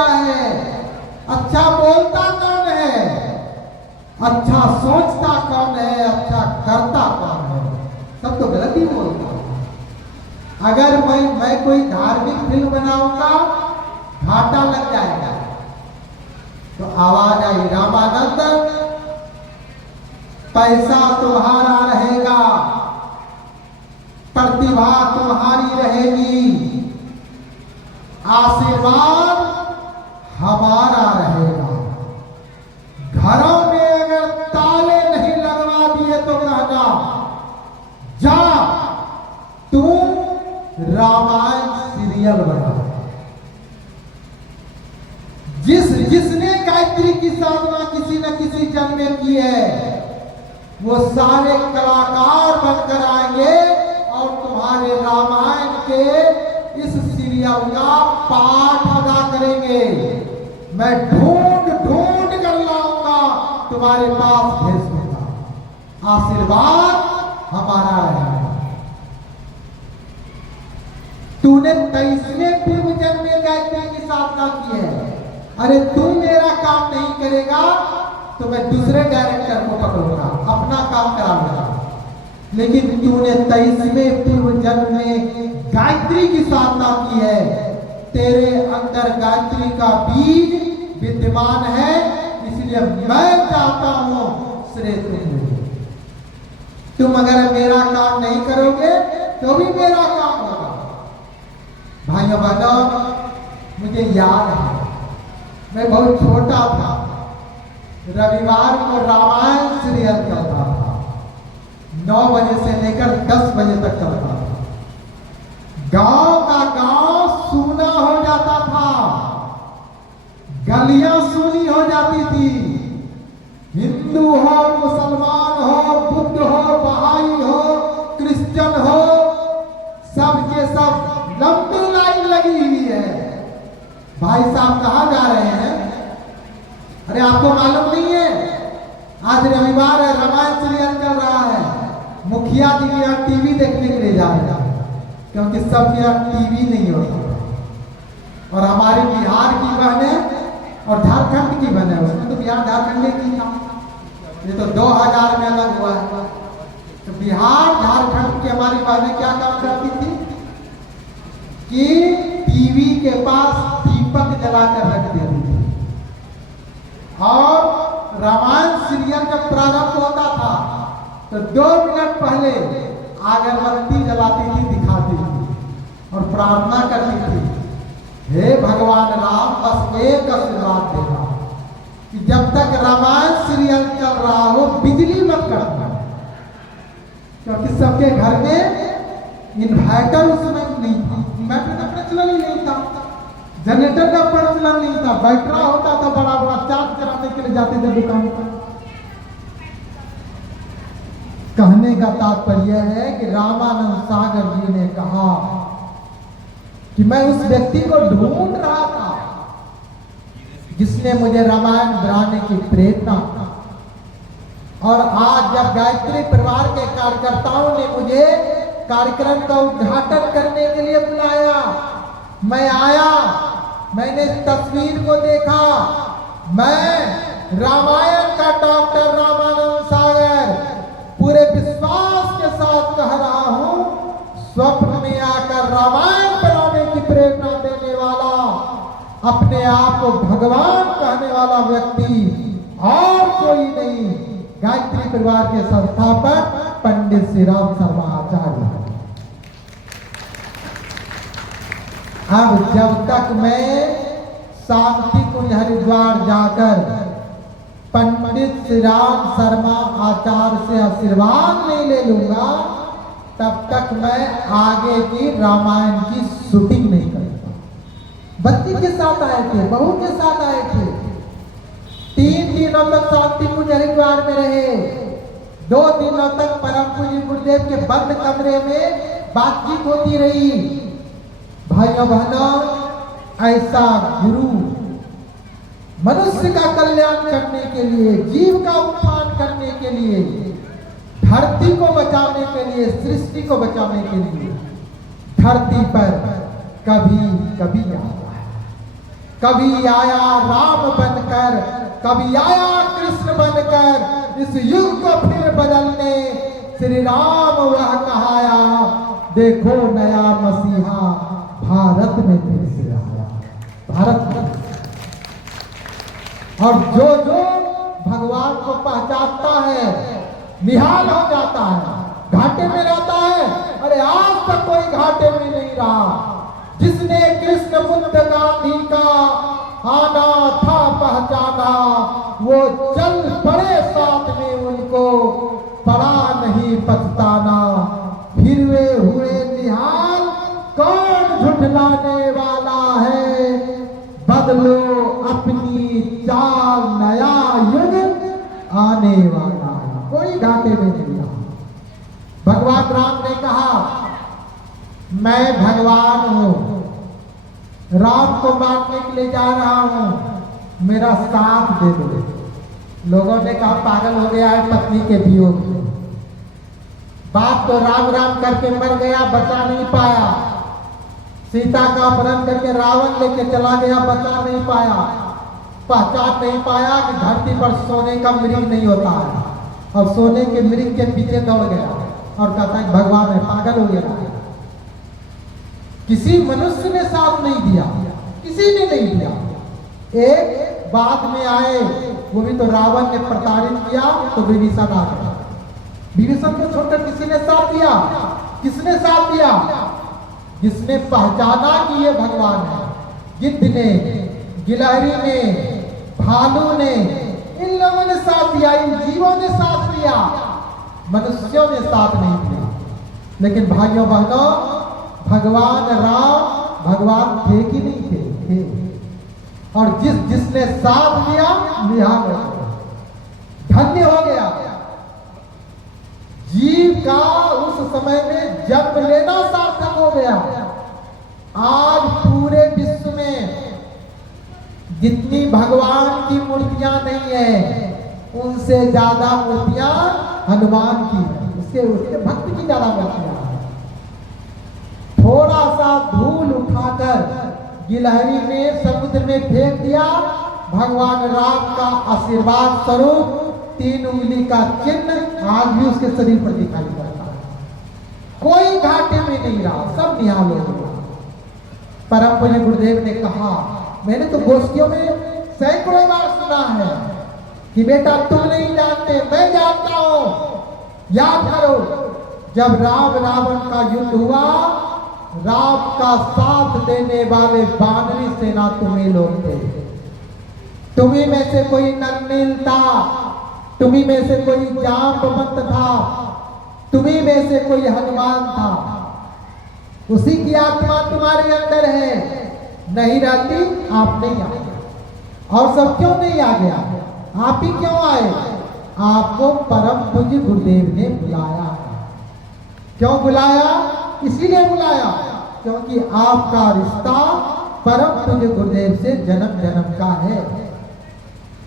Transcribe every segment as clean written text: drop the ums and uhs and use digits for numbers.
देता है? अच्छा बोलता कौन है? अच्छा सोचता कौन है? अच्छा करता कौन है? सब तो गलत ही बोलता है। अगर मैं कोई धार्मिक फिल्म बनाऊंगा, घाटा लग जाएगा, तो आवाज आई, रामानंद पैसा तुम्हारा रहेगा, प्रतिभा तुम्हारी रहेगी, आशीर्वाद हमारा रहेगा। घरों में अगर ताले नहीं लगवा दिए तो कहना, जा तू रामायण सीरियल बना। जिसने गायत्री की साधना किसी न किसी जन्म में की है, वो सारे कलाकार बनकर आएंगे और तुम्हारे रामायण के इस सीरियल का पाठ अदा करेंगे। मैं ढूंढ कर लाऊंगा, तुम्हारे पास भेज दूंगा। आशीर्वाद हमारा रहेगा। तूने 23वें पूर्व जन्म में गायत्री की साधना की है। अरे तू मेरा काम नहीं करेगा तो मैं दूसरे डायरेक्टर को पकड़ूंगा, अपना काम कराऊंगा। लेकिन तूने 23वें पूर्व जन्म में गायत्री की साधना की है, तेरे अंदर गायत्री का बीज विद्यमान है, इसलिए मैं चाहता हूं श्रेय तुम अगर मेरा काम नहीं करोगे तो भी मेरा काम होगा। भाइयों बहनों, मुझे याद है मैं बहुत छोटा था, रविवार को रामायण सीरियल चलता था, 9 बजे से लेकर 10 बजे तक चलता था। गांव का गांव सूना हो जाता था, गलियां सूनी हो जाती थी। हिंदू हो, मुसलमान हो, बुद्ध हो, बहाई हो, क्रिश्चियन हो, सबके सब लंबी लाइन लगी हुई है। भाई साहब कहाँ जा रहे हैं? अरे आपको मालूम नहीं है, आज रविवार है, रामायण सीरियल चल रहा है। मुखिया जी के यहाँ टीवी देखने के लिए जा रहे हैं, क्योंकि सबके यहाँ टीवी नहीं होता। और हमारे बिहार की बहनें और झारखंड की बहनें, उसमें तो बिहार झारखंड की था, ये तो 2000 में अलग हुआ है। तो बिहार झारखंड की हमारी बहनें क्या काम करती थी कि टीवी के पास दीपक जलाकर रख देती थी, और रामायण सीरियल जब प्रारंभ होता था तो 2 मिनट पहले अगरबत्ती जलाती थी, दिखाती थी और प्रार्थना करती थी, हे भगवान राम बस एक आशीर्वाद देना कि जब तक रामायण सीरियल चल रहा हो बिजली मत करना। क्योंकि सबके घर में इन्वर्टर उस समय नहीं था, इन्वर्टर का प्रचलन ही नहीं था, जनरेटर का प्रचलन नहीं था, बैटरा होता था बड़ा बड़ा, चार्ज कराने के लिए जाते थे दुकान पर। कहने का तात्पर्य है कि रामानंद सागर जी ने कहा कि मैं उस व्यक्ति को ढूंढ रहा था जिसने मुझे रामायण बनाने की प्रेरणा, और आज जब गायत्री परिवार के कार्यकर्ताओं ने मुझे कार्यक्रम का उद्घाटन करने के लिए बुलाया, मैं आया, मैंने तस्वीर को देखा, मैं रामायण का डॉक्टर रामानंद सागर पूरे विश्वास के साथ कह रहा हूं, स्वप्न में आकर रामायण बनाने की प्रेरणा देने वाला, अपने आप को भगवान कहने वाला व्यक्ति और कोई नहीं, गायत्री परिवार के संस्थापक पंडित श्री राम शर्मा आचार्य। अब जब तक मैं शांति कुंज हरिद्वार जाकर पंडित श्री राम शर्मा आचार्य से आशीर्वाद नहीं ले लूंगा, तब तक मैं आगे की रामायण की शूटिंग नहीं करूंगा। बच्ची के साथ आए थे, बहू के साथ आए थे, 3 दिनों तक शांति कुंज हरिद्वार में रहे, 2 दिनों तक परम पूज्य गुरुदेव के बंद कमरे में बातचीत होती रही। भाइयों बहनों, ऐसा गुरु मनुष्य का कल्याण करने के लिए, जीव का उत्थान करने के लिए, धरती को बचाने के लिए, सृष्टि को बचाने के लिए धरती पर कभी कभी आता है। कभी आया राम बनकर, कभी आया कृष्ण बनकर, इस युग को फिर बदलने श्री राम वह कहाया। देखो नया मसीहा भारत में फिर से आया, भारत में। और जो जो भगवान को पहचानता है निहाल हो जाता है, घाटे में रहता है। अरे आज तक कोई घाटे में नहीं रहा। जिसने कृष्ण बुद्ध गांधी का आना था पहचाना, वो चल पड़े साथ में, उनको पड़ा नहीं पछताना। फिर वे हुए निहाल, कौन झुठलाने वाला है। बदलो अपनी चाल, नया युग आने वाला है। कोई घाटे में नहीं रहा। भगवान राम ने कहा मैं भगवान हूं, राम को मारने के लिए जा रहा हूं, मेरा साथ दे दो। लोगों ने कहा पागल हो गया है पत्नी के वियोग में। बाप तो राम राम करके मर गया, बचा नहीं पाया। सीता का अपहरण करके रावण लेके चला गया, बचा नहीं पाया। पहचान नहीं पाया कि धरती पर सोने का मृग नहीं होता है, और सोने के मृग के पीछे दौड़ गया और कहता है भगवान है, पागल हो गया। किसी मनुष्य ने साथ नहीं दिया, किसी ने नहीं दिया। एक बाद में आए, वो भी तो रावण ने प्रताड़ित किया, तो विभीषण आ गया। विभीषण को छोड़कर किसी ने साथ दिया? किसने साथ दिया? जिसने पहचाना कि ये भगवान है। गिद्ध ने, गिलहरी ने, भालू ने, इन लोगों ने साथ दिया, इन जीवों ने साथ दिया, मनुष्यों ने साथ नहीं दिया। लेकिन भाइयों बहनों, भगवान राम भगवान थे कि नहीं थे? और जिसने साथ दिया निहाल हो गया, धन्य हो गया। जीव का उस समय में जन्म लेना सार्थक हो गया। आज पूरे विश्व में जितनी भगवान की मूर्तियां नहीं है, उनसे ज्यादा मूर्तियां हनुमान की है। उसके भक्त की ज्यादा मूर्तियां हैं। थोड़ा सा धूल उठाकर गिलहरी ने समुद्र में फेंक दिया, भगवान राम का आशीर्वाद स्वरूप 3 उंगली का चिन्ह आज भी उसके शरीर पर दिखाई पड़ता है। कोई घाटे में नहीं रहा, सब निहाल हो गया। परम पूज्य गुरुदेव ने कहा, मैंने तो गोष्ठियों में सैकड़ों बार सुना है कि बेटा तुम नहीं जानते, मैं जानता हूं। याद करो, जब राम रावण का युद्ध हुआ, राम का साथ देने वाले बानरी सेना तुम्ही लोग थे। तुम्ही में से कोई नन्नील था, तुम्ही में से कोई जाम्बवंत था, तुम्ही में से कोई हनुमान था। उसी की आत्मा तुम्हारे अंदर है। नहीं रहती आप नहीं आ गया। और सब क्यों नहीं आ गया? आप ही क्यों आए? आपको परम पूज्य गुरुदेव ने बुलाया है। क्यों बुलाया? इसीलिए बुलाया क्योंकि आपका रिश्ता परम पूज्य गुरुदेव से जन्म जन्म का है।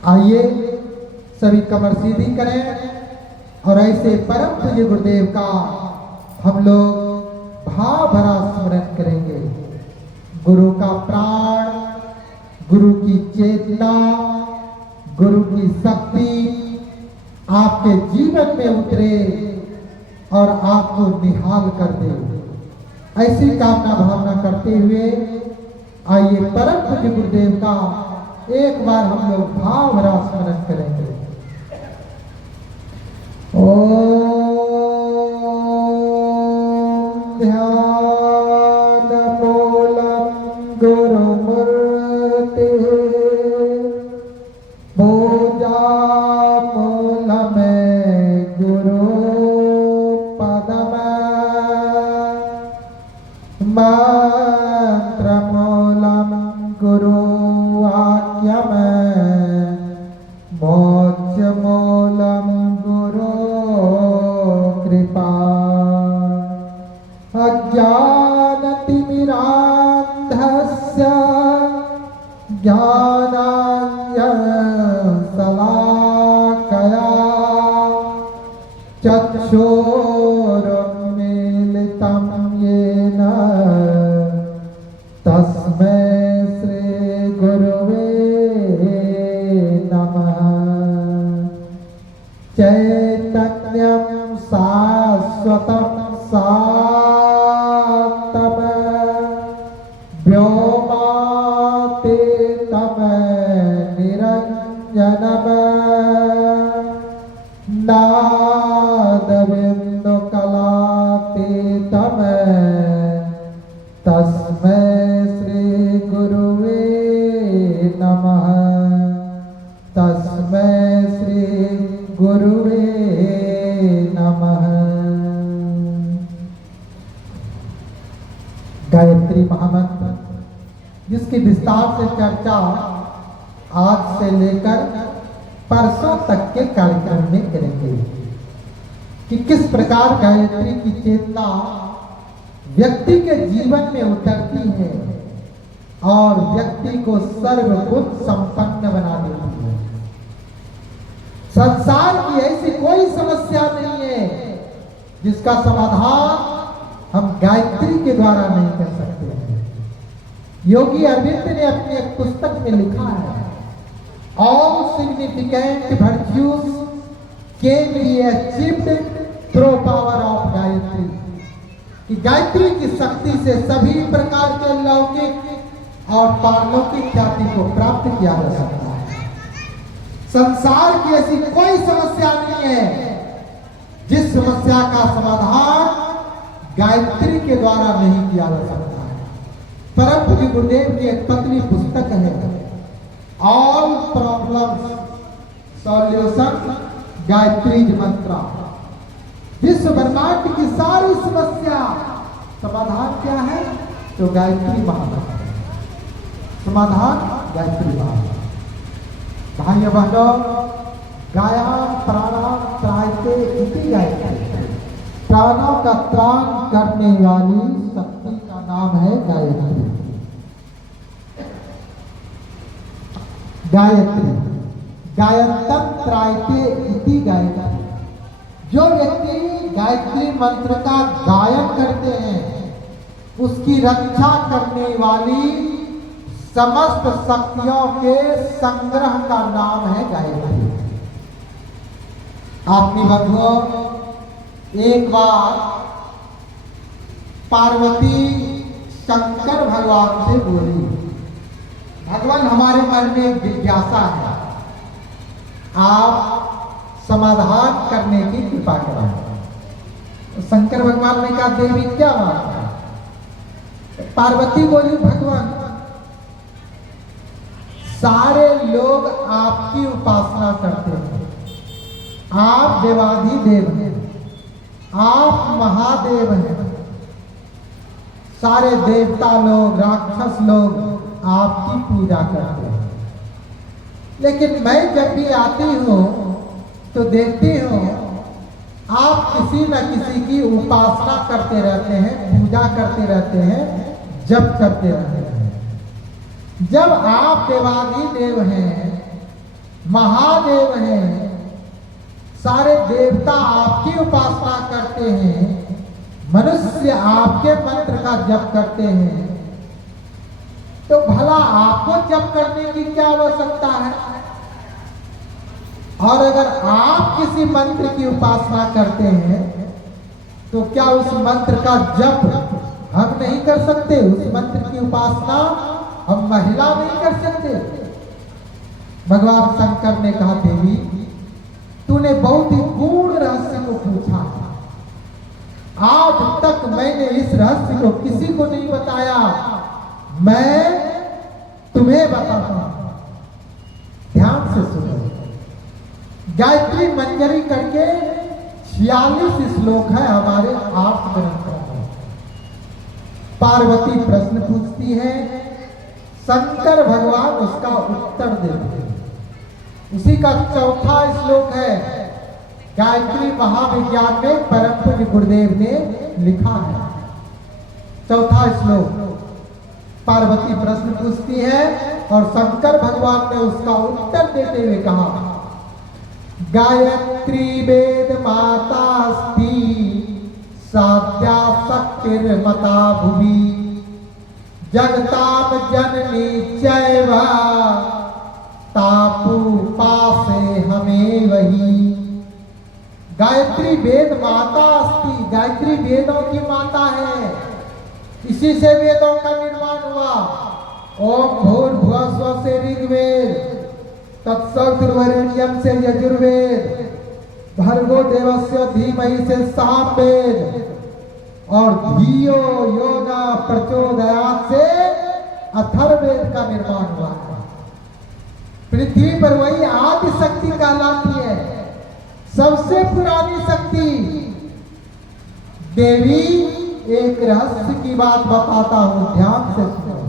आइए सभी कमर सीधी करें और ऐसे परम पूज्य गुरुदेव का हम लोग भाव भरा स्मरण करेंगे। गुरु का प्राण, गुरु की चेतना, गुरु की शक्ति आपके जीवन में उतरे और आपको निहाल कर दे, ऐसी कामना भावना करते हुए आइए परम पूज्य गुरुदेव का एक बार हम लोग भाव भरा स्मरण करेंगे। ओम ध्यान मूलम गुरुमूर्ति पूजा मूलम गुरु पदम मंत्र मूलम गुरु वाक्यम मोक्ष मूलम गुरु कृपा अज्ञानतिमिरान्धस्य ज्ञानाञ्जनशलाकया चक्षुरुन्मीलितं येन तस्मै श्री गुरु चैतन्यं शाश्वतं शान्तम् व्योमातीतं निरञ्जनम् नादबिन्दुकलातीतं तस्मै श्री गुरुवे नमः। तस्मै श्री गुरुवे नमः। गायत्री महामंत्र जिसकी विस्तार से चर्चा आज से लेकर परसों तक के कार्यक्रम में करेंगे कि किस प्रकार गायत्री की चेतना व्यक्ति के जीवन में उतरती है और व्यक्ति को सर्वगुण संपन्न बना देती है। संसार की ऐसी कोई समस्या नहीं है जिसका समाधान हम गायत्री के द्वारा नहीं कर सकते हैं। योगी अरविंद ने अपनी एक पुस्तक में लिखा है, all significant virtues can be achieved through power of Gayatri, कि गायत्री की शक्ति से सभी प्रकार के लौकिक और पारलौकिक ख्याति को प्राप्त किया जा सकता है। संसार की ऐसी कोई समस्या नहीं है जिस समस्या का समाधान गायत्री के द्वारा नहीं किया जा सकता है। परम पूज्य गुरुदेव की एक पतली पुस्तक है, ऑल प्रॉब्लम्स सॉल्यूशन गायत्री मंत्र। विश्व ब्रह्मांड की सारी समस्या समाधान क्या है? तो गायत्री महामंत्र। समाधान गायत्री महामंत्र। भाई बहनों, गायाम प्राणाम त्रायते इति गायत्री। प्राणों का त्राण करने वाली शक्ति का नाम है गायत्री। गायत्री गायत्रम त्रायते इति गायत्री। जो व्यक्ति गायत्री मंत्र का गायन करते हैं उसकी रक्षा करने वाली समस्त शक्तियों के संग्रह का नाम है गायत्री। आपने बंधुओं, एक बार पार्वती शंकर भगवान से बोली, भगवान हमारे मन में एक जिज्ञासा है, आप समाधान करने की कृपा करें। तो शंकर भगवान ने कहा, देवी क्या बात है? पार्वती बोली, भगवान सारे लोग आपकी उपासना करते हैं, आप देवाधिदेव हैं, आप महादेव हैं, सारे देवता लोग राक्षस लोग आपकी पूजा करते हैं, लेकिन मैं जब भी आती हूँ तो देखती हूँ आप किसी न किसी की उपासना करते रहते हैं, पूजा करते रहते हैं, जप करते रहते हैं। जब आप देवाधिदेव हैं, महादेव हैं, सारे देवता आपकी उपासना करते हैं, मनुष्य आपके मंत्र का जप करते हैं, तो भला आपको जप करने की क्या आवश्यकता है? और अगर आप किसी मंत्र की उपासना करते हैं तो क्या उस मंत्र का जप हम नहीं कर सकते? उस मंत्र की उपासना हम महिला नहीं कर सकते? भगवान शंकर ने कहा, देवी तूने बहुत ही गूढ़ रहस्य को पूछा है। आज तक मैंने इस रहस्य को किसी को नहीं बताया, मैं तुम्हें बताता हूं। ध्यान से सुनो। गायत्री मंजरी करके 46 श्लोक है हमारे 8 ग्रंथों में। पार्वती प्रश्न पूछती है, शंकर भगवान उसका उत्तर देते हैं। उसी का चौथा श्लोक है, गायत्री महाविज्ञान में परम पूज्य गुरुदेव ने लिखा है। चौथा श्लोक, पार्वती प्रश्न पूछती है और शंकर भगवान ने उसका उत्तर देते हुए कहा, गायत्री वेद मातास्ति साध्या शक्तिर्मता भुवि जगताम जननी चैव तापु पासे हमें वही। गायत्री वेद माता अस्ति, गायत्री वेदों की माता है। इसी से वेदों का निर्माण हुआ। ओम भूर्भुवः स्वः से ऋग्वेद, तत्सवितुर्वरेण्यं से यजुर्वेद, भर्गो देवस्य धीमहि से सामवेद और धियो यो न प्रचोदयात् से अथर्ववेद का निर्माण हुआ है। पृथ्वी पर वही आदि शक्ति कहलाती है, सबसे पुरानी शक्ति। देवी एक रहस्य की बात बताता हूं, ध्यान से सुनो।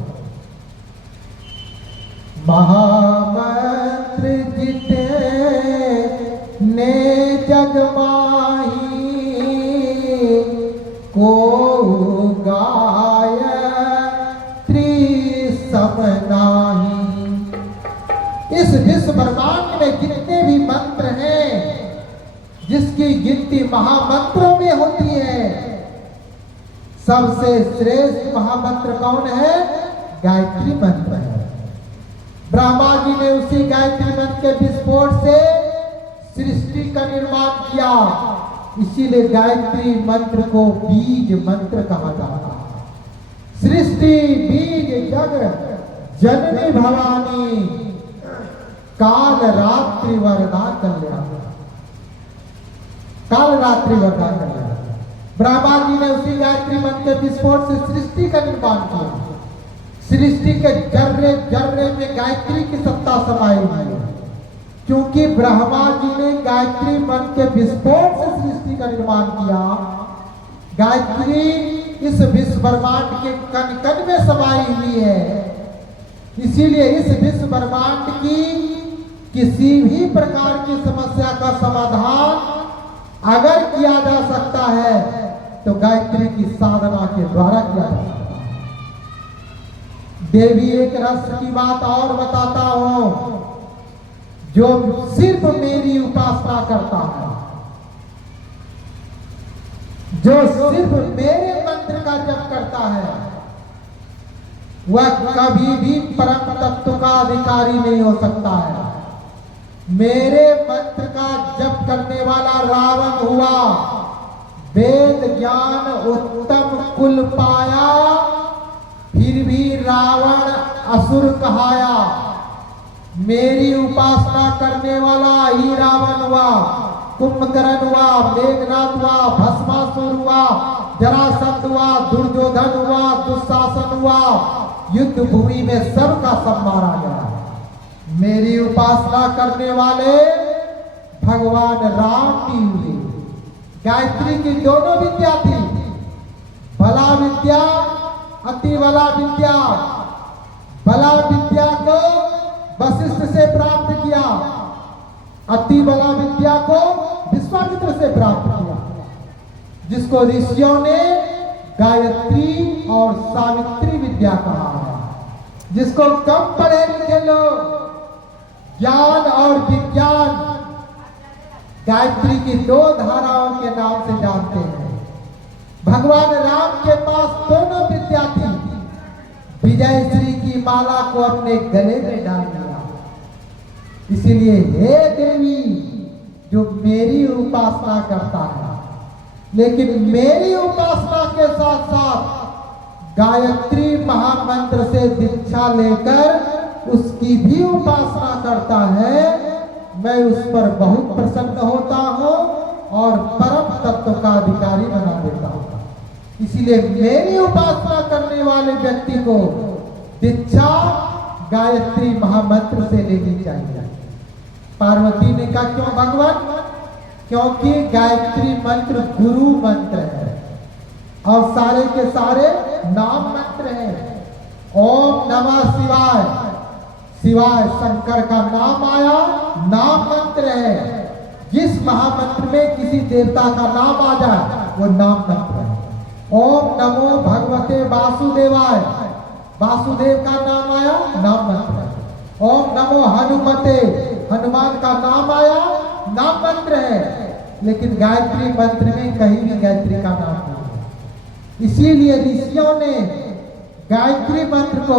महामंत्र जिते ने जग माही को गायत्री सम नाही। इस विश्व ब्रह्मांड में जितने भी मंत्र हैं, जिसकी गिनती महामंत्रों में होती है, सबसे श्रेष्ठ महामंत्र कौन है? गायत्री मंत्र है। ब्रह्मा जी ने उसी गायत्री मंत्र के विस्फोट से सृष्टि का निर्माण किया। इसीलिए गायत्री मंत्र को बीज मंत्र कहा जाता है। सृष्टि बीज जग जननी भवानी काल रात्रि वरदा कल्याण, काल रात्रि वरदा कल्याण। ब्रह्मा जी ने उसी गायत्री मंत्र के विस्फोट से सृष्टि का निर्माण किया। सृष्टि के जर्रे जर्रे में गायत्री की सत्ता समाई हुई है। क्योंकि ब्रह्मा जी ने गायत्री मंत्र के विस्फोट से सृष्टि का निर्माण किया, गायत्री इस विश्व ब्रह्मांड के कण कण में समाई हुई है। इसीलिए इस विश्व ब्रह्मांड की किसी भी प्रकार की समस्या का समाधान अगर किया जा सकता है तो गायत्री की साधना के द्वारा किया जा सकता है। देवी एक रहस्य की बात और बताता हूं, जो सिर्फ मेरी उपासना करता है, जो सिर्फ मेरे मंत्र का जप करता है, वह कभी भी परम तत्व का अधिकारी नहीं हो सकता है। मेरे मंत्र का जप करने वाला रावण हुआ, वेद ज्ञान उत्तम कुल पाया, फिर भी रावण असुर कहाया। मेरी उपासना करने वाला ही रावण हुआ, कुंभकर्ण हुआ, मेघनाथ हुआ, भस्मासुर हुआ, जरासंध हुआ, दुर्योधन हुआ, दुशासन हुआ। युद्ध भूमि में सबका सब मारा गया। मेरी उपासना करने वाले भगवान राम की हुई। गायत्री की दोनों विद्या थी, भला विद्या, अति बला विद्या। बला विद्या को वशिष्ठ से प्राप्त किया, अति बला विद्या को विश्वामित्र से प्राप्त किया, जिसको ऋषियों ने गायत्री और सावित्री विद्या कहा है। जिसको कम पढ़े लिखे लोग ज्ञान और विज्ञान गायत्री की दो धाराओं के नाम से जानते हैं। भगवान राम के पास दोनों विद्या थी। विजय श्री की माला को अपने गले में डाल दिया। इसीलिए हे देवी, जो मेरी उपासना करता है, लेकिन मेरी उपासना के साथ साथ गायत्री महामंत्र से दीक्षा लेकर उसकी भी उपासना करता है, मैं उस पर बहुत प्रसन्न होता हूं और परम तत्व का अधिकारी बना देता हूं। इसीलिए मेरी उपासना करने वाले व्यक्ति को दीक्षा गायत्री महामंत्र से लेनी चाहिए। पार्वती ने कहा क्यों भगवान? क्योंकि गायत्री मंत्र गुरु मंत्र है और सारे के सारे नाम मंत्र हैं। ओम नमः शिवाय, शिवाय शंकर का नाम आया, नाम मंत्र है। जिस महामंत्र में किसी देवता का नाम आ जाए वो नाम मंत्र है। ओम नमो भगवते वासुदेवाय, वासुदेव का नाम आया, नाम मंत्र है। ओम नमो हनुमते, हनुमान का नाम आया, नाम मंत्र है। लेकिन गायत्री मंत्र में कहीं भी गायत्री का नाम नहीं है। इसीलिए ऋषियों ने गायत्री मंत्र को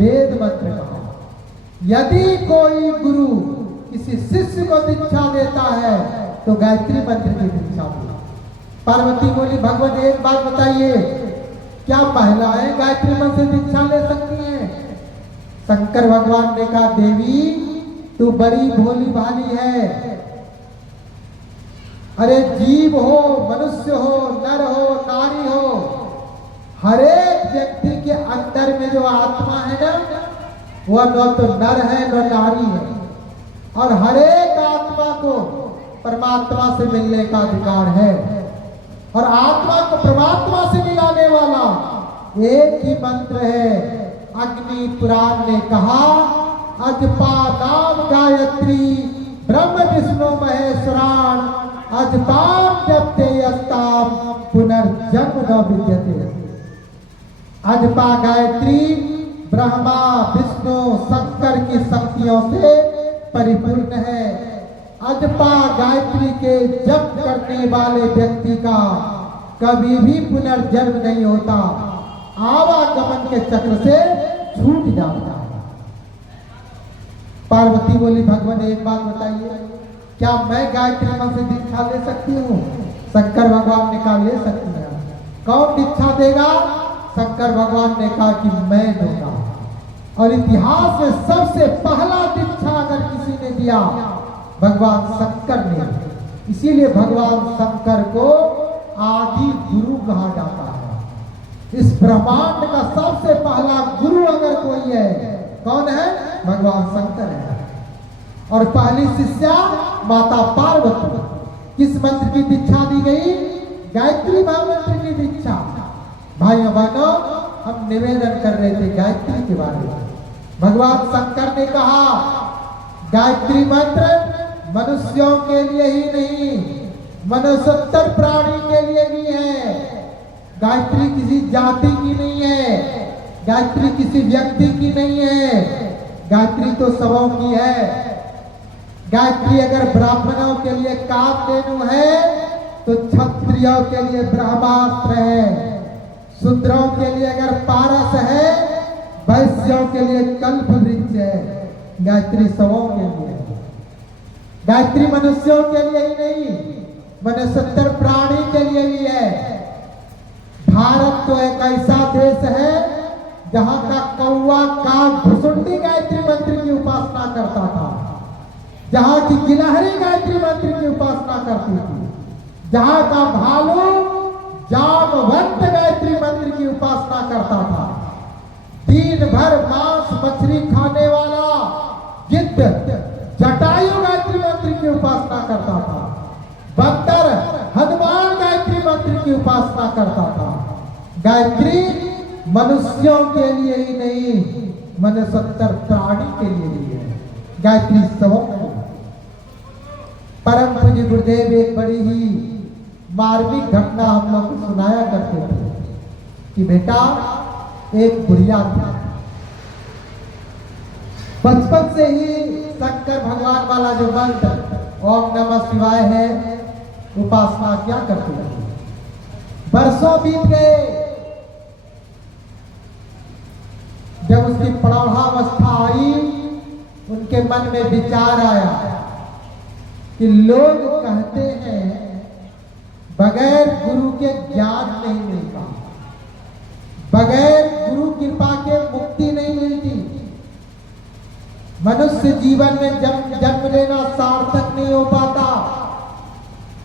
वेद मंत्र कहा। यदि कोई गुरु किसी शिष्य को दीक्षा देता है तो गायत्री मंत्र की दीक्षा दी। पार्वती बोली भगवान एक बात बताइए, क्या महिलाएं गायत्री मंत्र से दीक्षा ले सकती हैं? शंकर भगवान ने कहा देवी तू बड़ी भोली भाली है। अरे जीव हो, मनुष्य हो, नर हो, नारी हो, हर एक व्यक्ति के अंदर में जो आत्मा है ना, वह न तो नर है न नारी है, और हर एक आत्मा को परमात्मा से मिलने का अधिकार है, और आत्मा को परमात्मा से मिलाने वाला एक ही मंत्र है। अग्नि पुराण ने कहा अजपा नाम गायत्री ब्रह्म विष्णु महेश्वरान अजपाम जपते यस्ताम पुनर्जन्म न विद्यते। अजपा गायत्री ब्रह्मा विष्णु शंकर की शक्तियों से परिपूर्ण है। अजपा गायत्री के जप करने वाले व्यक्ति का कभी भी पुनर्जन्म नहीं होता, आवागमन के चक्र से छूट जाता है। पार्वती बोली भगवान एक बात बताइए, क्या मैं गायत्री मंत्र से दीक्षा ले सकती हूँ? शंकर भगवान ने कहा ले सकती है। कौन दीक्षा देगा? शंकर भगवान ने कहा कि मैं दूंगा। और इतिहास में सबसे पहला दीक्षा अगर किसी ने दिया भगवान शंकर ने, इसीलिए भगवान शंकर को आदि गुरु कहा जाता है। इस ब्रह्मांड का सबसे पहला गुरु अगर कोई है, कौन है? भगवान शंकर है। और पहली शिष्या माता पार्वती। किस मंत्र की दीक्षा दी गई? गायत्री महामंत्र की दीक्षा। भाइयों बहनों, हम निवेदन कर रहे थे गायत्री के बारे में। भगवान शंकर ने कहा गायत्री मंत्र मनुष्यों के लिए ही नहीं, मनुष्योत्तर प्राणी के लिए भी है। गायत्री किसी जाति की नहीं है, गायत्री किसी व्यक्ति की नहीं है, गायत्री तो सबों की है। गायत्री अगर ब्राह्मणों के लिए कामधेनु है तो क्षत्रियों के लिए ब्रह्मास्त्र है, शूद्रों के लिए अगर पारस है, वैश्यों के लिए कल्प वृक्ष है। गायत्री सबों के लिए है। गायत्री मनुष्यों के लिए ही नहीं, मनुष्योत्तर प्राणी के लिए भी है। भारत तो एक ऐसा देश है जहां का कौवा काग भुसुंडी गायत्री मंत्र की उपासना करता था, जहां की गिलहरी गायत्री मंत्र की उपासना करती थी, जहां का भालू जामवंत गायत्री मंत्र की उपासना करता था, दिन भर मांस मछली खाने वाला गिद्ध जटायु गायत्री मंत्र की उपासना करता था, बंदर हनुमान गायत्री मंत्र की उपासना करता था। गायत्री मनुष्यों के लिए ही नहीं, मनुष्योत्तर प्राणी के लिए भी है। गायत्री सबों को। परम पूज्य गुरुदेव एक बड़ी ही मार्मिक घटना हम लोग को सुनाया करते थे कि बेटा एक बुढ़िया थी, बचपन से ही शंकर भगवान वाला जो मंत्र ओम नमः शिवाय है उपासना क्या करती थी। वर्षों बीत गए, जब उसकी प्रौढ़ावस्था आई उनके मन में विचार आया कि लोग कहते हैं बगैर गुरु के ज्ञान नहीं मिलता, बगैर गुरु कृपा के मुक्ति नहीं मिलती, मनुष्य जीवन में जन्म लेना सार्थक नहीं हो पाता।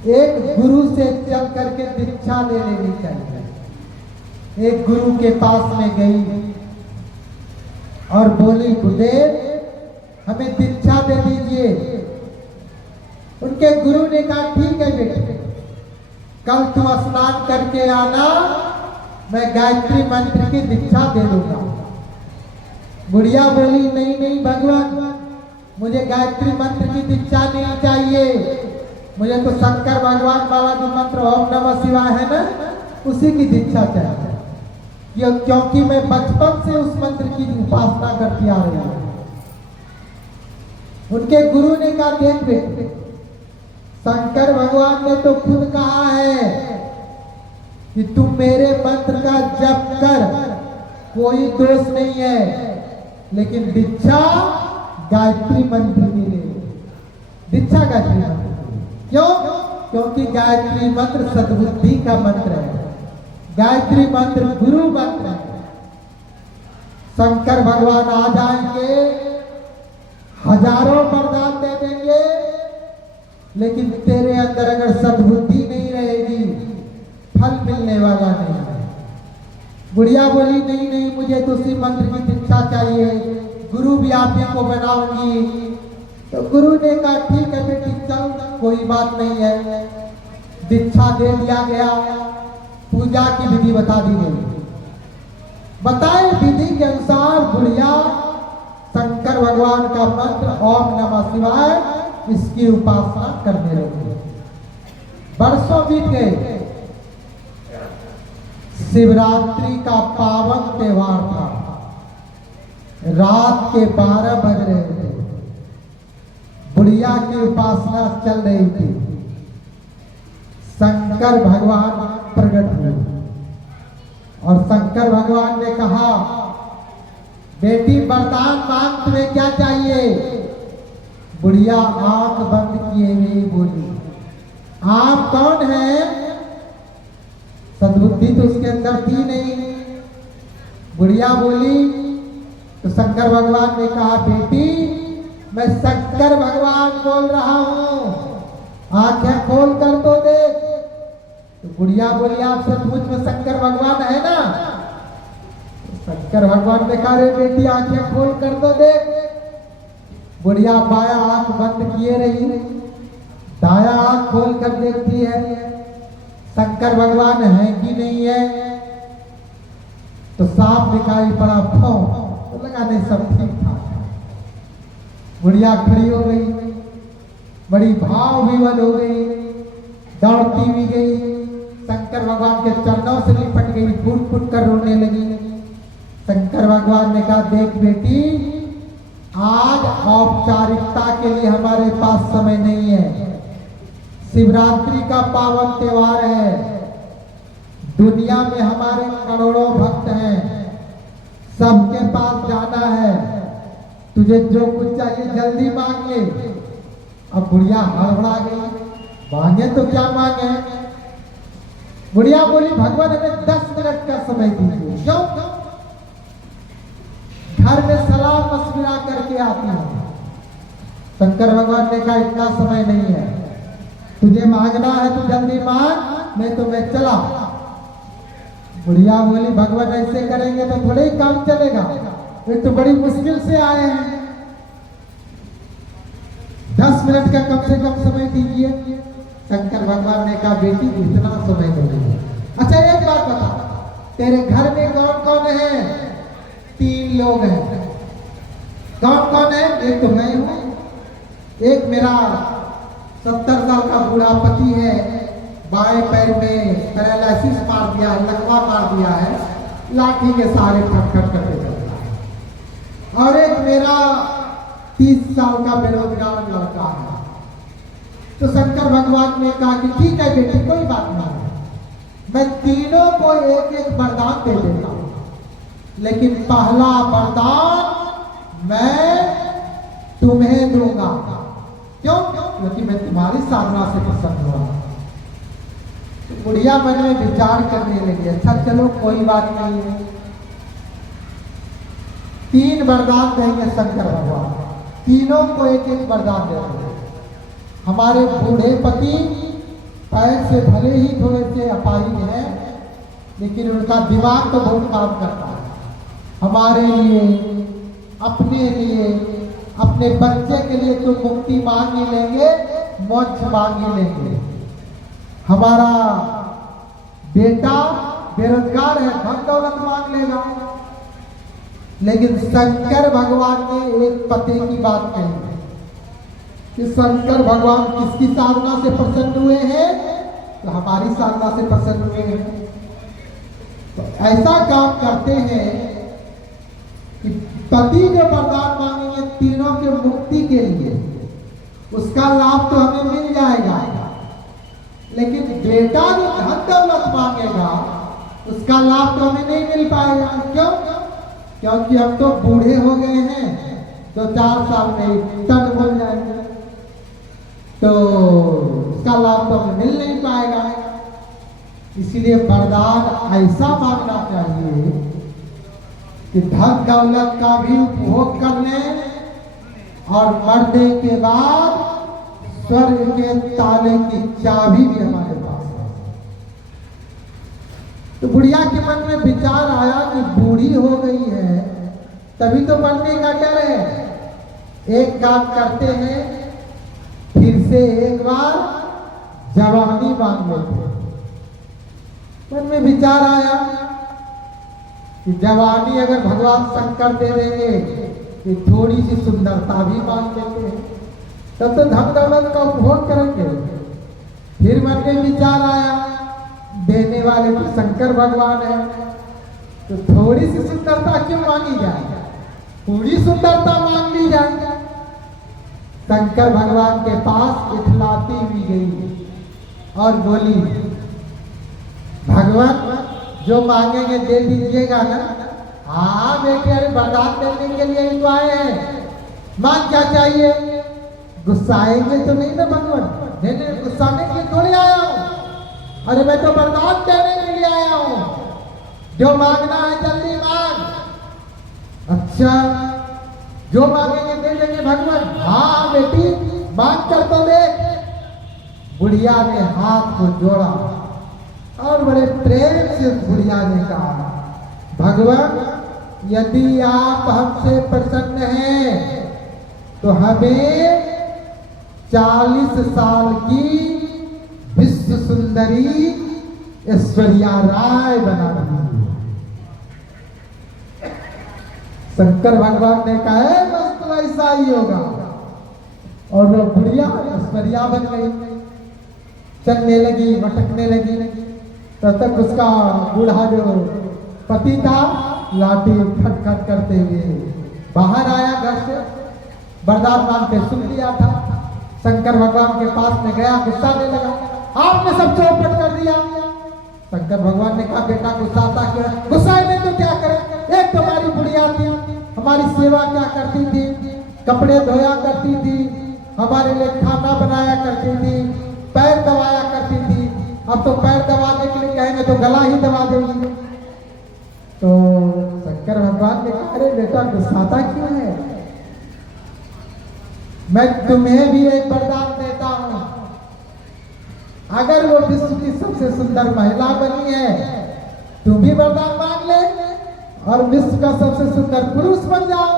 एक गुरु से चल करके दीक्षा ले लेनी चाहिए। एक गुरु के पास में गई और बोली गुरुदेव हमें दीक्षा दे दीजिए। उनके गुरु ने कहा ठीक है बेटे, कल तुम स्नान करके आना, मैं गायत्री मंत्र की दीक्षा दे दूंगा। बुढ़िया बोली नहीं नहीं भगवान, मुझे गायत्री मंत्र की दीक्षा नहीं चाहिए, मुझे तो शंकर भगवान वाला जो मंत्र ओम नमः शिवाय है ना, उसी की दीक्षा चाहिए, क्योंकि मैं बचपन से उस मंत्र की उपासना करती आ रही हूं। उनके गुरु ने कहा देख बेटे, शंकर भगवान ने तो खुद कहा है कि तुम मेरे मंत्र का जप कर, कोई दोष नहीं है, लेकिन दीक्षा गायत्री मंत्र की ले। दीक्षा गायत्री मंत्र की। क्यों? क्योंकि गायत्री मंत्र सद्बुद्धि का मंत्र है, गायत्री मंत्र गुरु मंत्र है। शंकर भगवान आ जाएंगे, हजारों वरदान दे देंगे, लेकिन तेरे अंदर अगर सद्बुद्धि नहीं रहेगी, फल मिलने वाला नहीं है। बुढ़िया बोली नहीं नहीं, मुझे तो उसी मंत्र की दीक्षा चाहिए, गुरु भी आप ही को बनाऊंगी। तो गुरु ने कहा ठीक है बेटी चल, कोई बात नहीं है। दीक्षा दे दिया गया, पूजा की विधि बता दी गई। बताए विधि के अनुसार बुढ़िया शंकर भगवान का मंत्र ओम नमः शिवाय, इसकी उपासना करने लगी। वर्षों बीत गए, शिवरात्रि का पावन त्योहार था। रात के 12 बज रहे थे, बुढ़िया की उपासना चल रही थी। शंकर भगवान प्रकट हुए और शंकर भगवान ने कहा बेटी वरदान मांग, तुम्हें क्या चाहिए? बुढ़िया आंख बंद किए हुए बोली आप कौन हैं? सद्बुद्धि तो उसके अंदर थी नहीं। बुढ़िया बोली तो शंकर भगवान ने कहा बेटी मैं शंकर भगवान बोल रहा हूं, आंखें खोल कर तो देख। तो बुढ़िया बोली आप सचमुच में शंकर भगवान है ना? शंकर भगवान ने कहा रे बेटी आंखें खोल कर तो देख। बुढ़िया बाया आंख बंद किए रही, दाया आंख खोल कर देखती है शंकर भगवान है कि नहीं है। तो साफ दिखाई पड़ा फौ, तो लगा नहीं सब ठीक था। बुढ़िया खड़ी हो गई, बड़ी भाव विवल हो गई, दौड़ती भी गई, शंकर भगवान के चरणों से लिपट गई, फूट फूट कर रोने लगी। शंकर भगवान ने कहा देख बेटी आज औपचारिकता के लिए हमारे पास समय नहीं है, शिवरात्रि का पावन त्योहार है, दुनिया में हमारे करोड़ों भक्त हैं, सबके पास जाना है, तुझे जो कुछ चाहिए जल्दी मांग ले। अब बुढ़िया हड़बड़ा गई, मांगे तो क्या मांगे? बुढ़िया बोली भगवान हमें 10 मिनट का समय दीजिए। क्यों? घर में सलाह मशविरा करके आती हूं। शंकर भगवान ने कहा इतना समय नहीं है, तुझे मांगना है तो जल्दी मांग, नहीं तो मैं चला। बुढ़िया बोली भगवान ऐसे करेंगे तो थोड़े ही काम चलेगा, ये तो बड़ी मुश्किल से आए हैं, 10 मिनट का कम से कम समय दीजिए। शंकर भगवान ने कहा बेटी इतना समय नहीं। अच्छा एक बात बता, तेरे घर में कौन कौन है? 3 लोग हैं। कौन कौन है? एक तो मैं हूं, एक मेरा 70 साल का बूढ़ा पति है, बाएं पैर में पैरालिसिस मार दिया है, लकवा मार दिया है, लाठी के सहारे खटखट करके चलता है। और एक मेरा 30 साल का बेरोजगार लड़का है। तो शंकर भगवान ने कहा कि ठीक है बेटी कोई बात नहीं, मैं तीनों को एक एक वरदान दे देता हूं, लेकिन पहला वरदान मैं तुम्हें दूंगा। क्यों? क्योंकि मैं तुम्हारी साधना से प्रसन्न हुआ। तो बुढ़िया मन में विचार करने लगी, अच्छा चलो कोई बात नहीं है, 3 वरदान देंगे शंकर भगवान, तीनों को एक एक वरदान देंगे। हमारे बूढ़े पति पैर से भले ही थोड़े से अपाहिज हैं, लेकिन उनका दिमाग तो बहुत काम करता है। हमारे लिए, अपने लिए, अपने बच्चे के लिए तो मुक्ति मांग ही लेंगे, मोक्ष मांग ही लेंगे। हमारा बेटा बेरोजगार है, धन दौलत मांग लेगा, लेकिन शंकर भगवान ने एक पते की बात कही कि शंकर भगवान किसकी साधना से प्रसन्न हुए हैं? तो हमारी साधना से प्रसन्न हुए हैं। तो ऐसा काम करते हैं कि पति जो वरदान मांगेंगे तीनों के मुक्ति के लिए, उसका लाभ तो हमें मिल जाएगा, लेकिन बेटा जो धन दौलत मांगेगा उसका लाभ तो हमें नहीं मिल पाएगा। क्यों? क्योंकि हम तो बूढ़े हो गए हैं, 2-4 साल में तन बोल जाएंगे, तो उसका उसका लाभ तो हमें मिल नहीं पाएगा। इसीलिए वरदान ऐसा मांगना चाहिए कि धन दौलत का भी उपभोग कर लें और मरने के बाद स्वर्ग के ताले की चाबी भी हमारे पास है। तो बुढ़िया के मन में विचार आया कि बूढ़ी हो गई है तभी तो मरने का डर है, एक काम करते हैं, फिर से एक बार जवानी मांग लेते। मन में विचार आया कि जवानी अगर भगवान शंकर दे देंगे कि थोड़ी सी सुंदरता भी मांग लेते हैं, तब तो धन दौलत का उपभोग करेंगे। फिर मन में विचार आया देने वाले तो शंकर भगवान है, तो थोड़ी सी सुंदरता क्यों मांगी जाए, पूरी सुंदरता मांग ली जाए। शंकर भगवान के पास इखलाती हुई गई और बोली, भगवान जो मांगेंगे दे दीजिएगा ना। हाँ बेटे, अरे वरदान देने के लिए ही तो आए हैं, मांग क्या चाहिए। गुस्साएंगे तो नहीं ना भगवान, नहीं गुस्साने के लिए थोड़ी आया हूँ, अरे मैं तो वरदान देने के लिए आया हूँ, जो मांगना है जल्दी मांग। अच्छा, जो मांगेंगे दे देंगे भगवान। हाँ बेटी, मांग कर तो देख। बुढ़िया ने हाथ को जोड़ा और बड़े प्रेम से बुढ़िया ने कहा, भगवान यदि आप हमसे प्रसन्न हैं तो हमें 40 साल की विश्व सुंदरी ऐश्वर्या राय बना दीजिए। शंकर भगवान ने कहा है बस तो ऐसा ही होगा, और वो बुढ़िया ऐश्वर्या बन गई, चलने लगी, भटकने लगी। तब तक उसका बूढ़ा जो पति था लाठी खटखट करते हुए बाहर आया घर से, वरदान मांगते सुन लिया था। शंकर भगवान के पास में गया, गुस्सा देने लगा, आपने सब चौपट कर दिया। शंकर भगवान ने कहा, बेटा गुस्सा था क्यों? गुस्सा नहीं तो क्या करे, एक तुम्हारी बुढ़िया थी, हमारी सेवा क्या करती थी, कपड़े धोया करती थी, हमारे लिए खाना बनाया करती थी, पैर दबाया करती थी। अब तो पैर दबाने के लिए कहेंगे तो गला ही दबा देंगे। तो शंकर भगवान ने कहा, अरे बेटा गुस्साता क्यों है, मैं तुम्हें भी एक वरदान देता हूं। अगर वो विश्व की सबसे सुंदर महिला बनी है, तुम भी वरदान मांग ले और विश्व का सबसे सुंदर पुरुष बन जाओ,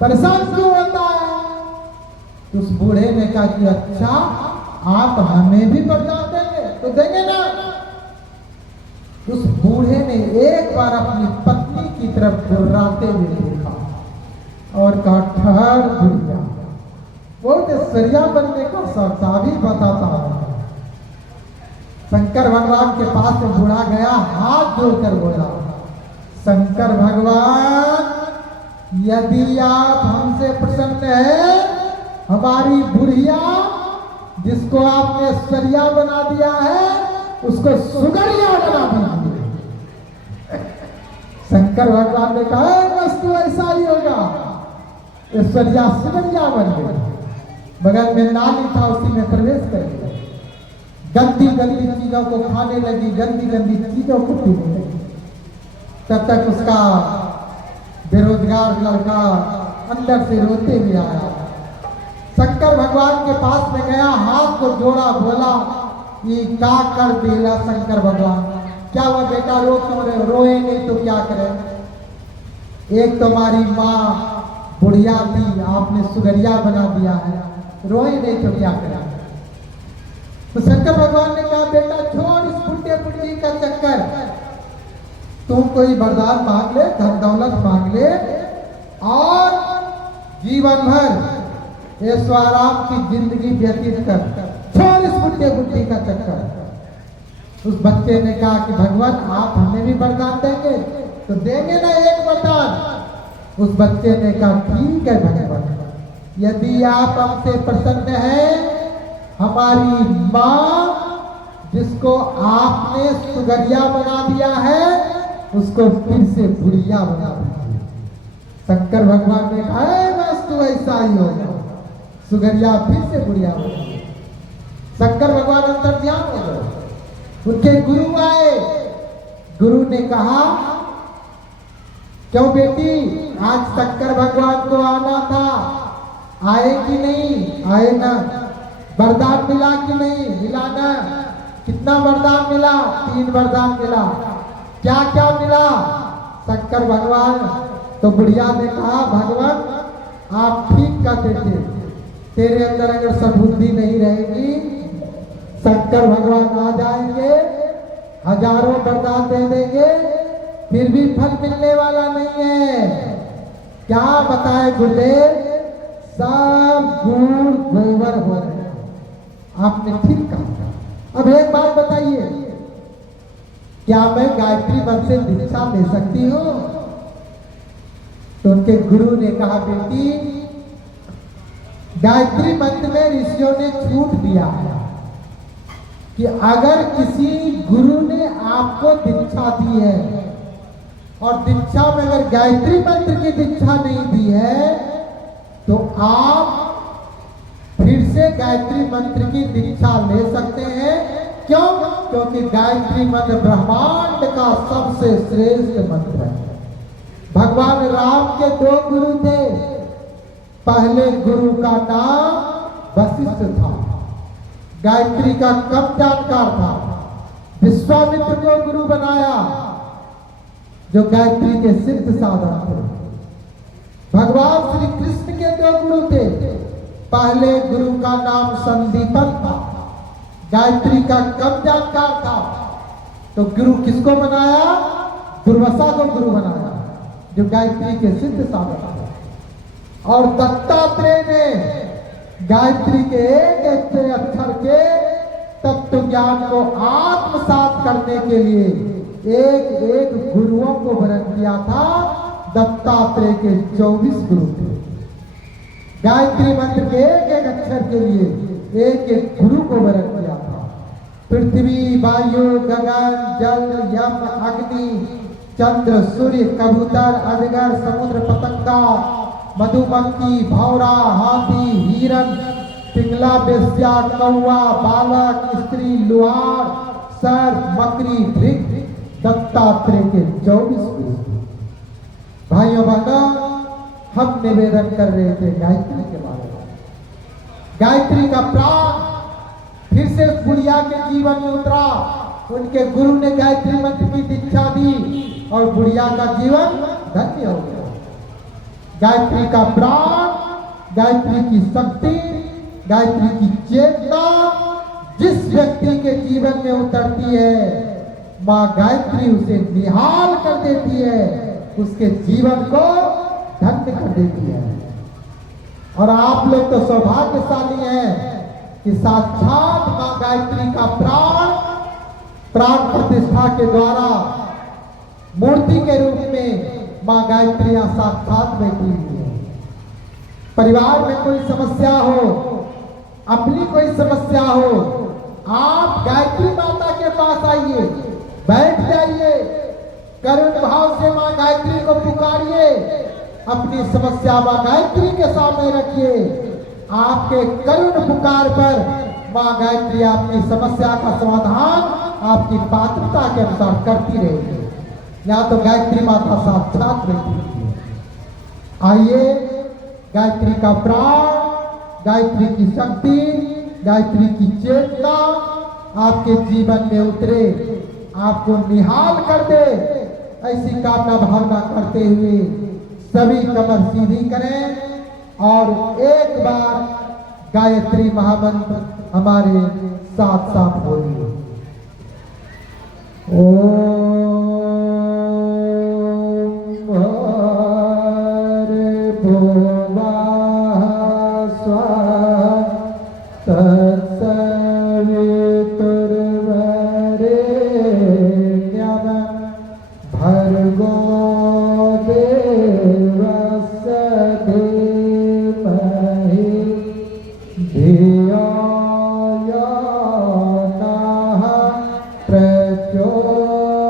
परेशान क्यों होता है। उस बूढ़े ने कहा कि अच्छा, आप हमें भी वरदान देंगे तो देंगे ना। उस बूढ़े ने एक बार अपनी पत्नी की तरफ घुर्राते हुए देखा और कहा, ठहर बुढ़िया, बहुत ऐश्वर्या बनने का सौदा भी बताता है। शंकर भगवान के पास में बूढ़ा गया, हाथ जोड़कर बोला, शंकर भगवान यदि आप हमसे प्रसन्न हैं, हमारी बुढ़िया जिसको आपने ऐश्वर्या बना दिया है उसको सुगरिया बना दीजिए। शंकर भगवान ने कहा, बस तो ऐसा ही होगा। ऐश्वर्या सुगरिया बन गई, बगल में नाली था उसी में प्रवेश कर गया, गंदी गंदी चीजों को खाने लगी, गंदी गंदी चीजों को पीने लगी। तब तक उसका बेरोजगार लड़का अंदर से रोते हुए आया, शंकर भगवान के पास में गया, हाथ को जोड़ा, बोला, ये क्या कर दिया शंकर भगवान, क्या वो बेटा रो क्यों रहे, रोए नहीं तो क्या करे। एक तुम्हारी माँ बुढ़िया थी, आपने सुगरिया बना दिया है, रोए नहीं तो क्या करे। तो शंकर भगवान ने कहा, बेटा छोड़ इस बुढ़े बुढ़ी का चक्कर, तुम कोई वरदान मांग ले, धन दौलत मांग ले और जीवन भर ऐश्वर्याराम की जिंदगी व्यतीत कर, छोड़ इस बुढ़े बुढ़ी का चक्कर। उस बच्चे ने कहा कि भगवान आप हमें भी वरदान देंगे तो देंगे ना एक वरदान। उस बच्चे ने कहा, ठीक है भगवान, यदि आप हमसे प्रसन्न हैं, हमारी माँ जिसको आपने सुगरिया बना दिया है उसको फिर से बुढ़िया बना दीजिए। शंकर भगवान ने कहा, बस तो ऐसा ही होगा, सुगरिया फिर से बुढ़िया बना। शंकर भगवान अंतर्ध्यान हो गए। उनके गुरु आए, गुरु ने कहा क्यों बेटी, आज शंकर भगवान को आना था, आए कि नहीं? आए ना। वरदान मिला कि नहीं? मिला ना। कितना वरदान मिला? 3 वरदान मिला। क्या क्या मिला? शंकर भगवान तो बुढ़िया ने कहा भगवान आप ठीक कहते थे, तेरे अंदर अगर सद्बुद्धि नहीं रहेगी, शंकर भगवान आ जाएंगे, हजारों वरदान दे देंगे, फिर भी फल मिलने वाला नहीं है। क्या बताए गुरुदेव? सब गुड़ गोबर हो रहे हैं। आपने ठीक कहा। अब एक बात बताइए, क्या मैं गायत्री मंत्र से दीक्षा ले सकती हूँ? तो उनके गुरु ने कहा बेटी, गायत्री मंत्र में ऋषियों ने छूट दिया है कि अगर किसी गुरु ने आपको दीक्षा दी है और दीक्षा में अगर गायत्री मंत्र की दीक्षा नहीं दी है तो आप फिर से गायत्री मंत्र की दीक्षा ले सकते हैं। क्यों? क्योंकि गायत्री मंत्र ब्रह्मांड का सबसे श्रेष्ठ मंत्र है। भगवान राम के 2 गुरु थे। पहले गुरु का नाम वशिष्ठ था, गायत्री का कम जानकार था। विश्वामित्र को गुरु बनाया जो गायत्री के सिद्ध साधक थे। भगवान श्री कृष्ण के 2 गुरु थे। पहले गुरु का नाम संदीपन था, गायत्री का कम जानकार था। तो गुरु किसको बनाया? दुर्वासा को गुरु बनाया जो गायत्री के सिद्ध साधक थे। और दत्तात्रेय ने गायत्री के एक अक्षर के तत्व ज्ञान को आत्मसात करने के लिए एक गुरुओं को वरण किया था। दत्तात्रेय के 24 गुरु थे। गायत्री मंत्र के एक अक्षर के लिए एक गुरु को वरण किया था। पृथ्वी, वायु, गगन, जल, यम, अग्नि, चंद्र, सूर्य, कबूतर, अजगर, समुद्र, पतंगा, मधुमक्खी, भौरा, हाथी, हिरन, पिंगला, बेस्या, कौवा, बालक, स्त्री, लुहार, सर्प, मकड़ी, भृग, दत्तात्रेय के 24 गुरु। भाइयों बहनों, हम निवेदन कर रहे थे गायत्री के बारे में। गायत्री का प्राण फिर से बुढ़िया के जीवन में उतरा। उनके गुरु ने गायत्री मंत्र की दीक्षा दी और बुढ़िया का जीवन धन्य हो गया। गायत्री का प्राण, गायत्री की शक्ति, गायत्री की चेतना जिस व्यक्ति के जीवन में उतरती है, माँ गायत्री उसे निहाल कर देती है, उसके जीवन को धन्य कर देती है। और आप लोग तो सौभाग्यशाली हैं कि साक्षात माँ गायत्री का प्राण प्रतिष्ठा के द्वारा मूर्ति के रूप में माँ गायत्री यहाँ साक्षात बैठी हुई है। परिवार में कोई समस्या हो, अपनी कोई समस्या हो, आप गायत्री माता के पास आइए, बैठ जाइए, करुण भाव से माँ गायत्री को पुकारिए, अपनी समस्या माँ गायत्री के सामने रखिए। आपके करुण पुकार पर माँ गायत्री आपकी समस्या का समाधान आपकी पात्रता के अनुसार करती रहेगी। यहाँ तो गायत्री माता साक्षात बैठी है। आइए, गायत्री का प्राण, गायत्री की शक्ति, गायत्री की चेतना आपके जीवन में उतरे, आपको निहाल कर दे, ऐसी कामना भावना करते हुए सभी कमर सीधी करें और एक बार गायत्री महामंत्र हमारे साथ साथ बोलिए। ओम हरे भुवः स्वः तत्सवितुर्वरेण्यं भर्गो देवस्य धीमहि धियो यो नः प्रचोदयात्।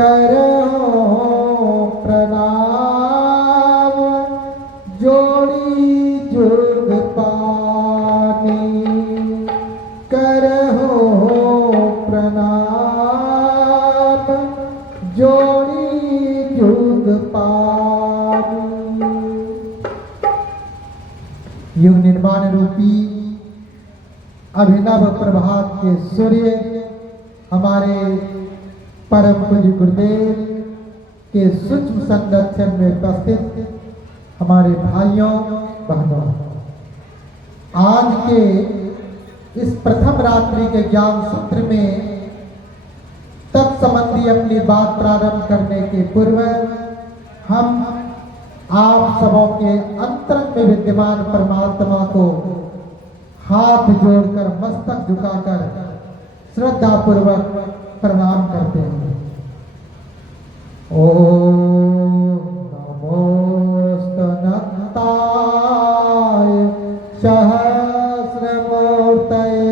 करो प्रणाम जोड़ी जुग पानी, करो प्रणाम जोड़ी जुग पानी। युग निर्माण रूपी अभिनव प्रभात के सूर्य हमारे परम पूज्य गुरुदेव के सूक्ष्म संरक्षण में उपस्थित हमारे भाइयों बहनों, आज के इस प्रथम रात्रि के ज्ञान सत्र में तत्संबंधी अपनी बात प्रारंभ करने के पूर्व हम आप सबों के अंतरंग में विद्यमान परमात्मा को हाथ जोड़कर मस्तक झुकाकर श्रद्धा पूर्वक प्रणाम करते हैं। ओम नमोस्तनताय सहस्रमूर्तये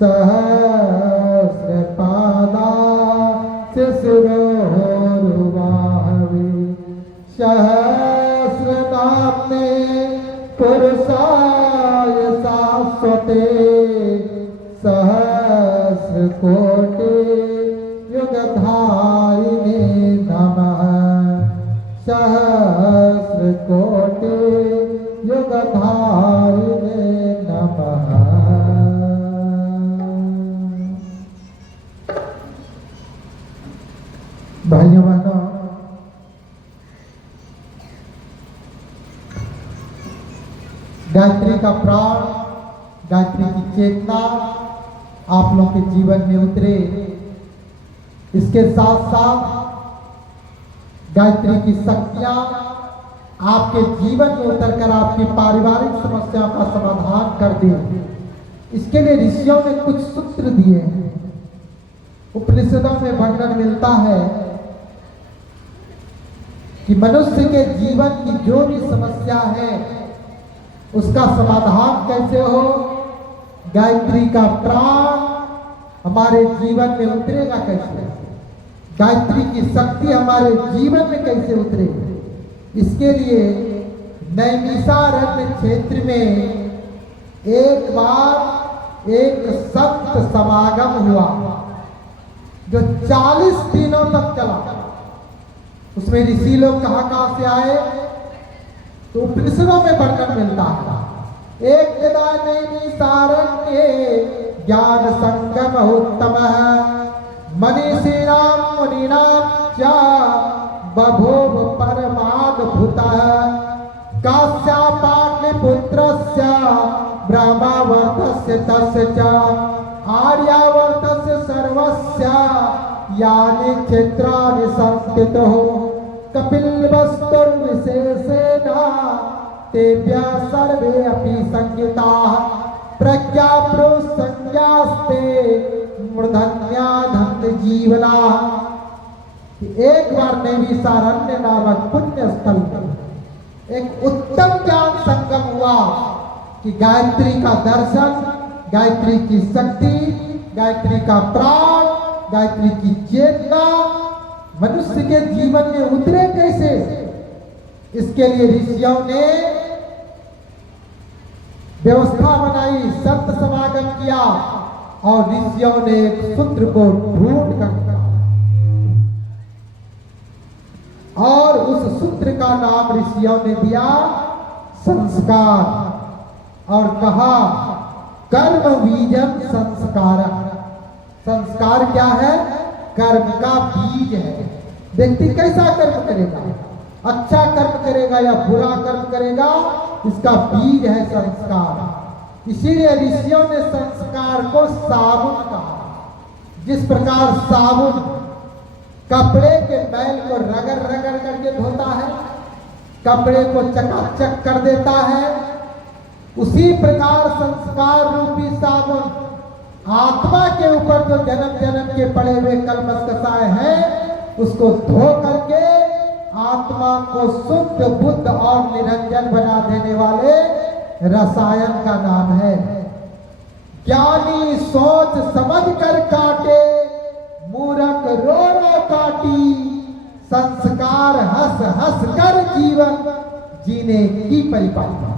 सहस्रपादाय शिरोरुबाहवे सहस्रनाम्ने पुरुषाय शाश्वते सहस्रकोटि युगधारिणे नमः सहस्रकोटि युगधारिणे नमः। भाइयों बहनों, गायत्री का प्राण, गायत्री की चेतना आप लोग के जीवन में उतरे, इसके साथ साथ गायत्री की शक्तियां आपके जीवन में उतरकर आपकी पारिवारिक समस्याओं का समाधान कर दे, इसके लिए ऋषियों ने कुछ सूत्र दिए हैं। उपनिषदों में वर्णन मिलता है कि मनुष्य के जीवन की जो भी समस्या है उसका समाधान कैसे हो, गायत्री का प्राण हमारे जीवन में उतरेगा कैसे, गायत्री की शक्ति हमारे जीवन में कैसे उतरे, इसके लिए नैमिषारण्य क्षेत्र में एक बार एक संत समागम हुआ जो 40 दिनों तक चला। उसमें ऋषि लोग कहाँ से आए तो उपनिषदों में वर्णन मिलता है। एक नैमिषारण्य ज्ञान संगम उत्तम मनीषीणां मुनीनां च बभूव परमाद्भुतः काश्यपाटलिपुत्रस्य ब्रह्मावर्तस्य तस्य च आर्यावर्तस्य सर्वस्य यानि क्षेत्राणि संस्थितः कपिलवस्तुर्विशेषेण तेभ्यः सर्वे अपि संज्ञिताः प्रज्ञाप्रोसंज्ञास्ते मूर्धन्याधन्त जीवना। एक बार नैमिषारण्य नामक पुण्य स्थल में एक उत्तम ज्ञान संगम हुआ कि गायत्री का दर्शन, गायत्री की शक्ति, गायत्री का प्राण, गायत्री की चेतना मनुष्य के जीवन में उतरे कैसे। इसके लिए ऋषियों ने व्यवस्था बनाई, संत समागम किया और ऋषियों ने एक सूत्र को ढूंढ कर और उस सूत्र का नाम ऋषियों ने दिया संस्कार और कहा कर्म बीजम संस्कार। संस्कार क्या है? कर्म का बीज है। व्यक्ति कैसा कर्म करेगा, अच्छा कर्म करेगा या बुरा कर्म करेगा, इसका बीज है संस्कार। इसीलिए ऋषियों ने संस्कार को साबुन कहा। जिस प्रकार साबुन कपड़े के मैल को रगड़ रगड़ करके धोता है, कपड़े को चकाचक कर देता है, उसी प्रकार संस्कार रूपी साबुन आत्मा के ऊपर जो जन्म जन्म के पड़े हुए कलमश कसाए हैं उसको धो करके आत्मा को शुद्ध बुद्ध और निरंजन बना देने वाले रसायन का नाम है। ज्ञानी सोच समझ कर काटे, मूर्ख रो रो संस्कार हंस हंस कर जीवन जीने की परिपाटी,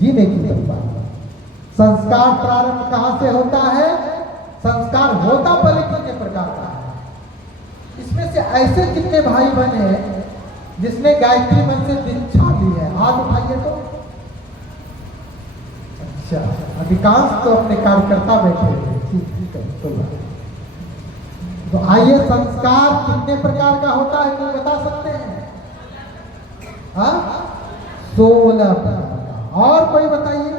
जीने की परिपाटी। संस्कार प्रारंभ कहां से होता है? संस्कार होता पहले कितने प्रकार का है। इसमें से ऐसे कितने भाई बहन हैं जिसने गायत्री मंत्र से दीक्षा ली है? हाथ उठाइए तो। अच्छा, अधिकांश तो अपने कार्यकर्ता बैठे हैं। ठीक है, तो आइए, संस्कार कितने प्रकार का होता है कोई बता सकते हैं? 16 प्रकार का। और कोई बताइए।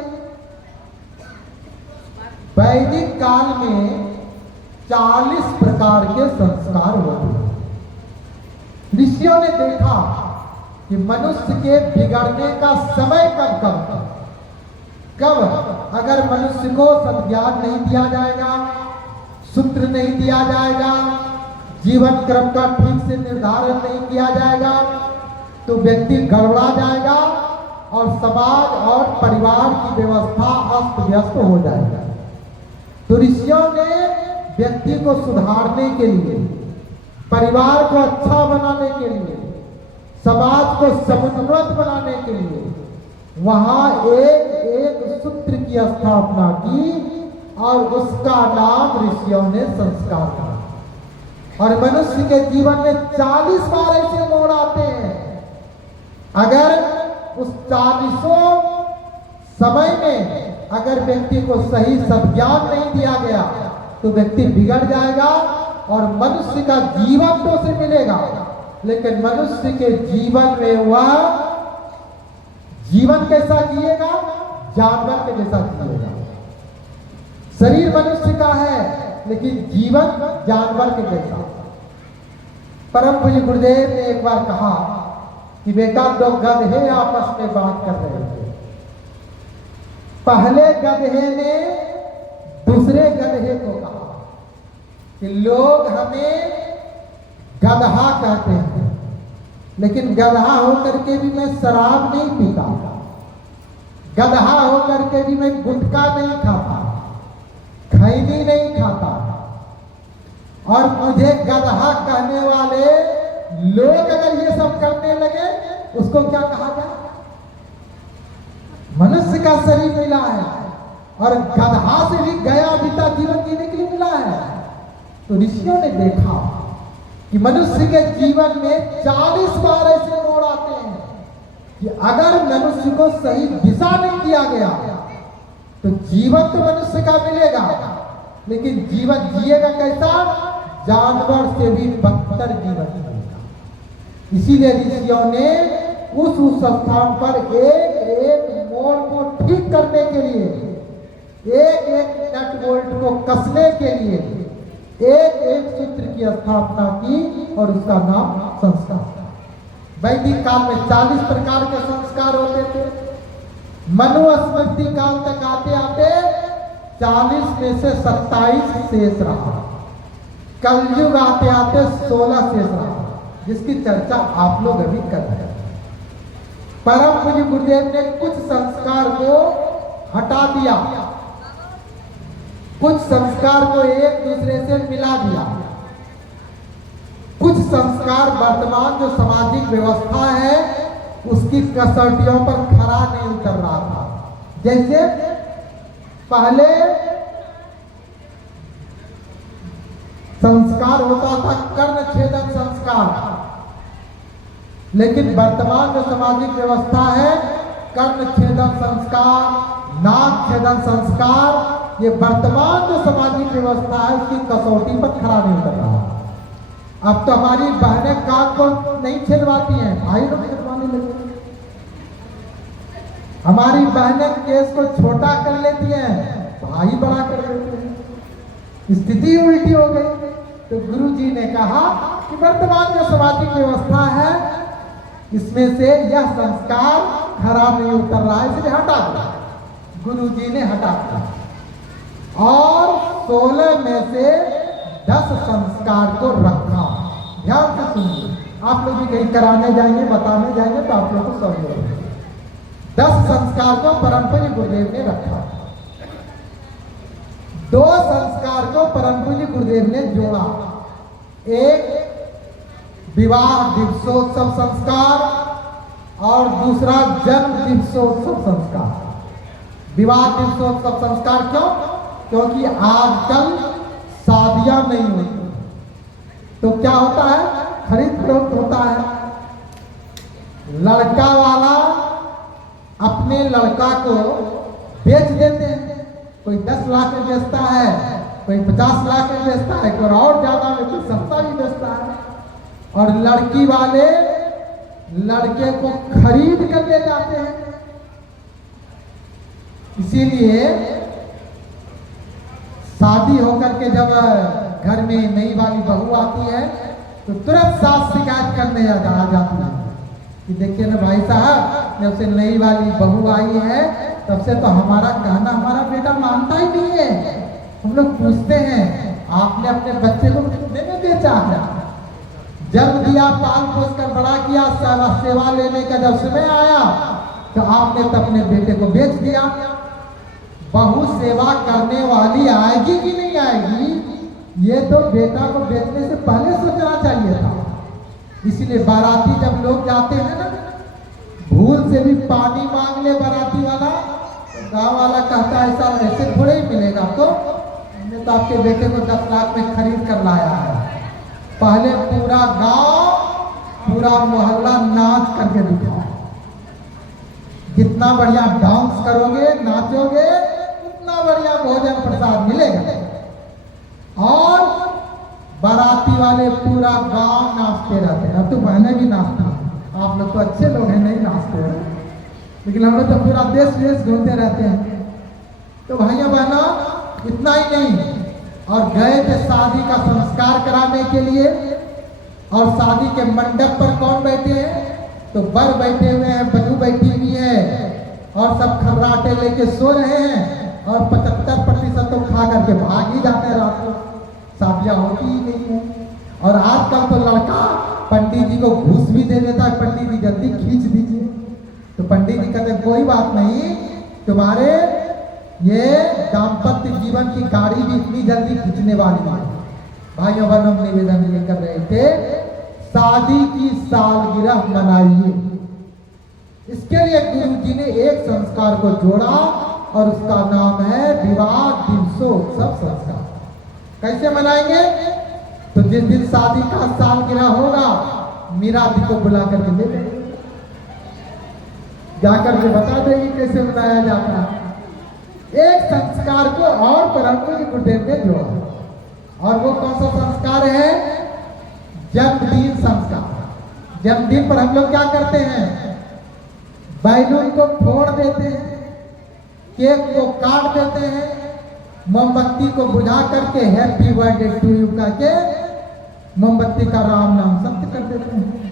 वैदिक काल में 40 प्रकार के संस्कार होते हैं। ऋषियों ने देखा कि मनुष्य के बिगड़ने का समय कब अगर मनुष्य को सद्ज्ञान नहीं दिया जाएगा, सूत्र नहीं दिया जाएगा, जीवन क्रम का ठीक से निर्धारण नहीं किया जाएगा, तो व्यक्ति गड़बड़ा जाएगा और समाज और परिवार की व्यवस्था अस्त व्यस्त हो जाएगा। तो ऋषियों ने व्यक्ति को सुधारने के लिए, परिवार को अच्छा बनाने के लिए, समाज को समुन्नत बनाने के लिए वहां एक सूत्र की स्थापना की और उसका नाम ऋषियों ने संस्कार कहा। और मनुष्य के जीवन में 40 बार ऐसे मोड़ आते हैं। अगर उस 40 समय में अगर व्यक्ति को सही सद्ज्ञान नहीं दिया गया तो व्यक्ति बिगड़ जाएगा और मनुष्य का जीवन तो उसे मिलेगा, लेकिन मनुष्य के जीवन में वह जीवन कैसा जिएगा? जानवर के जैसा जिएगा। शरीर मनुष्य का है लेकिन जीवन जानवर के जैसा। परम पूज्य गुरुदेव ने एक बार कहा कि बेटा, 2 गधे आपस में बात कर रहे थे। पहले गधे ने दूसरे गधे को कहा कि लोग हमें गधा कहते हैं, लेकिन गधा होकर के भी मैं शराब नहीं पीता, गधा होकर के भी मैं गुटखा नहीं खाता, खैनी नहीं खाता, और मुझे गधा कहने वाले लोग अगर ये सब करने लगे उसको क्या कहा जाए? मनुष्य का शरीर मिला है और गधा से भी गया बीता जीवन जीने के लिए मिला है। तो ऋषियों ने देखा कि मनुष्य के जीवन में 40 बार ऐसे मोड़ आते हैं कि अगर मनुष्य को सही दिशा नहीं दिया गया तो जीवन तो मनुष्य का मिलेगा, लेकिन जीवन जिएगा कैसा? जानवर से भी बदतर जीवन जिएगा। इसीलिए ऋषियों ने उस स्थान पर एक मोड़ को ठीक करने के लिए, एक नट बोल्ट को कसने के लिए एक सूत्र की स्थापना की और उसका नाम संस्कार। वैदिक काल में 40 प्रकार के संस्कार होते थे। मनुस्मृति काल तक आते आते 40 में से 27 शेष रहा। कलयुग आते आते 16 शेष रहा, जिसकी चर्चा आप लोग अभी कर रहे हैं। परम पूज्य गुरुदेव ने कुछ संस्कार को हटा दिया, कुछ संस्कार को एक दूसरे से मिला दिया। कुछ संस्कार वर्तमान जो सामाजिक व्यवस्था है उसकी कसौटियों पर खरा नहीं उतर रहा था। जैसे पहले संस्कार होता था कर्ण छेदन संस्कार, लेकिन वर्तमान जो सामाजिक व्यवस्था है कर्ण छेदन संस्कार, नाक छेदन संस्कार, ये वर्तमान जो सामाजिक व्यवस्था है उसकी कसौटी पर खरा नहीं उतर रहा। अब तो हमारी बहनें कान को नहीं छेदवाती हैं, भाई लोग छेदवाने लगे। हमारी बहनें केस को छोटा कर लेती हैं, भाई बड़ा कर देते हैं। स्थिति उल्टी हो गई। तो गुरु जी ने कहा कि वर्तमान जो सामाजिक व्यवस्था है इसमें से यह संस्कार खराब नहीं उतर रहा है, इसलिए हटा दिया। गुरु जी ने हटा दिया और 16 में से 10 संस्कार को रखा। ध्यान से सुनिए, आप लोग भी कहीं कराने जाएंगे, बताने जाएंगे तो आप लोग को समझ आएगा। 10 संस्कार को परम पूज्य गुरुदेव ने रखा। 2 संस्कार को परम पूज्य गुरुदेव ने जोड़ा। एक विवाह दिवसोत्सव संस्कार और दूसरा जन्म दिवसोत्सव संस्कार। विवाह दिवसोत्सव संस्कार क्यों? क्योंकि आजकल शादियां नहीं होती, तो क्या होता है, खरीद फरोख्त होता है। लड़का वाला अपने लड़का को बेच देते हैं, कोई 10 लाख में बेचता है, कोई 50 लाख में बेचता है, कोई और ज्यादा में, कोई सस्ता भी बेचता है। और लड़की वाले लड़के को खरीद कर ले जाते हैं। इसीलिए शादी होकर के जब घर में नई वाली बहू आती है तो तुरंत सास शिकायत करने आ जाती है कि देखिए ना भाई साहब, जब से नई वाली बहू आई है तब से तो हमारा कहना हमारा बेटा मानता ही नहीं है। हम लोग पूछते हैं आपने अपने बच्चे को कितने में बेचा है? जन्म दिया, पाल पोस कर बड़ा किया, सेवा लेने का जब समय आया तो आपने तो अपने बेटे को बेच दिया। बहू सेवा करने वाली आएगी कि नहीं आएगी, ये तो बेटा को बेचने से पहले सोचना चाहिए था। इसलिए बाराती जब लोग जाते हैं ना, भूल से भी पानी मांग ले बाराती वाला, गांव वाला कहता है ऐसा ऐसे थोड़े ही मिलेगा, तो हमने तो आपके बेटे को 10 लाख में खरीद कर लाया है। पहले पूरा गांव, पूरा मोहल्ला नाच करके दिखाओ। जितना बढ़िया डांस करोगे, नाचोगे, उतना बढ़िया भोजन प्रसाद मिलेगा। और बाराती वाले पूरा गांव नाचते रहते हैं। अब तो बहनें भी नाचती हैं, आप लोग तो अच्छे लोग हैं, नहीं नाचते हैं, लेकिन हम लोग तो पूरा देश विदेश घूमते रहते हैं। तो भाइयों बहनों, इतना ही नहीं, और गए थे शादी का संस्कार कराने के लिए। और शादी के मंडप पर कौन बैठे हैं? तो बर बैठे हुए हैं, बधू बैठी हुई है, और सब खर्राटे लेके सो रहे हैं, और 75% तो खा करके भाग ही जाते हैं रात को। शादियां होती ही नहीं है। और आजकल तो लड़का पंडित जी को घूस भी दे देता है, पंडित जी जल्दी खींच दीजिए। तो पंडित जी कहते कोई बात नहीं, तुम्हारे ये दाम्पत्य जीवन की गाड़ी भी इतनी जल्दी खींचने वाली है। भाइयों बहनों, निवेदन ये कर रहे थे, शादी की सालगिरह मनाइए। इसके लिए गुरु जी ने एक संस्कार को जोड़ा और उसका नाम है विवाह दिवसोत्सव संस्कार। कैसे मनाएंगे? तो जिस दिन शादी का सालगिरह होगा, मीरा जी को बुला करके ले लेंगे, जाकर के बता देगी कैसे मनाया जाता है। एक संस्कार को और परम पूज्य गुरुदेव ने जोड़ा, और वो कौन सा संस्कार है? जन्मदिन संस्कार। जन्मदिन पर हम लोग क्या करते हैं? बैलून को फोड़ देते हैं, केक को काट देते हैं, मोमबत्ती को बुझा करके हैप्पी बर्थडे टू यू करके मोमबत्ती का राम नाम सत्य कर देते हैं।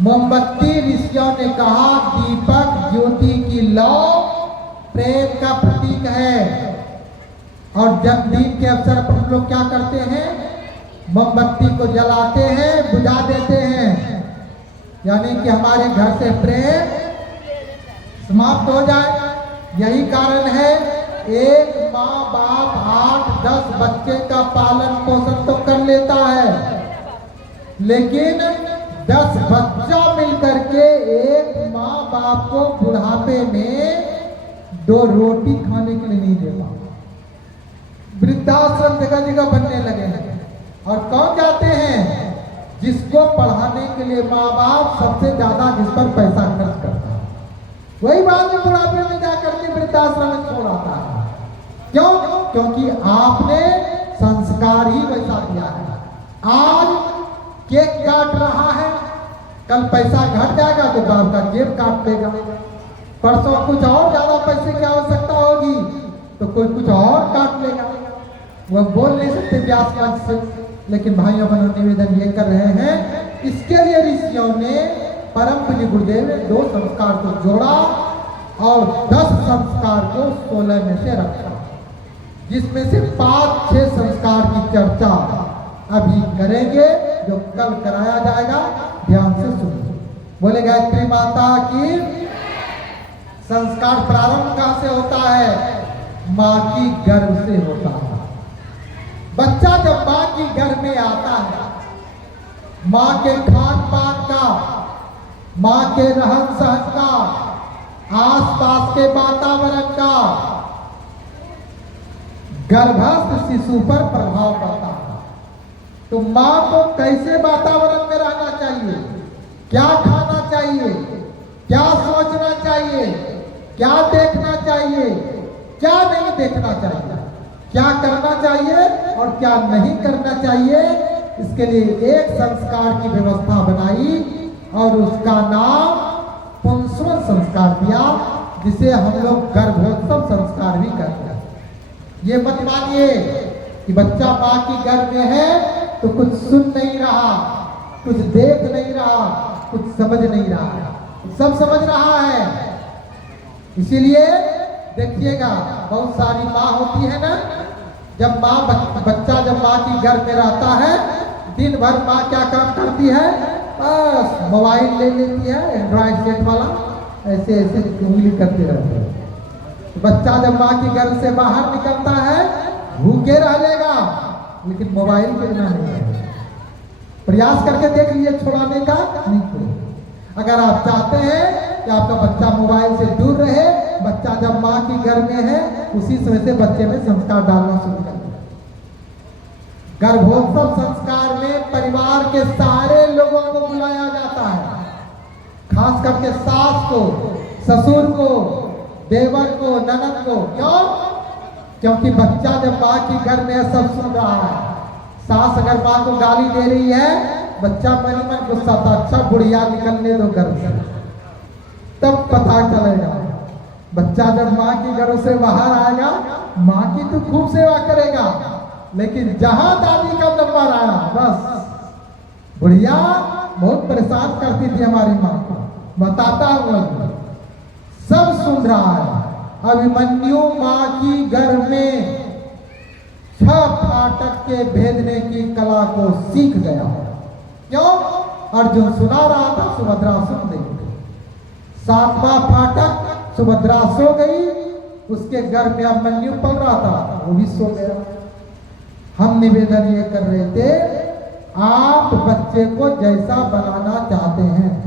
मोमबत्ती ऋषियों ने कहा दीपक ज्योति की लौ प्रेम का प्रतीक है। और जन्मदिन के अवसर पर हम लोग क्या करते हैं? मोमबत्ती को जलाते हैं, बुझा देते हैं, यानी कि हमारे घर से प्रेम समाप्त हो जाए। यही कारण है एक माँ बाप 8-10 बच्चे का पालन पोषण तो कर लेता है, लेकिन 10 बच्चा मिलकर के एक माँ बाप को बुढ़ापे में 2 रोटी खाने के लिए नहीं देता। वृद्धाश्रम जगह जगह बनने लगे हैं। और कौन जाते हैं? जिसको पढ़ाने के लिए माँ बाप सबसे ज्यादा जिस पर पैसा खर्च करता है, वही बाद में बुढ़ापे में जाकर के वृद्धाश्रम में छोड़ आता है। क्यों? क्योंकि आपने संस्कार ही वैसा दिया है। आज केक काट रहा है, कल पैसा घट जाएगा तो बाप का जेब काट देगा, परसों कुछ और ज्यादा पैसे की आवश्यकता होगी तो कोई कुछ और काट लेगा। वह बोल नहीं सकते व्यास मंच से, लेकिन भाइयों बहनों निवेदन ये कर रहे हैं। इसके लिए ऋषियों ने, परम पूज्य गुरुदेव ने 2 संस्कार को जोड़ा और 10 संस्कार को 16 में से रखा, जिसमें से 5-6 संस्कार की चर्चा अभी करेंगे, जो कल कराया जाएगा। ध्यान से सुनिए। बोले गायत्री माता की। संस्कार प्रारंभ कहां से होता है? माँ की गर्भ से होता है। बच्चा जब माँ की गर्भ में आता है माँ के खान पान का, माँ के रहन सहन का, आसपास के वातावरण का गर्भस्थ शिशु पर प्रभाव पड़ता है। तो माँ को कैसे वातावरण में रहना चाहिए, क्या खाना चाहिए, क्या सोचना चाहिए, क्या देखना चाहिए, क्या नहीं देखना चाहिए, क्या करना चाहिए और क्या नहीं करना चाहिए, इसके लिए एक संस्कार की व्यवस्था बनाई और उसका नाम पुंसवन संस्कार दिया, जिसे हम लोग गर्भोत्सव संस्कार भी कहते हैं। ये मत मानिए कि बच्चा माँ की गर्भ में है तो कुछ सुन नहीं रहा, कुछ देख नहीं रहा, कुछ समझ नहीं रहा, सब समझ रहा है। इसीलिए देखिएगा बहुत सारी माँ होती है ना, जब बच्चा जब माँ की गर्भ में रहता है, दिन भर माँ क्या काम करती है, बस मोबाइल ले लेती है, एंड्रॉइड सेट वाला, ऐसे ऐसे उंगली करते रहते हैं। बच्चा जब माँ की गर्भ से बाहर निकलता है भूखे रह लेगा, लेकिन मोबाइल के बिना नहीं रहेगा। प्रयास करके देख लीजिए छोड़ाने का, नहीं छोड़े। अगर आप चाहते हैं कि आपका बच्चा मोबाइल से दूर रहे, बच्चा जब माँ की गर्भ में है उसी समय से बच्चे में संस्कार डालना शुरू कर दिया। गर्भोत्सव संस्कार में परिवार के सारे लोगों को बुलाया जाता है, खास करके सास को, ससुर को, देवर को, ननद को। क्यों? क्योंकि बच्चा जब माँ की घर में सब सुन रहा है। सास अगर माँ को गाली दे रही है, बच्चा मन ही मन गुस्सा था, अच्छा बुढ़िया निकलने दो घर से, तब पता चलेगा। बच्चा जब माँ की घर से बाहर आएगा, माँ की तो खूब सेवा करेगा, लेकिन जहां दादी का नंबर आया, बस बुढ़िया बहुत परेशान करती थी हमारी माँ को, बताता हूँ सब सुन रहा है। अभिमन्यु माँ की गर्भ में 6 फाटक के भेदने की कला को सीख गया। क्यों? अर्जुन सुना रहा था, सुभद्रा सुन रही थी। 7वां फाटक सुभद्रा सो गई, उसके गर्भ में अभिमन्यु पल रहा था, वो भी सो गया। हम निवेदन ये कर रहे थे, आप बच्चे को जैसा बनाना चाहते हैं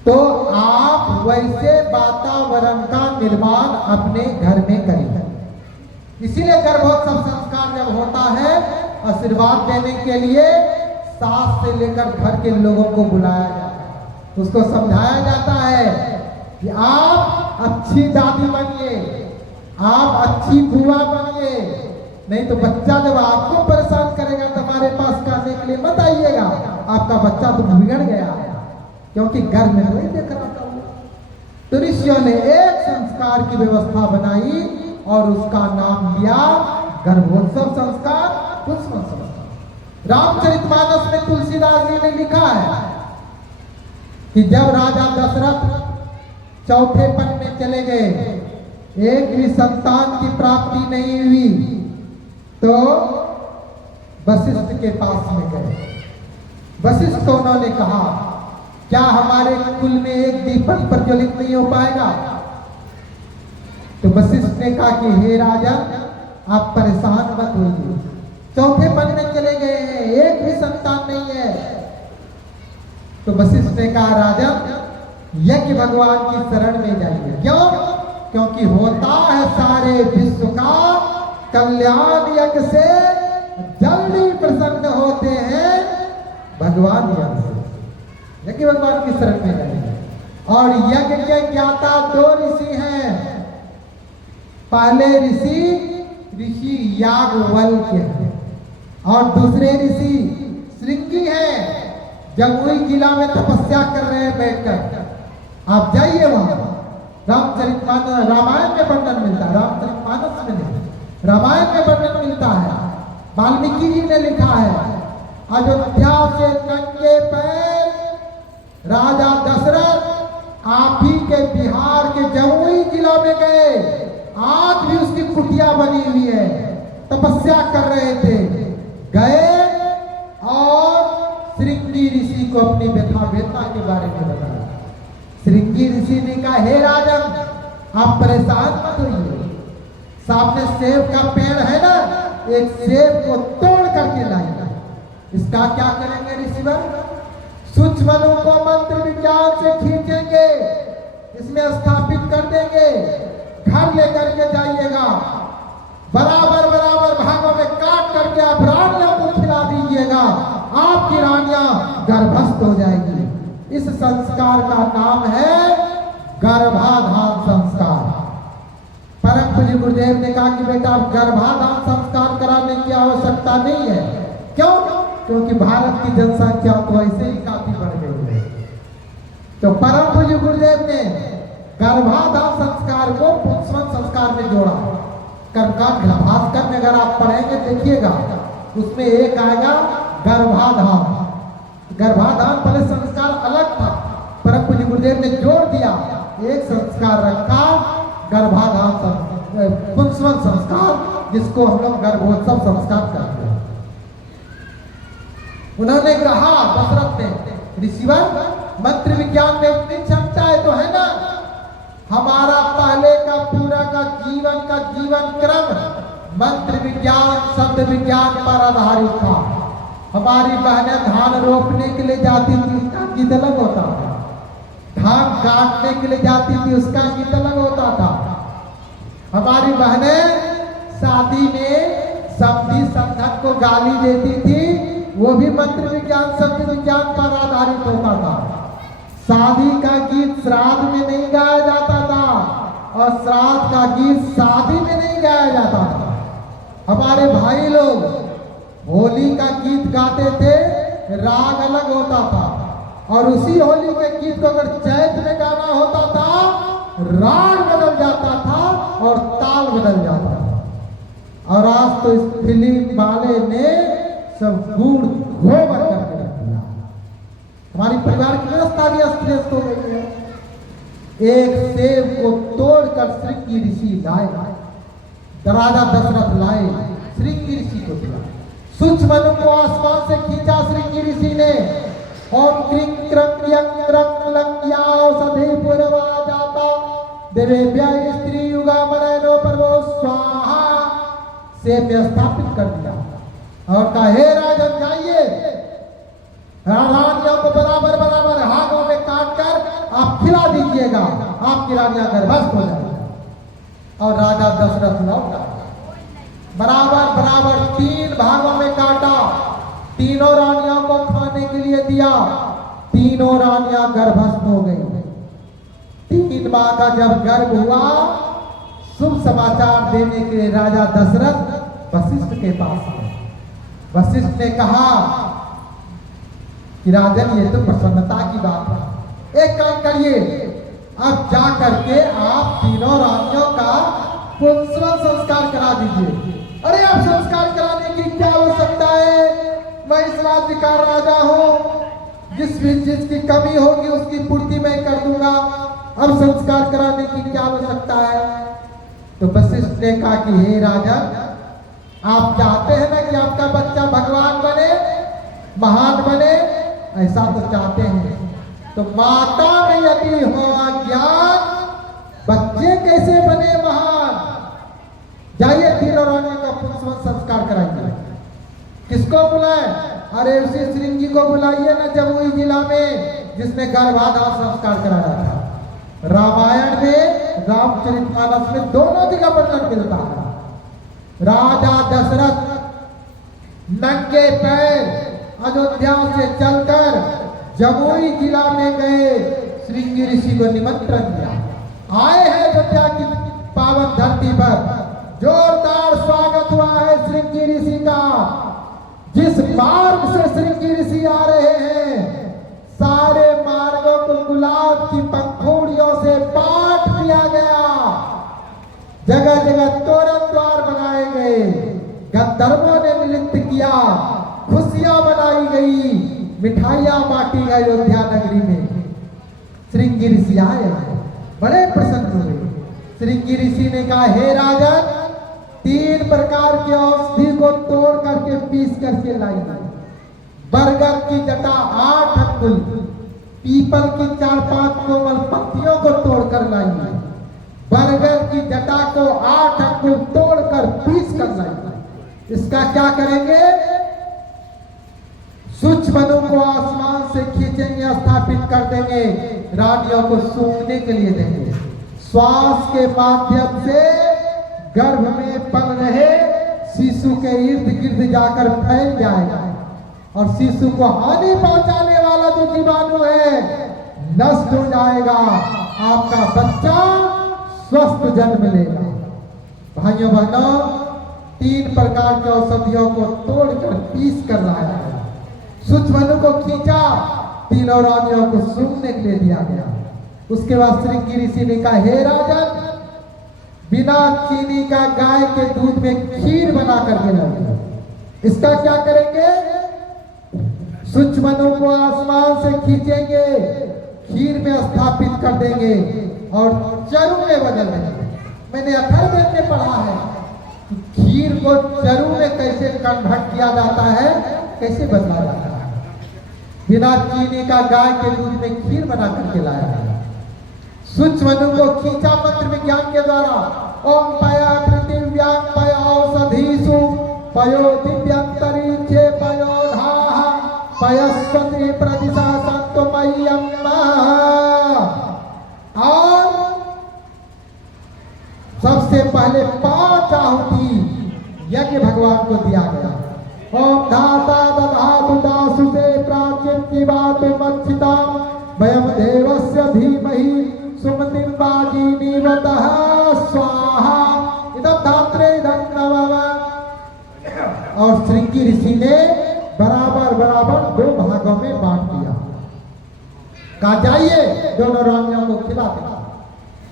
तो आप वैसे वातावरण का निर्माण अपने घर में करें। इसीलिए गर्भोत्सव संस्कार जब होता है, आशीर्वाद देने के लिए सास से लेकर घर के लोगों को बुलाया जाता है, उसको समझाया जाता है कि आप अच्छी दादी बनिए, आप अच्छी बुआ बनिए, नहीं तो बच्चा जब आपको परेशान करेगा तो हमारे पास करने के लिए मत आइएगा, आपका बच्चा तो बिगड़ गया है, क्योंकि घर में नहीं देख रहा था। तो ऋषियों ने एक संस्कार की व्यवस्था बनाई और उसका नाम दिया गर्भोत्सव संस्कार, पुंसवन संस्कार। रामचरितमानस में तुलसीदास जी ने लिखा है कि जब राजा दशरथ चौथे पन में चले गए, एक भी संतान की प्राप्ति नहीं हुई, तो वशिष्ठ के पास में गए। वशिष्ठ को उन्होंने कहा, क्या हमारे कुल में एक दीपक प्रज्वलित नहीं हो पाएगा? तो वशिष्ठ ने कहा कि हे राजा, आप परेशान मत होइए, चौथे पन में चले गए हैं, एक भी संतान नहीं है। तो वशिष्ठ ने कहा, राजा यज्ञ भगवान की शरण में जाइए। क्यों? क्योंकि होता है सारे विश्व का कल्याण यज्ञ से, जल्दी प्रसन्न होते हैं भगवान यज्ञ से। यज्ञ भगवान की शरण में जाइए। और यज्ञ के ज्ञाता 2 ऋषि हैं। पहले ऋषि याज्ञवल्क्य हैं और दूसरे ऋषि श्रृंगी हैं, जमुई जिला में तपस्या कर रहे हैं बैठकर। आप जाइए वहां, रामचरितमानस, रामायण में वर्णन मिलता है, रामचरितमानस में नहीं, रामायण में वर्णन मिलता है। वाल्मीकि जी ने लिखा है, अयोध्या से नंगे पैर राजा दशरथ आप ही के बिहार के जमुई जिला में गए, आज भी उसकी कुटिया बनी हुई है, तपस्या कर रहे थे। गए और श्रृंगी ऋषि को अपनी व्यथा वेदना के बारे में बताया। श्रृंगी ऋषि ने कहा, हे राजन, आप परेशान मत होइए, सामने सेब का पेड़ है ना, एक सेब को तोड़ करके लाइए। इसका क्या करेंगे ऋषिवर? सूक्ष्मणु को मंत्र विज्ञान से खींचेंगे, इसमें स्थापित कर देंगे, घर लेकर के जाइएगा, बराबर बराबर भागों में काट करके आप रानियों को खिला दीजिएगा, आपकी रानियां गर्भस्थ हो जाएगी। इस संस्कार का नाम है गर्भाधान संस्कार। परम पूज्य गुरुदेव ने कहा कि बेटा अब गर्भाधान संस्कार कराने की आवश्यकता नहीं है। क्यों? क्योंकि भारत की जनसंख्या तो ऐसे ही काफी बढ़ गई है। तो परम पूज्य गुरुदेव ने गर्भाधान संस्कार को पुंसवन संस्कार में जोड़ा। कर्मकांड भास्कर में अगर आप पढ़ेंगे देखिएगा, उसमें एक आएगा गर्भाधान। गर्भाधान पहले संस्कार अलग था, परम पूज्य गुरुदेव ने जोड़ दिया, एक संस्कार रखा गर्भाधान पुंसवन संस्कार, जिसको हम लोग गर्भोत्सव संस्कार करते हैं। उन्होंने कहा दशरथ ने, ऋषिवर मंत्र विज्ञान में इतनी क्षमता है तो है ना, हमारा पहले का पूरा का जीवन क्रम मंत्र विज्ञान शब्द विज्ञान पर आधारित था। हमारी बहनें धान रोपने के लिए जाती थी, उसका गीत अलग होता था। धान काटने के लिए जाती थी, उसका गीत अलग होता था। हमारी बहनें शादी में समधी समधन को गाली देती थी, वो भी मंत्र विज्ञान शब्द विज्ञान पर आधारित होता था। शादी का गीत श्राद्ध में नहीं गाया जाता था और श्राद्ध का गीत शादी में नहीं गाया जाता था। हमारे भाई लोग होली का गीत गाते थे, राग अलग होता था, और उसी होली के गीत को अगर चैत में गाना होता था, राग बदल जाता था और ताल बदल जाता था। और आज तो इस फिल्म वाले ने सब गुड़ गोबर करके रख दिया। हमारी परिवार की व्यवस्था भी अस्त व्यस्त हो गई है। एक सेब को तोड़कर श्रृंगी ऋषि लाए, राजा दशरथ लाए, श्रृंगी ऋषि को दिया। सूक्ष्मणु को आसमान से खींचा श्रृंगी ऋषि ने, और क्रिं क्रं यं क्रं लं या औषधि पूर्वा जाता देवेभ्य स्त्री युगा मरैनो पर्वो स्वाहा, सेब में स्थापित कर दिया और कहा, हे राजन जाइए, रानियों को बराबर बराबर हाथों में काट कर आप खिला दीजिएगा, आपकी रानियां गर्भस्थ हो जाएगी। और राजा दशरथ लौटा, बराबर बराबर 3 भागों में काटा, तीनों रानियों को खाने के लिए दिया, तीनों रानियां गर्भस्थ हो गई। 3 माह का जब गर्भ हुआ, शुभ समाचार देने के लिए राजा दशरथ वशिष्ठ के पास आए। वशिष्ठ ने कहा कि राजन, ये तो प्रसन्नता की बात है, एक काम करिए, अब जा करके आप तीनों रानियों का पुंसवन संस्कार करा दीजिए। अरे आप संस्कार कराने की क्या आवश्यकता है, मैं इस राज्य का राजा हूं, जिस भी चीज की कमी होगी उसकी पूर्ति मैं कर दूंगा, अब संस्कार कराने की क्या आवश्यकता है। तो वशिष्ठ ने कहा कि हे राजा, आप चाहते हैं ना कि आपका बच्चा भगवान बने, महान बने, ऐसा तो चाहते हैं, तो माता में यदि हो अज्ञान, बच्चे कैसे बने महान। जाइए तीनों रानियों का पुंसवन संस्कार कराइए। किसको बुलाए? अरे उसी श्रृंगी को बुलाइए ना, जमुई जिला में जिसने गर्भाधान संस्कार कराया था। रामायण में, रामचरितमानस में दोनों जगह वर्णन मिलता है। राजा दशरथ नंगे पैर अयोध्या से चलकर जमुई जिला में गए, श्रृंगी ऋषि को निमंत्रण दिया। आए हैं अयोध्या की पावन धरती पर, जोरदार स्वागत हुआ है श्रृंगी ऋषि का। जिस मार्ग से श्रृंगी ऋषि आ रहे हैं, सारे मार्गों को गुलाब की पंखुड़ियों से पाट दिया गया, जगह जगह तोरण द्वार बनाए गए, गंधर्वों ने नृत्य किया, खुशियां मनाई गई, मिठाइयां बांटी गई अयोध्या नगरी में। श्रृंगी ऋषि आए, बड़े प्रसन्न हुए। श्रृंगी ऋषि ने कहा, हे राजन, 3 प्रकार की औषधि को तोड़ करके पीस करके लाई। बरगद की जटा 8 अंगुल, पीपल की 4-5 कोमल पत्तियों को तोड़कर लाई। बरगद की जटा को 8 अंगुल तोड़कर पीस कर लाई। इसका क्या करेंगे? सूक्ष्म मनु को आसमान से खींचेंगे, स्थापित कर देंगे, रानियों को सूंघने के लिए देंगे। श्वास के माध्यम से गर्भ में पल रहे शिशु के इर्द गिर्द जाकर फैल जाएगा और शिशु को हानि पहुंचाने वाला जो जीवाणु है नष्ट हो जाएगा। आपका बच्चा स्वस्थ जन्म लेगा। भाइयों बहनों, 3 प्रकार की औषधियों को तोड़कर पीस कर लाया गया। सूक्ष्म मनु को खींचा, तीनों रानियों को सूंघने के लिए दिया गया। उसके बाद श्रृंगी ऋषि ने कहा, हे राजन, बिना चीनी का गाय के दूध में खीर बना करके लाइए। इसका क्या करेंगे? सूक्ष्म मनु को आसमान से खींचेंगे, खीर में स्थापित कर देंगे और चरु में बदल देंगे। मैंने अथर्ववेद में पढ़ा है कि खीर को चरु में कैसे कन्वर्ट किया जाता है, कैसे बदला जाता है। बिना चीनी का गाय के दूध में खीर बना करके लाया है। सूक्ष्म मनु को खींचा मंत्र विज्ञान के द्वारा। ओम पया पृथिव्यां पय औषधीषु पयो दिव्यंतरिक्षे पयो धाः पयस्वति प्रदिशा संतमय्यम्मा। और सबसे पहले 5 आहुति यज्ञ भगवान को दिया गया। ओम धाता दधातु दासुते प्राचीन की बात मच्छिता वयम देवस्य धीमहि सुमतिं वाजिनीवतः स्वाहा इदं धात्रे इदं नमः। और श्रृंगी ऋषि ने बराबर 2 भागों में बांट दिया। कहा जाइए दोनों रानियों को खिला दें।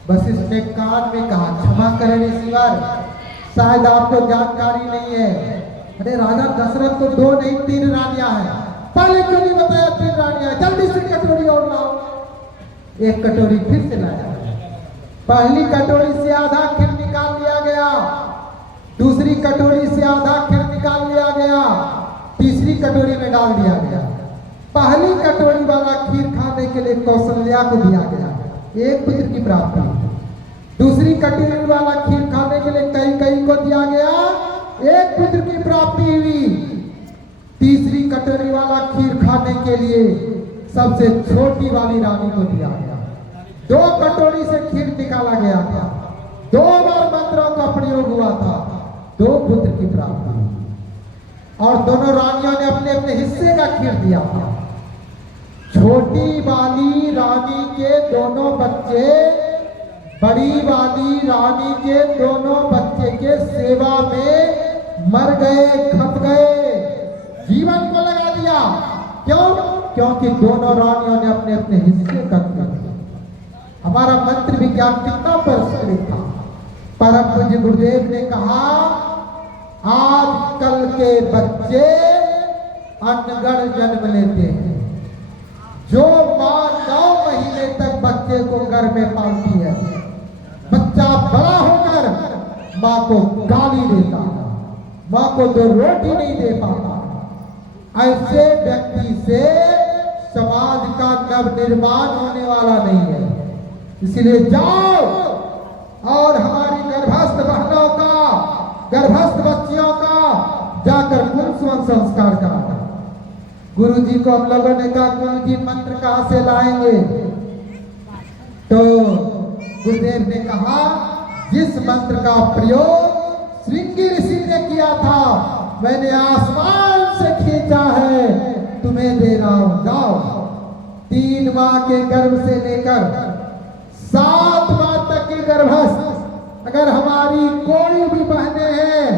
बस इसने कान में कहा, क्षमा करें ऋषिवर, शायद आपको जानकारी नहीं है। अरे राजा दशरथ को 2 नहीं 3 रानियां हैं। पहले क्यों नहीं बताया 3 रानियां? जल्दी से कटोरी और लाओ। एक कटोरी फिर से लाया। पहली कटोरी से आधा खीर निकाल लिया गया, दूसरी कटोरी से आधा खीर निकाल लिया गया, तीसरी कटोरी में डाल दिया गया। पहली कटोरी वाला खीर खाने के लिए कौशल्या को दिया गया, 1 पुत्र की प्राप्ति। दूसरी कटोरी वाला खीर खाने के लिए कैकेयी को दिया गया, 1 पुत्र की प्राप्ति हुई। तीसरी कटोरी वाला खीर खाने के लिए सबसे छोटी वाली रानी को दिया गया। 2 कटोरी से खीर निकाला गया था, 2 बार मंत्रों का प्रयोग हुआ था, 2 पुत्र की प्राप्ति हुई। और दोनों रानियों ने अपने अपने हिस्से का खीर दिया था। छोटी वाली रानी के दोनों बच्चे बड़ी वाली रानी के दोनों बच्चे के सेवा में मर गए, खप गए, जीवन को लगा दिया। क्यों? क्योंकि दोनों रानियों ने अपने अपने हिस्से कर दिए। हमारा मंत्र विज्ञान कितना परिष्कृत था। परम पूज्य गुरुदेव ने कहा, आजकल के बच्चे अनगढ़ जन्म लेते हैं। जो माँ 9 महीने तक बच्चे को घर में पालती है, बच्चा बड़ा होकर माँ को गाली देता है, माँ को 2 रोटी नहीं दे पाता। ऐसे व्यक्ति से समाज का नव निर्माण होने वाला नहीं है। इसलिए जाओ और हमारी गर्भस्थ बहनों का, गर्भस्थ बच्चियों का जाकर कुंसवन संस्कार करा। गुरु जी को हम लोगों ने कहा, गुरु जी मंत्र कहां से लाएंगे? तो गुरुदेव ने कहा, जिस मंत्र का प्रयोग श्रृंगी ऋषि ने किया था, मैंने आसमान से खींचा है, तुम्हें दे रहा हूं, जाओ। 3 माह के गर्भ से लेकर 7 माह तक की गर्भस्थ अगर हमारी कोई भी बहनें हैं,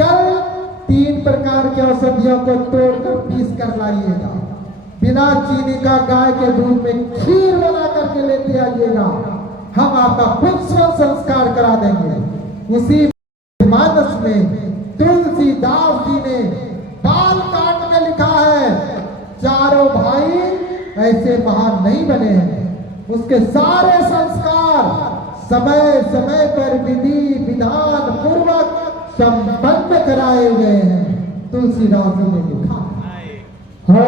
कल 3 प्रकार के औषधियों को तोड़कर पीस कर लाइएगा। बिना चीनी का गाय के दूध में खीर बना करके लेते आइएगा। हम आपका पुंसवन संस्कार करा देंगे। उसी मानस में तुलसीदास जी ने बाल कांड में लिखा है, चारों भाई ऐसे महान नहीं बने हैं। उसके सारे संस्कार समय समय पर विधि विधान पूर्वक संपन्न कराए गए हैं। तुलसीदास जी ने लिखा हो,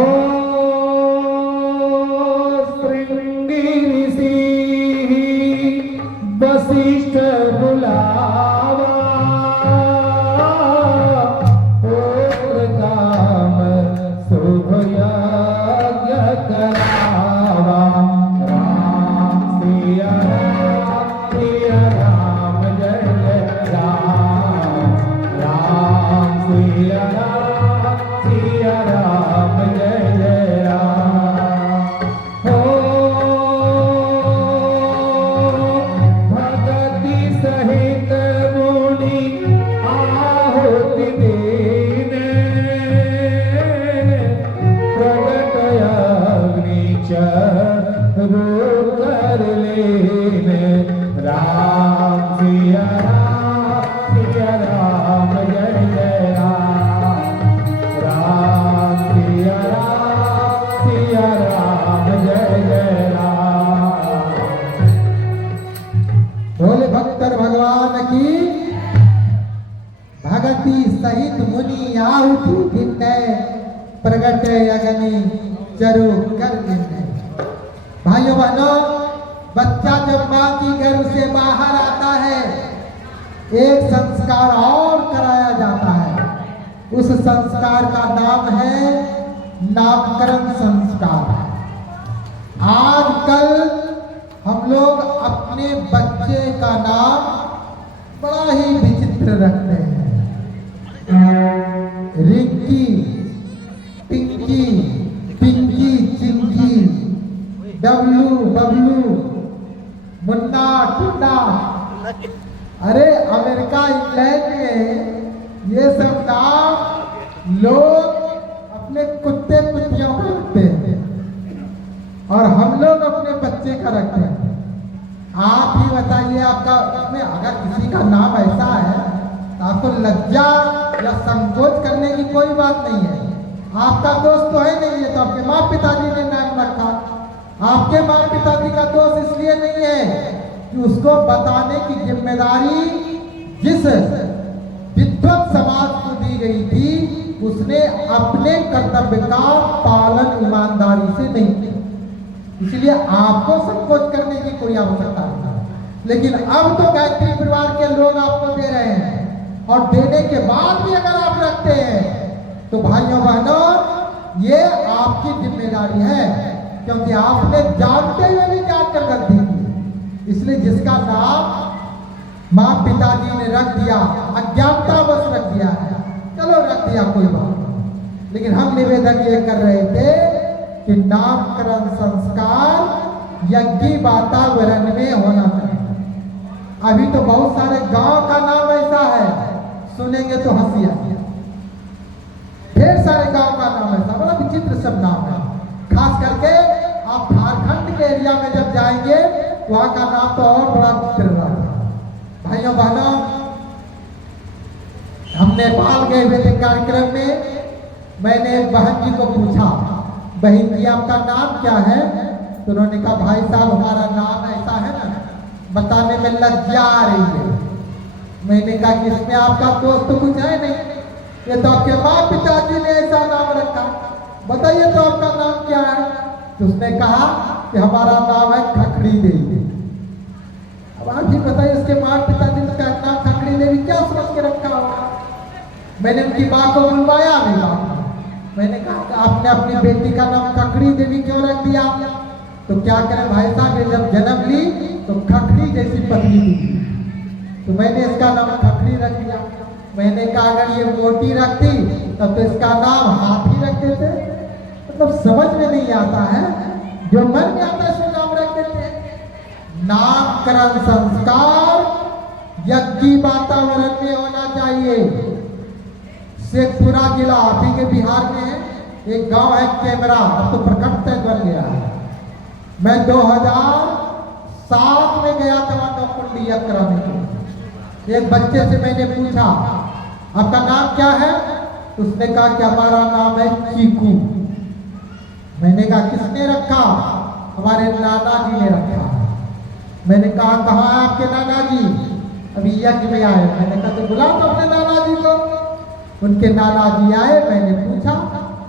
श्रृंगी ऋषि वशिष्ठ बुलावा, और काम शुभ बृहस्पति सहित मुनि आहुति भिन्न प्रगट अग्नि चरु कर भिन्न। भाइयों बहनों, बच्चा जब माँ की गर्भ से बाहर आता है, एक संस्कार और कराया जाता है। उस संस्कार का नाम है नामकरण संस्कार। आजकल हम लोग अपने बच्चे का नाम बड़ा ही विचित्र रखते हैं। रिंकी, पिंकी, पिंकी, चिंकी, डब्लू, बबलू, मुन्ना, टुन्ना। अरे अमेरिका, इंग्लैंड में ये सब नाम लोग अपने कुत्ते कुत्तियों को रखते हैं और हम लोग अपने बच्चे का रखते हैं। आप ही बताइए, आपका उसमें अगर किसी का नाम ऐसा है तो आपको लज्जा या संकोच करने की कोई बात नहीं है। आपका दोस्त तो है नहीं है, तो आपके माँ पिताजी ने नाम रखा। आपके माँ पिताजी का दोस्त इसलिए नहीं है कि उसको बताने की जिम्मेदारी जिस विद्वत समाज को दी गई थी, उसने अपने कर्तव्य का पालन ईमानदारी से नहीं किया। इसलिए आपको संकोच करने की कोई आवश्यकता नहीं है। लेकिन अब तो गायत्री परिवार के लोग आपको दे रहे हैं, और देने के बाद भी अगर आप रखते हैं तो भाइयों बहनों, ये आपकी जिम्मेदारी है, क्योंकि आपने जानते हुए भी जानकर गलती की। इसलिए जिसका नाम माँ पिताजी ने रख दिया, अज्ञानतावश रख दिया है, चलो रख दिया, कोई बात नहीं। लेकिन हम निवेदन ये कर रहे थे कि नामकरण संस्कार यज्ञ वातावरण में होना चाहिए। अभी तो बहुत सारे गांव का नाम ऐसा है, सुनेंगे तो हंसी आती है। ढेर सारे गांव का नाम ऐसा, बड़ा विचित्र सब नाम है। खास करके आप झारखंड के एरिया में जब जाएंगे, वहां का नाम तो और बड़ा विचित्र रहा है। भाइयों बहनों, हम नेपाल गए हुए थे कार्यक्रम में। मैंने एक बहन जी को पूछा, बहन जी आपका नाम क्या है? तो उन्होंने कहा, भाई साहब हमारा नाम ऐसा है ना, बताने में लज्जा आ रही है। मैंने कहा कि इसमें आपका दोस्त तो कुछ है नहीं, ये तो आपके माँ पिताजी ने ऐसा नाम रखा, बताइए तो आपका नाम क्या है? तो उसने कहा कि हमारा नाम है खखड़ी देवी। अब आप ही बताइए, उसके माँ पिताजी ने उसका नाम खखड़ी देवी क्या समझ के रखा होगा? मैंने उनकी माँ को बुलवाया, अभी बात मैंने कहा आपने अपनी बेटी का नाम खखड़ी देवी क्यों रख दिया? तो क्या करें भाई साहब, ये जब जन्म ली तो खखड़ी जैसी पतली थी, तो मैंने इसका नाम खखड़ी रख दिया। मैंने कहा अगर ये मोटी रखती तब तो इसका नाम हाथी रख देते। मतलब समझ में नहीं आता है, जो मन में आता है सो नाम रख देते हैं। नामकरण संस्कार यज्ञ वातावरण में होना चाहिए। शेखपुरा जिला आप ही के बिहार में है, एक गांव है कैमरा, अब तो प्रखंड तक बन गया है। मैं 2007 में गया था वहां नौकुंडी कराने के लिए। एक बच्चे से मैंने पूछा आपका नाम क्या है? उसने कहा कि हमारा नाम है चीकू। मैंने कहा किसने रखा? हमारे नाना जी ने रखा। मैंने कहा कहाँ है आपके नाना जी? अभी यज्ञ में आए। मैंने कहा तो बुलाओ तो अपने नाना जी को। उनके नाना जी आए, मैंने पूछा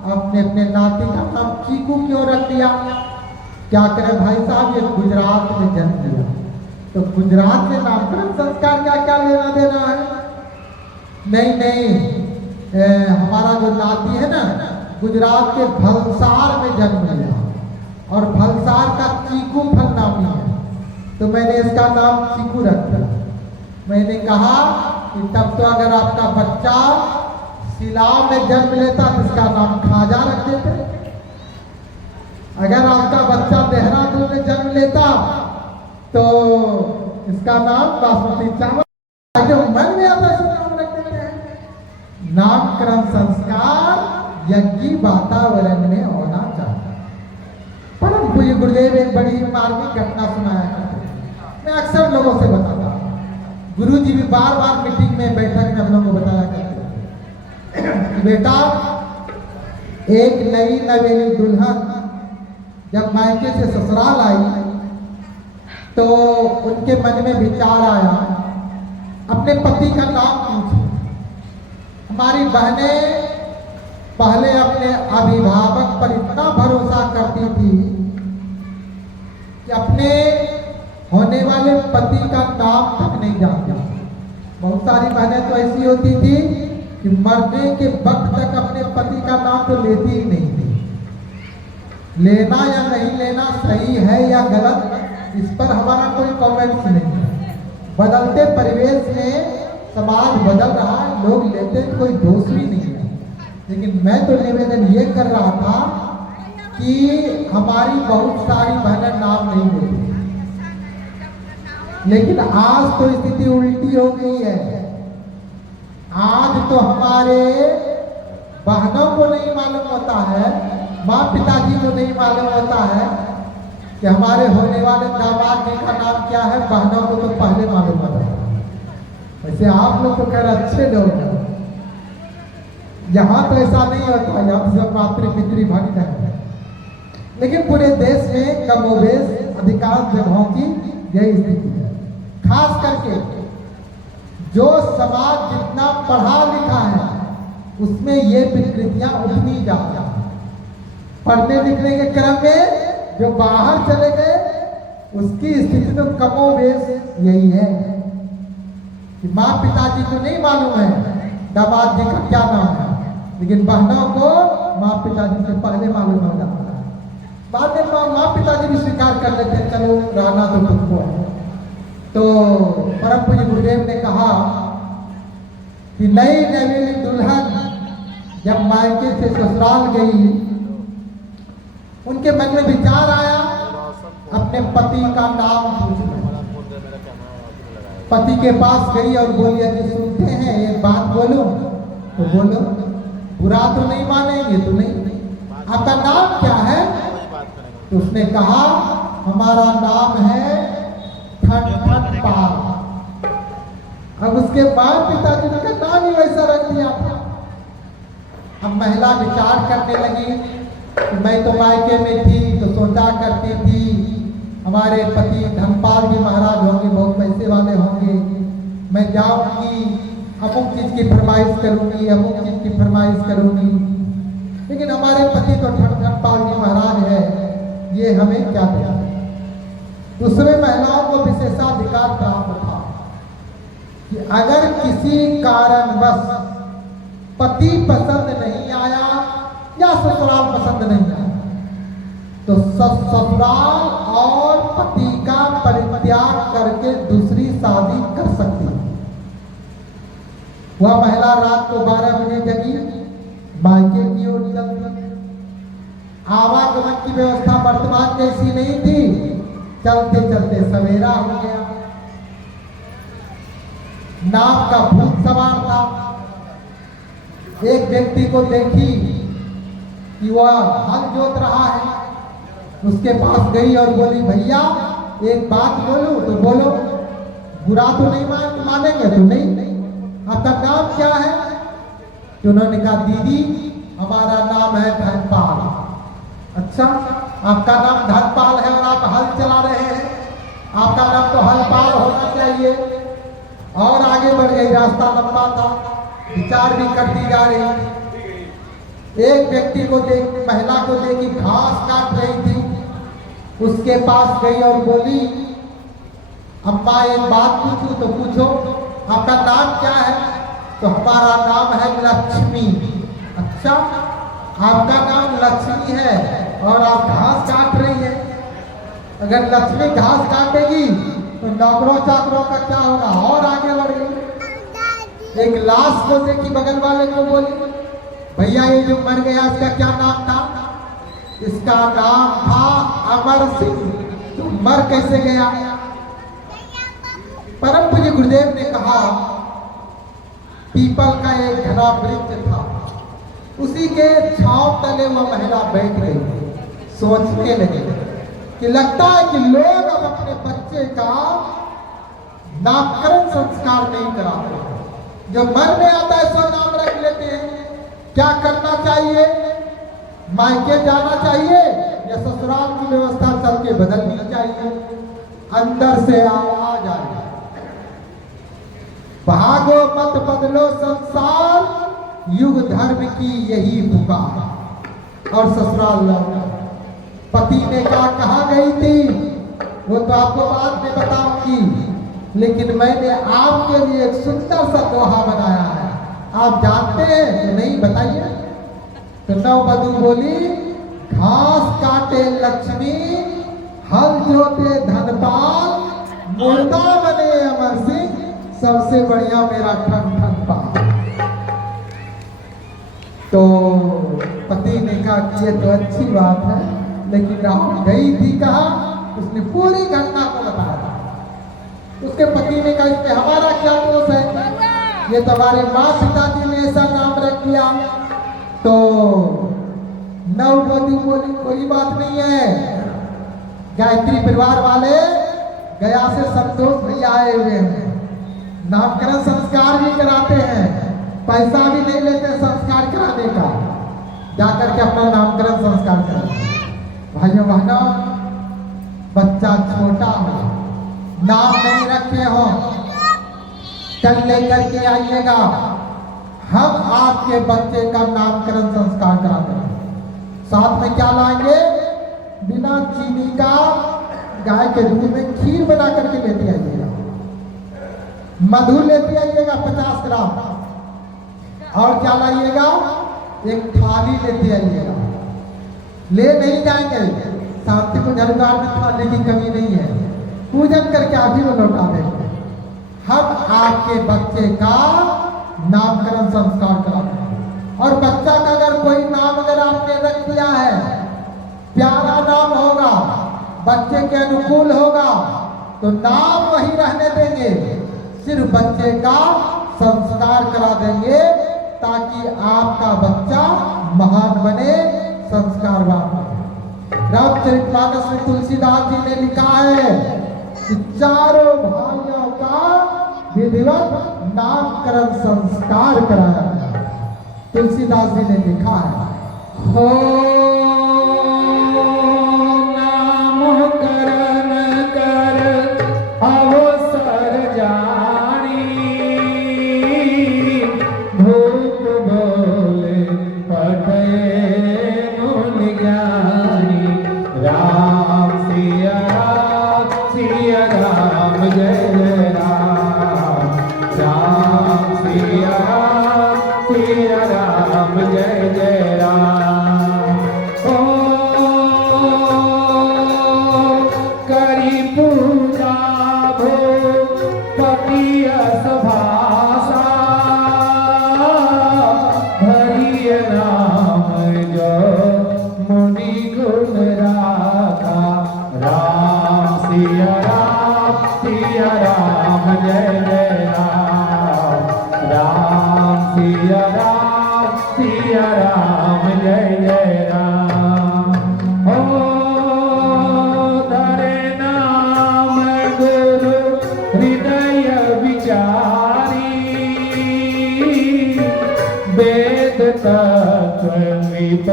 आपने अपने नाती का नाम चीकू क्यों रख दिया? क्या करें भाई साहब, ये गुजरात में जन्म लिया, तो गुजरात से नामकरण संस्कार क्या क्या लेना देना है? नहीं, हमारा जो नाती है ना, गुजरात के भलसार में जन्म लिया, और भलसार का चीकू फल नामी है, तो मैंने इसका नाम चीकू रख दिया। मैंने कहा कि तब तो अगर आपका बच्चा शिलांग में जन्म लेता तो इसका नाम खाजा रख देते। अगर आपका बच्चा देहरादून में जन्म लेता तो इसका नाम बासमती चावल, जो मन में आता है नाम रख देते हैं। नामकरण संस्कार यज्ञ वातावरण में होना चाहिए। परम पूज्य गुरुदेव एक बड़ी मार्मिक घटना सुनाया करते हैं। मैं अक्सर लोगों से बताता हूँ, गुरु जी भी बार बार मीटिंग में बैठक में हम लोगों को बताया करते हैं, बेटा एक नई नवेली दुल्हन जब मायके से ससुराल आई तो उनके मन में विचार आया अपने पति का नाम पूछे। हमारी बहनें पहले अपने अभिभावक पर इतना भरोसा करती थी कि अपने होने वाले पति का नाम तक नहीं जानती। बहुत सारी बहनें तो ऐसी होती थी कि मरने के वक्त तक अपने पति का नाम तो लेती ही नहीं थी। लेना या नहीं लेना, सही है या गलत, इस पर हमारा कोई कमेंट्स नहीं है। बदलते परिवेश में समाज बदल रहा है, लोग लेते हैं, कोई दोष भी नहीं है। लेकिन मैं तो निवेदन ये कर रहा था कि हमारी बहुत सारी बहनें नाम नहीं लेती, लेकिन आज तो स्थिति उल्टी हो गई है। आज तो हमारे बहनों को नहीं मालूम होता है, माँ पिताजी को नहीं मालूम होता है कि हमारे होने वाले दामाद जी का नाम क्या है। बहनों को तो पहले मालूम होता है। वैसे आप लोग तो कह रहे अच्छे लोग हैं, यहाँ तो ऐसा नहीं होता, यहाँ तो सब मातृ पितृ भक्त है। लेकिन पूरे देश में कमोबेश अधिकांश जगहों की यही स्थिति है। खास करके जो समाज जितना पढ़ा लिखा है उसमें ये विकृतियां उठनी जाती हैं। पढ़ने लिखने के क्रम में जो बाहर चले गए उसकी स्थिति तो कमोबेश यही है कि माँ पिताजी को नहीं मालूम है दामाद जी का क्या नाम है, लेकिन बहनों को माँ पिताजी से पहले मालूम हो जाता है। बाद में माँ पिताजी भी स्वीकार कर लेते हैं, चलो रहना तो तुमको है। तो परम पूज्य गुरुदेव ने कहा कि नई नवीन दुल्हन जब मायके से ससुराल गई, उनके मन में विचार आया अपने पति का नाम पूछना। पति के पास गई और बोली, यदि सुनते हैं एक बात बोलूं तो बोलो, बुरा तो नहीं मानेंगे तो नहीं। आपका नाम क्या है? तो उसने कहा हमारा नाम है ठन ठन पाल। अब उसके बाद पिताजी ने कहा नाम ही वैसा रख दिया था। अब महिला विचार करने लगी कि मैं तो मायके में थी तो सोचा करती थी हमारे पति धनपाल जी महाराज होंगे, बहुत पैसे वाले होंगे, मैं जाऊंगी अमुक चीज की फरमाइश करूंगी, अमुक चीज की फरमाइश करूंगी। लेकिन हमारे पति तो धनपाल जी महाराज है, ये हमें क्या देगा। दूसरे महिलाओं को विशेषाधिकार प्राप्त था कि अगर किसी कारणवश पति पसंद नहीं आया या ससुराल पसंद नहीं आया तो ससुराल और पति का परित्याग करके दूसरी शादी कर सकती है। वह महिला रात को 12 बजे जगी, मायके की ओर चलती। आवागमन की व्यवस्था वर्तमान जैसी नहीं थी, चलते चलते सवेरा हो गया। नाव का भूत सवार था। एक व्यक्ति को देखी कि वह हल जोत रहा है, उसके पास गई और बोली, भैया एक बात बोलूं तो बोलो, बुरा तो नहीं मानेंगे तो नहीं। आपका नाम क्या है? तो उन्होंने कहा दीदी हमारा नाम है धनपाल। अच्छा, आपका नाम धनपाल है और आप हल चला रहे हैं, आपका नाम तो हलपाल होना चाहिए। और आगे बढ़ गई, रास्ता लंबा था, विचार भी करती जा रही। एक व्यक्ति को देख, महिला को देखी घास काट रही थी, उसके पास गई और बोली, अम्मा एक बात पूछूं तो पूछो, आपका नाम क्या है? तो हमारा नाम है लक्ष्मी। अच्छा, आपका नाम लक्ष्मी है और आप घास काट रही है। अगर लक्ष्मी घास काटेगी तो नौकरों चाकरों का क्या होगा? और आगे बढ़ गई। एक लाश को देखी, बगल वाले को बोली, भैया ये जो मर गया इसका क्या नाम था? इसका नाम था अमर सिंह। तो मर कैसे गया? परम पूज्य गुरुदेव ने कहा पीपल का एक घना वृक्ष था, उसी के छांव तले वह महिला बैठ गई, सोचने लगी कि लगता है कि लोग अब अपने बच्चे का नामकरण संस्कार नहीं कराते, जो मन में आता है सो नाम रख लेते हैं। क्या करना चाहिए? मायके जाना चाहिए या ससुराल की व्यवस्था चल के बदलनी चाहिए? अंदर से आवाज आई, भागो मत बदलो संसार, युग धर्म की यही पुकार। और ससुराल लौटा। पति ने कहा गई थी वो तो आपको बाद में बताऊंगी, लेकिन मैंने आपके लिए एक सुंदर सा दोहा बनाया है। आप जानते हैं तो नहीं, बताइए। तो नववधू बोली, घास काटे लक्ष्मी, हल जोते धनपाल, मुर्दा बने अमर सिंह, सबसे बढ़िया मेरा ठन ठन पाल। तो पति ने कहा कि ये तो अच्छी बात है, लेकिन राम गई थी कहा, उसने पूरी घटना को बताया। उसके पति ने कहा इसमें हमारा क्या दोष है, ये तो हमारे माँ पिताजी ने ऐसा नाम रख दिया। तो नववधू बोली कोई बात नहीं है, गायत्री परिवार वाले गया से संतोष भैया आए हुए हैं, नामकरण संस्कार भी कराते हैं, पैसा भी नहीं लेते संस्कार कराने का, जाकर के अपना नामकरण संस्कार करें। भाइयों बहनों, बच्चा छोटा हो, नाम नहीं रखे हो, कल लेकर के आइएगा, हम आपके बच्चे का नामकरण संस्कार करा देंगे। साथ में क्या लाएंगे, बिना चीनी का गाय के दूध में खीर बना करके लेते आइएगा, मधु लेते आइएगा 50 ग्राम, और क्या लाइएगा, एक थाली लेते आइएगा। ले नहीं जाएंगे, शांतिपुर हरिद्वार में थाली की कमी नहीं है, पूजन करके आप ही लौटा देंगे। हम आपके बच्चे का नामकरण संस्कार कराते हैं। और बच्चा का अगर कोई नाम अगर आपने रख दिया है, प्यारा नाम होगा, बच्चे के अनुकूल होगा, तो नाम वही रहने देंगे, सिर्फ बच्चे का संस्कार करा देंगे, ताकि आपका बच्चा महान बने, संस्कारवान बने। रामचरितमानस में तुलसीदास जी ने लिखा है कि चारों भाइयों का विधिवत नामकरण संस्कार कराया गया। तुलसीदास जी ने लिखा है, हो नामकरण कर अवसर जानी, भूप बोले पठे मुन ज्ञानी, राम सिया राम जय जय राम, राम सिया राम जय जय राम। ओ करी पूजा भो पति सभासा, हरि नाम जो मुनि गुण राखा, राम सिया राम जय जय राम, राम सिया राम जय जय राम। हो धरे नाम गुरु हृदय विचारी, वेद तत्व विप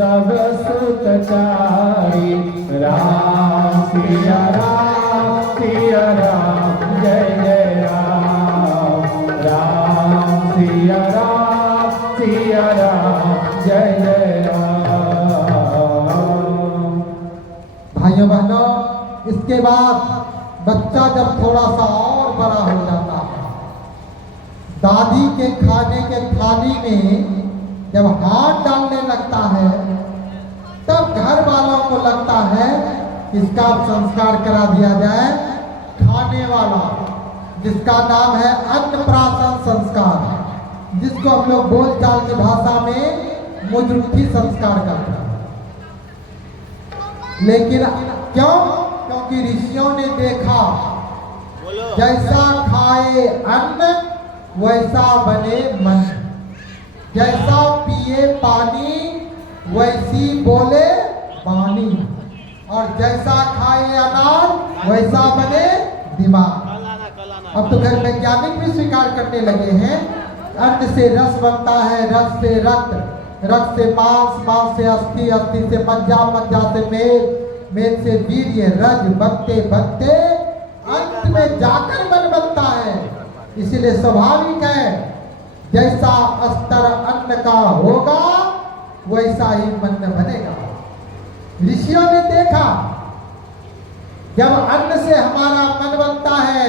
तव सुतचारी, राम सिया राम जय जय राम, राम सिया राम जय जय राम। भाइयों बहनों, इसके बाद बच्चा जब थोड़ा सा और बड़ा हो जाता है, दादी के खाने के थाली में जब हाथ डालने लगता है, तब घर वालों को लगता है इसका संस्कार करा दिया जाए। खाने वाला, जिसका नाम है अन्नप्राशन संस्कार, जिसको हम लोग बोलचाल की भाषा में मुद्रुथी संस्कार करते हैं। लेकिन क्यों? क्योंकि ऋषियों ने देखा, जैसा खाए अन्न वैसा बने मन, जैसा पिए पानी वैसी बोले वाणी, और जैसा खाए अनाज वैसा बने दिमाग। अब तो घर वैज्ञानिक भी स्वीकार करने लगे हैं, अन्न से रस बनता है, रस से रक्त, रक्त से मांस, मांस से अस्थि, अस्थि से मज्जा, मज्जा से मेद, मेद से वीर्य, रज बनते बनते अंत में जाकर मन बनता है। इसीलिए स्वाभाविक है जैसा स्तर अन्न का होगा वैसा ही मन बनेगा। ऋषियों ने देखा जब अन्न से हमारा मन बनता है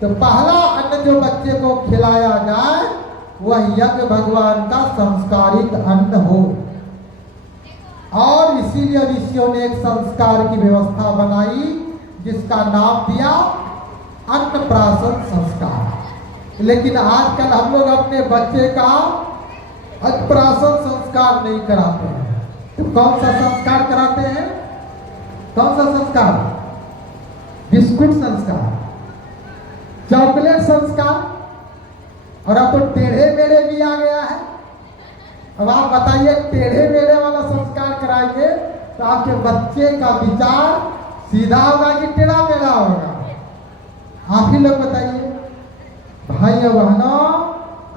तो पहला अन्न जो बच्चे को खिलाया जाए वह यज्ञ भगवान का संस्कारित अन्न हो। और इसीलिए ऋषियों ने एक संस्कार की व्यवस्था बनाई जिसका नाम दिया अन्नप्राशन संस्कार। लेकिन आजकल हम लोग अपने बच्चे का अन्नप्राशन संस्कार नहीं कराते हैं। तो कौन सा संस्कार कराते हैं? कौन सा संस्कार? बिस्कुट संस्कार, चॉकलेट संस्कार, और अब तो टेढ़े मेढ़े भी आ गया है। अब आप बताइए टेढ़े मेढ़े वाला संस्कार कराएंगे तो आपके बच्चे का विचार सीधा होगा कि टेढ़ा मेढ़ा होगा? आप ही लोग बताइए। भाइयों बहनों,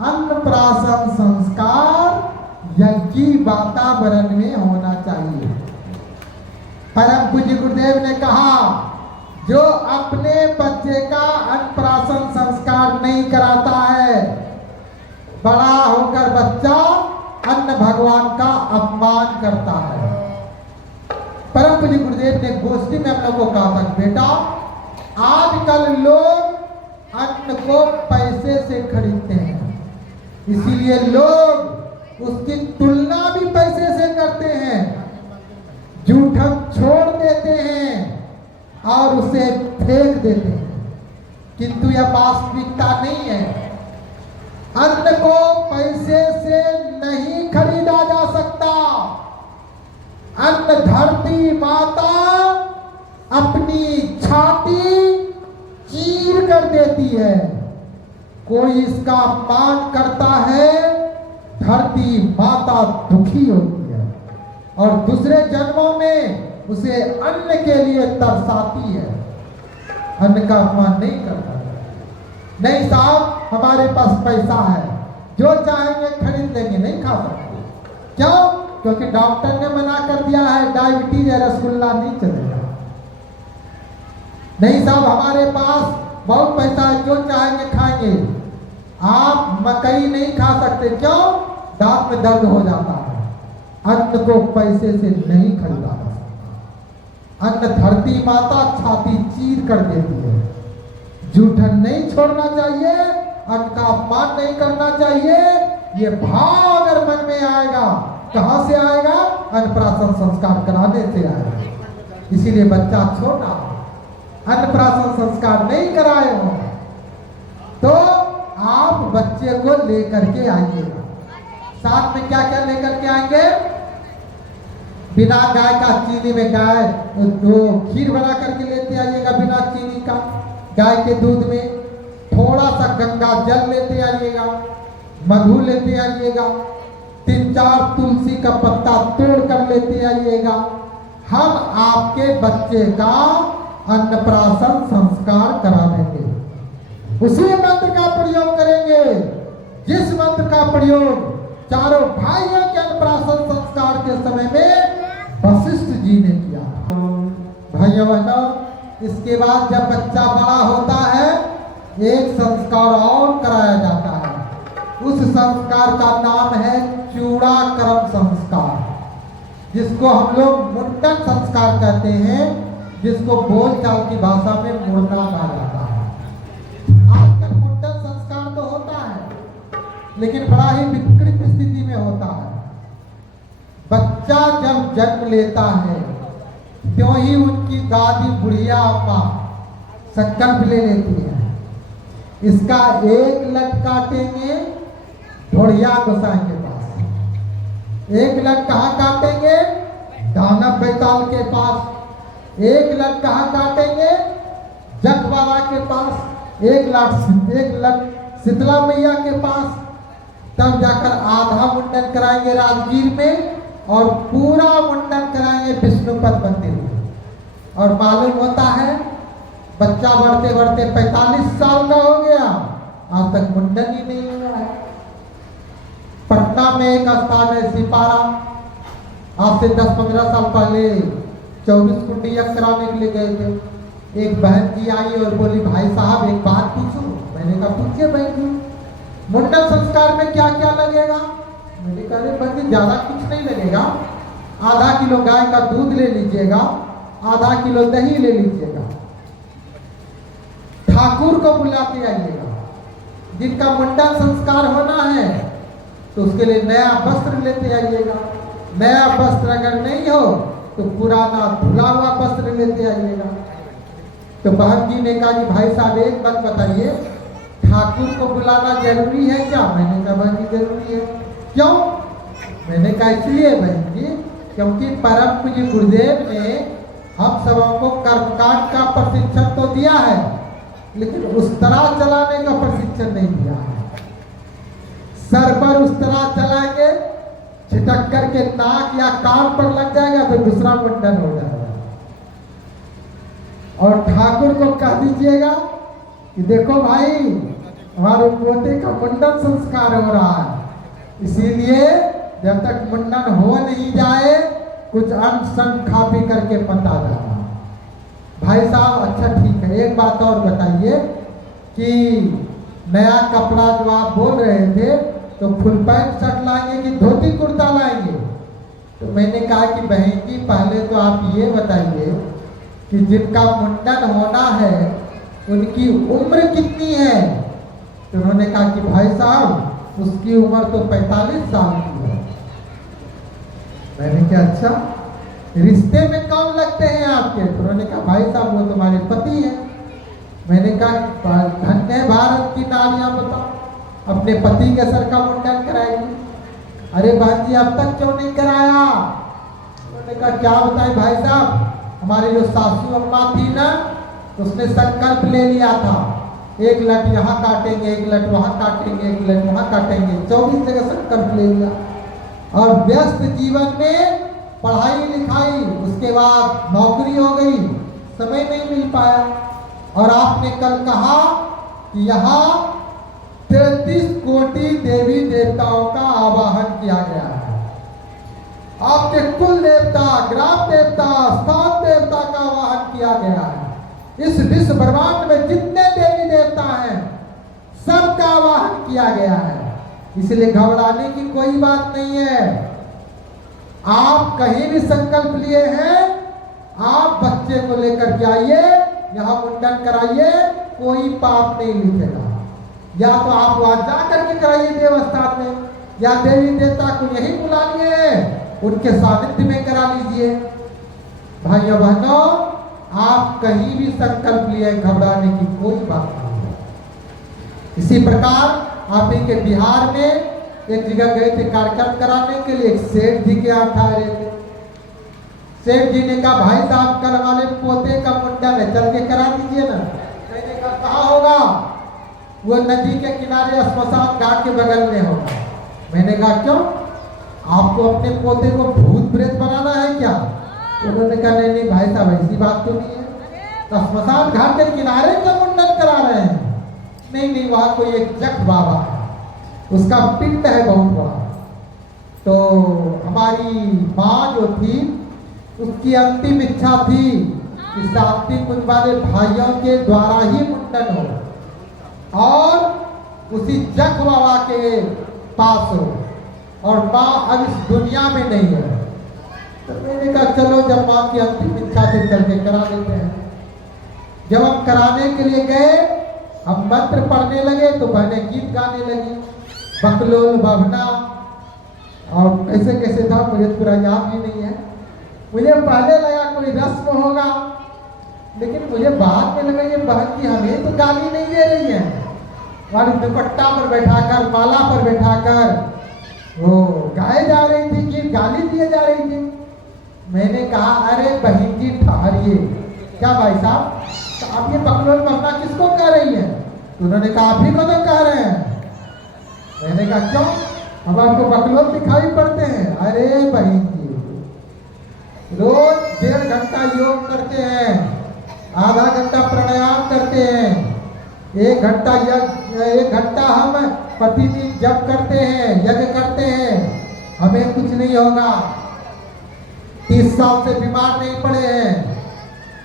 अन्नप्राशन संस्कार यज्ञ वातावरण में होना चाहिए। परम पूज्य गुरुदेव ने कहा जो अपने बच्चे का अन्नप्राशन संस्कार नहीं कराता है, बड़ा होकर बच्चा अन्न भगवान का अपमान करता है। परम पूज्य गुरुदेव ने गोष्ठी में हम लोग को कहा था, बेटा आजकल लोग अन्न को पैसे से खरीदते हैं, इसीलिए लोग उसकी तुलना भी पैसे से करते हैं, जूठन छोड़ देते हैं और उसे फेंक देते हैं। किंतु यह वास्तविकता नहीं है। अन्न को पैसे से नहीं खरीदा जा सकता। अन्न धरती माता अपनी छाती चीर कर देती है। कोई इसका अपमान करता है, धरती माता दुखी होती है और दूसरे जन्मों में उसे अन्न के लिए तरसाती है। अन्न का अपमान नहीं करता है। नहीं साहब हमारे पास पैसा है, जो चाहेंगे खरीद लेंगे, नहीं खा सकते। क्यों? क्योंकि डॉक्टर ने मना कर दिया है डायबिटीज है, रसगुल्ला नहीं चलेगा। नहीं साहब हमारे पास बहुत पैसा है, जो चाहेंगे खाएंगे। आप मकई नहीं खा सकते, क्यों? दांत में दर्द हो जाता है। अन्न को पैसे से नहीं खरीदा जा सकता। अन्न धरती माता छाती चीर कर देती है। जूठन नहीं छोड़ना चाहिए, अन्न का अपमान नहीं करना चाहिए। ये भाव अगर मन में आएगा, कहां से आएगा? अन्नप्राशन संस्कार कराने से आएगा। इसीलिए बच्चा छोटा अन्नप्राशन संस्कार नहीं कराए हो तो आप बच्चे को लेकर के आइएगा। साथ में क्या क्या लेकर के आएंगे? बिना गाय का चीनी में गाय तो खीर बना करके लेते आइएगा, बिना चीनी का गाय के दूध में। थोड़ा सा गंगा जल लेते आइएगा, मधु लेते आइएगा, 3-4 तुलसी का पत्ता तोड़ कर लेते आइएगा। हम आपके बच्चे का अन्नप्राशन संस्कार करा देंगे। उसी मंत्र का प्रयोग करेंगे जिस मंत्र का प्रयोग चारों भाइयों के अन्नप्राशन संस्कार के समय में वशिष्ठ जी ने किया। भाइयों बहनों, इसके बाद जब बच्चा बड़ा होता है एक संस्कार और कराया जाता है। उस संस्कार का नाम है चूड़ाकरण संस्कार, जिसको हम लोग मुंडन संस्कार कहते हैं, जिसको बोलचाल की भाषा में मुंडना कहा जाता है। आजकल मुंडन संस्कार तो होता है लेकिन बड़ा ही विकृत स्थिति में होता है। बच्चा जब जन्म लेता है त्यों ही उनकी दादी बुढ़िया अम्मा संकल्प ले लेती है, इसका एक लट काटेंगे ढोड़िया गोसाई के पास, एक लट कहाँ काटेंगे? दानव बैताल के पास, एक लट कहाँ काटेंगे? जग बाबा के पास, एक लट शीतला मैया के पास। तब जाकर आधा मुंडन कराएंगे राजगीर में और पूरा मुंडन कराएंगे विष्णुपद मंदिर में। और मालूम होता है बच्चा बढ़ते बढ़ते 45 साल का हो गया, आज तक मुंडन ही नहीं हुआ है। पटना में एक स्थान है सिपारा, आज से 10-15 साल पहले 24 कुंडी यज्ञ कराने के लिए गए थे। एक बहन जी आई और बोली भाई साहब एक बात पूछूं। मैंने कहा पूछिए बहन जी। मुंडन संस्कार में क्या क्या लगेगा? मैंने कहा अरे बंदी ज्यादा कुछ नहीं लगेगा, आधा किलो गाय का दूध ले लीजिएगा, आधा किलो दही ले लीजिएगा, ठाकुर को बुलाते आइएगा। जिनका मुंडन संस्कार होना है तो उसके लिए नया वस्त्र लेते आइएगा। नया वस्त्र अगर नहीं हो तो पुराना धुला हुआ वस्त्र लेते आइएगा। तो बहन जी ने कहा कि भाई साहब एक बात बताइए, ठाकुर को बुलाना जरूरी है क्या? मैंने कहा बहन जी जरूरी है। क्यों? मैंने कहा इसलिए बहन जी क्योंकि परम पूज्य गुरुदेव ने हम सबों को कर्मकांड का प्रशिक्षण तो दिया है, लेकिन उस तरह चलाने का प्रशिक्षण नहीं दिया है। सर पर उस तरह चलाएंगे, छिटक करके नाक या कान पर लग जाएगा तो दूसरा मुंडन हो जाएगा। और ठाकुर को कह दीजिएगा कि देखो भाई हमारे पोते का मुंडन संस्कार हो रहा है, इसीलिए जब तक मुंडन हो नहीं जाए कुछ अन्न सन खा पी करके पता जाना। भाई साहब अच्छा ठीक है, एक बात और बताइए कि नया कपड़ा जो आप बोल रहे थे तो फुल पैंट शर्ट लाएंगे कि धोती कुर्ता लाएंगे? तो मैंने कहा कि बहन जी पहले तो आप ये बताइए कि जिनका मुंडन होना है उनकी उम्र कितनी है? तो उन्होंने कहा कि भाई साहब उसकी उम्र तो 45 साल की है। मैंने कहा अच्छा रिश्ते में कौन लगते हैं आपके? तो उन्होंने कहा भाई साहब वो तुम्हारे पति हैं। मैंने कहा धन्य है भारत की नारियां, बताओ अपने पति के सर का मुंडन कराएगी। अरे बहन जी अब तक क्यों नहीं कराया? उन्होंने कहा क्या बताएं भाई साहब, हमारी जो सासू अम्मा थी ना उसने संकल्प ले लिया था, एक लट यहाँ काटेंगे, एक लट वहाँ काटेंगे, एक लट वहाँ काटेंगे, 24 जगह संकल्प ले लिया। और व्यस्त जीवन में पढ़ाई लिखाई, उसके बाद नौकरी हो गई, समय नहीं मिल पाया। और आपने कल कहा कि यहाँ 33 कोटि देवी देवताओं का आवाहन किया गया है। आपके कुल देवता, ग्राम देवता, स्थान देवता का आवाहन किया गया है। इस विश्व ब्रह्मांड में जितने देवी देवता हैं सबका आवाहन किया गया है, इसलिए घबराने की कोई बात नहीं है। आप कहीं भी संकल्प लिए हैं, आप बच्चे को लेकर के आइए, यहाँ मुंडन कराइए, कोई पाप नहीं लिखेगा। या तो आप वहां जाकर के कराइए देवस्थान में, या देवी देवता को यही बुला लिए उनके सानिध्य में करा लीजिए। भाइयों बहनों आप कहीं भी संकल्प लिए, घबराने की कोई बात नहीं है। इसी प्रकार आप इनके बिहार में एक जगह गए थे कार्यक्रम कराने के लिए, एक सेठ जी के यहाँ ठहरे थे। सेठ जी ने कहा भाई साहब कल वाले पोते का मुंडन है, चल के करा दीजिए ना। मैंने कहा कहाँ होगा? वो नदी के किनारे श्मशान घाट के बगल में होगा। मैंने कहा क्यों, आपको अपने पोते को भूत प्रेत बनाना है क्या? उन्होंने कहा नहीं नहीं भाई साहब ऐसी बात तो नहीं है, तो श्मशान घाट के किनारे का मुंडन करा रहे हैं। नहीं नहीं वहां कोई एक जट बाबा है, उसका पिंड है बहुत बड़ा। तो हमारी माँ जो थी उसकी अंतिम इच्छा थी कि शांति कुंज वाले भाइयों के द्वारा ही मुंडन हो और उसी जट बाबा के पास हो, और माँ अब इस दुनिया में नहीं है। तो मैंने कहा चलो जब माँ की अंतिम इच्छा थी चल के करा देते हैं। जब हम कराने के लिए गए, हम मंत्र पढ़ने लगे तो बहनें गीत गाने लगी, बकलोल बभना और कैसे कैसे था मुझे पूरा याद भी नहीं है। मुझे पहले लगा कोई रस्म होगा, लेकिन मुझे बाद में लगा ये बहन जी हमें तो गाली नहीं दे रही है, हमारी दुपट्टा पर बैठाकर, माला पर बैठाकर वो गाए जा रही थी कि गाली दिए जा रही थी। मैंने कहा अरे बहन जी ठहरिए, क्या भाई साहब तो आप ये बकलोल बभना किसको कह रही है? तो उन्होंने कहा आप ही को तो कह रहे हैं। मैंने कहा क्यों, हम आपको बकलोल दिखाई पड़ते हैं? अरे बहन जी रोज 1.5 घंटा योग करते हैं, आधा घंटा प्राणायाम करते हैं, 1 घंटा हम प्रतिदिन जप करते हैं, यज्ञ करते हैं, हमें कुछ नहीं होगा। 30 साल से बीमार नहीं पड़े हैं,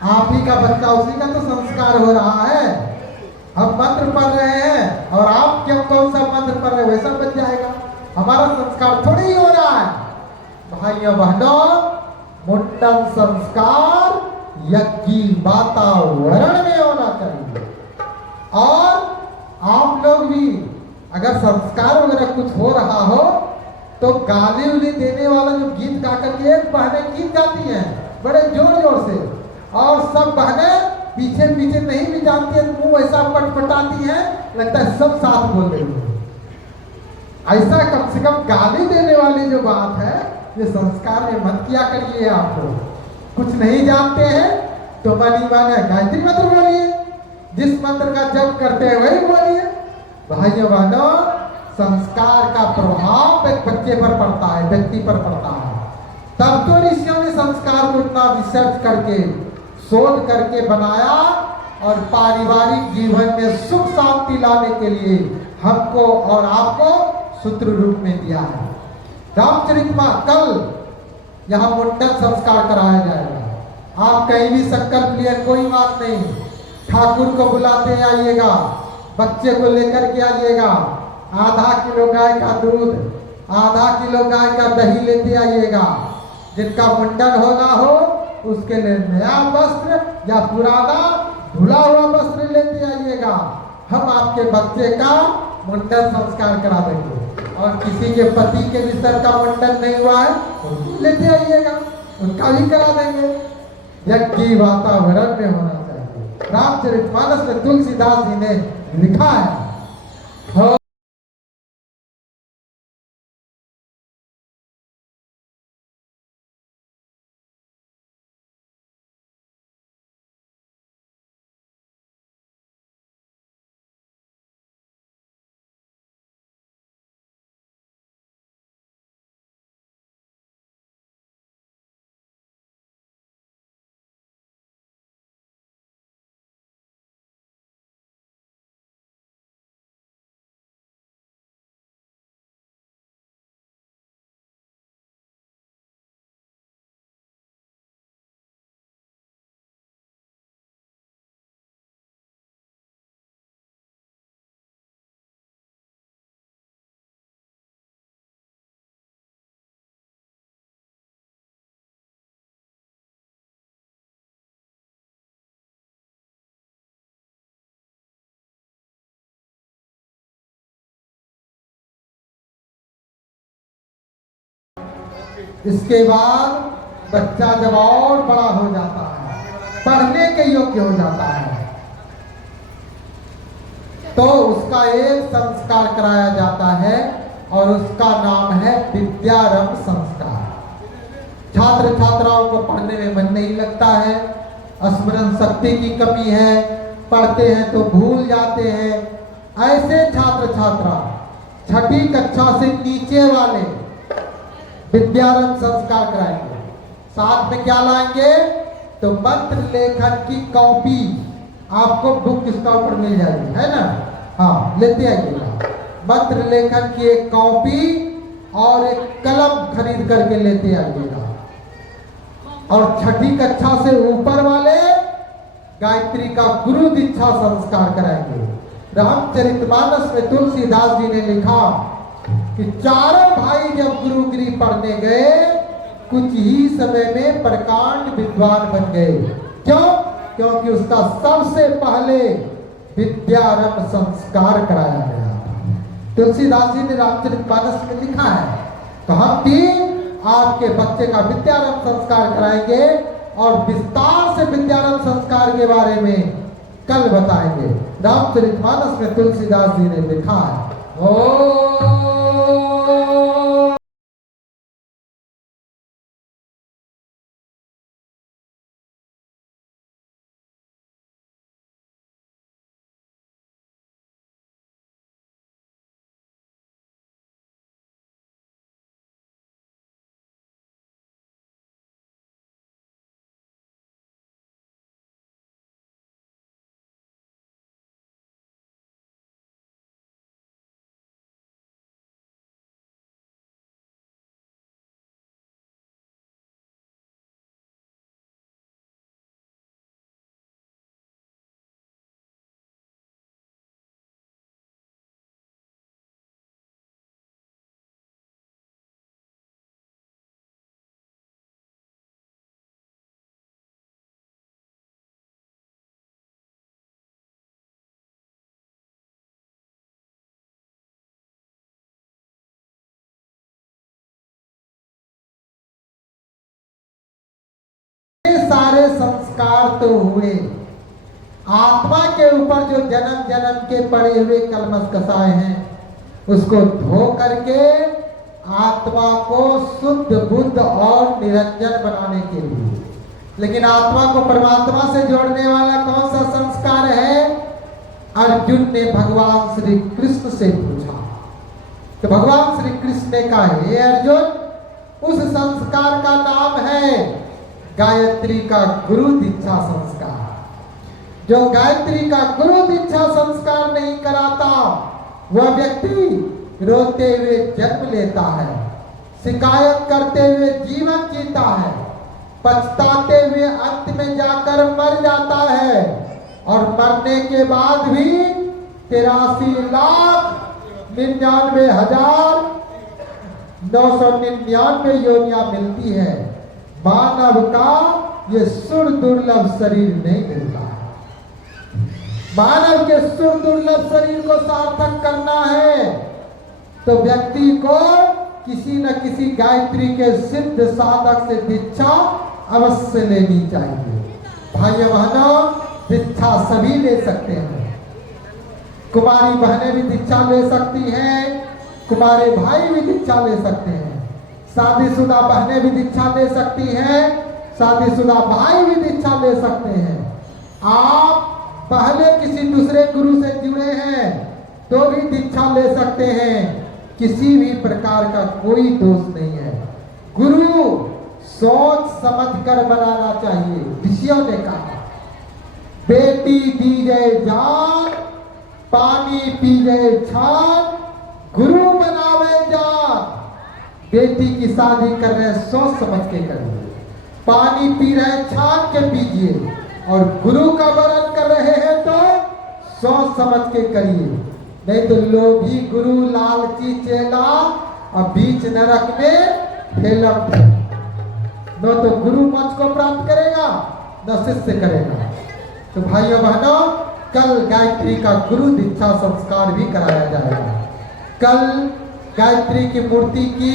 आप ही का बच्चा उसी का तो संस्कार हो रहा है। हम मंत्र पढ़ रहे हैं और आप क्यों कौन सा मंत्र पढ़ रहे हो, वैसा बन जाएगा। हमारा संस्कार थोड़ी ही हो रहा है। भाइयों बहनों, मुंडन संस्कार यज्ञी वातावरण में होना चाहिए। और आप लोग भी अगर संस्कार वगैरह कुछ हो रहा हो तो गाली उली देने वाला जो गीत गा करके, एक बहनें गीत गाती हैं बड़े जोर जोर से, और सब बहनें पीछे पीछे नहीं भी जानती है, मुंह ऐसा पटपटाती हैं, लगता है सब साथ बोल रही है। ऐसा कम से कम गाली देने वाली जो बात है, ये संस्कार में मत किया करिए। आप लोग कुछ नहीं जानते हैं तो मनी माने गायत्री मंत्र बोलिए, जिस मंत्र का जप करते हैं वही बोलिए। भाइयों बहनों, संस्कार का प्रभाव एक बच्चे पर पड़ता है, व्यक्ति पर पड़ता है। तब तो ऋषियों ने संस्कार को इतना रिसर्च करके, शोध करके बनाया और पारिवारिक जीवन में सुख शांति लाने के लिए हमको और आपको सूत्र रूप में दिया है। रामचरितमानस कल यहाँ मुंडन संस्कार कराया जाएगा। आप कहीं भी संकल्प लिए, कोई बात नहीं, ठाकुर को बुलाते आइएगा, बच्चे को लेकर के आइएगा, आधा किलो गाय का दूध, आधा किलो गाय का दही लेते आइएगा। जिनका मुंडन होना हो उसके लिए नया वस्त्र या पुराना धुला हुआ वस्त्र लेते आइएगा। हम आपके बच्चे का मुंडन संस्कार करा देंगे। और किसी के पति के भी सर का मुंडन नहीं हुआ है, उनको लेते आइएगा, उनका भी करा देंगे। यज्ञ वातावरण में होना चाहिए। रामचरितमानस में तुलसीदास जी ने लिखा है, इसके बाद बच्चा जब और बड़ा हो जाता है, पढ़ने के योग्य हो जाता है, तो उसका एक संस्कार कराया जाता है और उसका नाम है विद्यारंभ संस्कार। छात्र छात्राओं को पढ़ने में मन नहीं लगता है, स्मरण शक्ति की कमी है, पढ़ते हैं तो भूल जाते हैं। ऐसे छात्र छात्रा छठी कक्षा से नीचे वाले विद्यारंभ संस्कार कराएंगे। साथ में क्या लाएंगे, तो मंत्र लेखन की कॉपी, आपको बुक स्टॉल पर मिल जाएगी, है ना, हाँ लेते आइएगा। मंत्र लेखन की एक कॉपी और एक कलम खरीद करके लेते आइएगा। और छठी कक्षा से ऊपर वाले गायत्री का गुरु दीक्षा संस्कार कराएंगे। रामचरितमानस में तुलसीदास जी ने लिखा कि चारों भाई जब गुरुगिरी पढ़ने गए, कुछ ही समय में प्रकांड विद्वान बन गए। क्यों? क्योंकि उसका सबसे पहले विद्यारंभ संस्कार कराया गया। तुलसीदास जी ने रामचरितमानस में लिखा है, तो हम भी आपके बच्चे का विद्यारंभ संस्कार कराएंगे और विस्तार से विद्यारंभ संस्कार के बारे में कल बताएंगे। रामचरितमानस में तुलसीदास जी ने लिखा है, ओ सारे संस्कार तो हुए, आत्मा के ऊपर जो जन्म जन्म के पड़े हुए कलमश कसाए हैं उसको धो करके आत्मा को शुद्ध बुद्ध और निरंजन बनाने के लिए। लेकिन आत्मा को परमात्मा से जोड़ने वाला कौन सा संस्कार है? अर्जुन ने भगवान श्री कृष्ण से पूछा, तो भगवान श्री कृष्ण ने कहा, हे अर्जुन, उस संस्कार का नाम है गायत्री का गुरु दीक्षा संस्कार। जो गायत्री का गुरु दीक्षा संस्कार नहीं कराता वह व्यक्ति रोते हुए जन्म लेता है, शिकायत करते हुए जीवन जीता है, पछताते हुए अंत में जाकर मर जाता है और मरने के बाद भी 83,99,999 योनियां मिलती है। मानव का ये सुर दुर्लभ शरीर नहीं मिलता है। मानव के सुर दुर्लभ शरीर को सार्थक करना है तो व्यक्ति को किसी न किसी गायत्री के सिद्ध साधक से दीक्षा अवश्य लेनी चाहिए। भाइयों बहनों, दीक्षा सभी ले सकते हैं। कुमारी बहनें भी दीक्षा ले सकती हैं, कुमारे भाई भी दीक्षा ले सकते हैं, शादीशुदा बहनें भी दीक्षा ले सकती हैं, शादीशुदा भाई भी दीक्षा ले सकते हैं। आप पहले किसी दूसरे गुरु से जुड़े हैं तो भी दीक्षा ले सकते हैं, किसी भी प्रकार का कोई दोष नहीं है। गुरु सोच समझ कर बनाना चाहिए। ऋषियों ने कहा, बेटी दीजे जान, पानी पीजे छान, गुरु बनावे जान। बेटी की शादी कर रहे सोच समझ के करिए, पानी पी रहे छान के पीजिए, और गुरु का वरण कर रहे हैं तो सोच समझ के करिए। नहीं तो लोभी गुरु लालची चेला और बीच नरक में ठेलम। न तो गुरु मंच को प्राप्त करेगा न शिष्य करेगा। तो भाइयों बहनों, कल गायत्री का गुरु दीक्षा संस्कार भी कराया जाएगा। कल गायत्री की मूर्ति की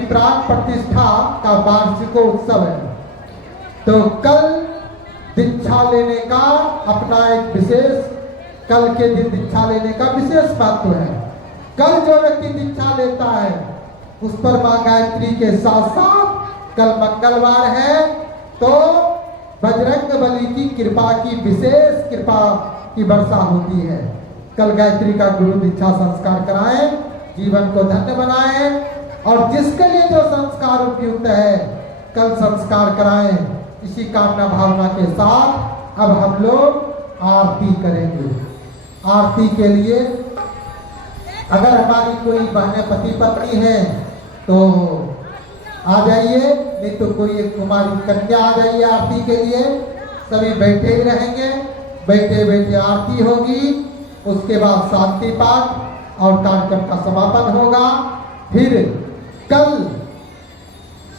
प्राण प्रतिष्ठा का वार्षिकोत्सव है। तो कल दीक्षा लेने का अपना एक विशेष, कल के दिन दीक्षा लेने का विशेष महत्व है। कल जो व्यक्ति दीक्षा लेता है उस पर मां गायत्री के साथ साथ कल मंगलवार है तो बजरंग बली की कृपा की विशेष कृपा की वर्षा होती है। कल गायत्री का गुरु दीक्षा संस्कार कराएं, जीवन को धन्य बनाएं, और जिसके लिए जो संस्कार उपयुक्त है कल संस्कार कराएं। इसी कामना भावना के साथ अब हम लोग आरती करेंगे। आरती के लिए अगर हमारी कोई बहनें पति पत्नी है तो आ जाइए, नहीं तो कोई एक कुमारी कन्या आ जाइए आरती के लिए। सभी बैठे ही रहेंगे, बैठे बैठे आरती होगी, उसके बाद शांति पाठ और कार्यक्रम का समापन होगा। फिर कल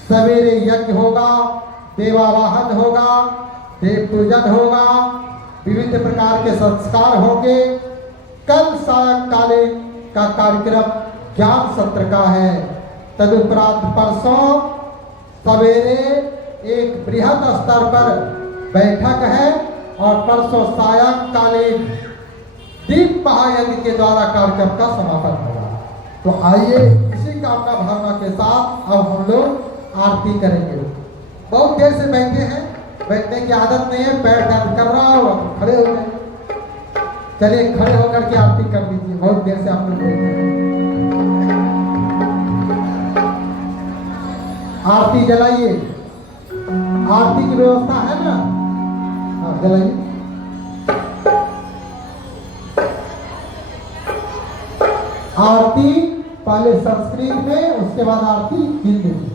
सवेरे यज्ञ होगा, देवावाहन होगा, देव पूजन होगा, विविध प्रकार के संस्कार होंगे। कल सायंकालीन का कार्यक्रम ज्ञान सत्र का है। तदुपरांत परसों सवेरे एक बृहद स्तर पर बैठक है और परसों सायंकालीन दीप महायज्ञ के द्वारा कार्यक्रम का समापन होगा। तो आइए इसी कामना भावना के साथ अब हम लोग आरती करेंगे। बहुत देर से बैठे हैं, बैठने की आदत नहीं है, पैर दर्द कर रहा हो तो खड़े हो गए। चलिए खड़े होकर के आरती कर लीजिए। बहुत देर से आप लोग बैठे हैं। आरती जलाइए। आरती की व्यवस्था है ना? हाँ, जलाइए। आरती पहले संस्कृत में, उसके बाद आरती हिंदी में।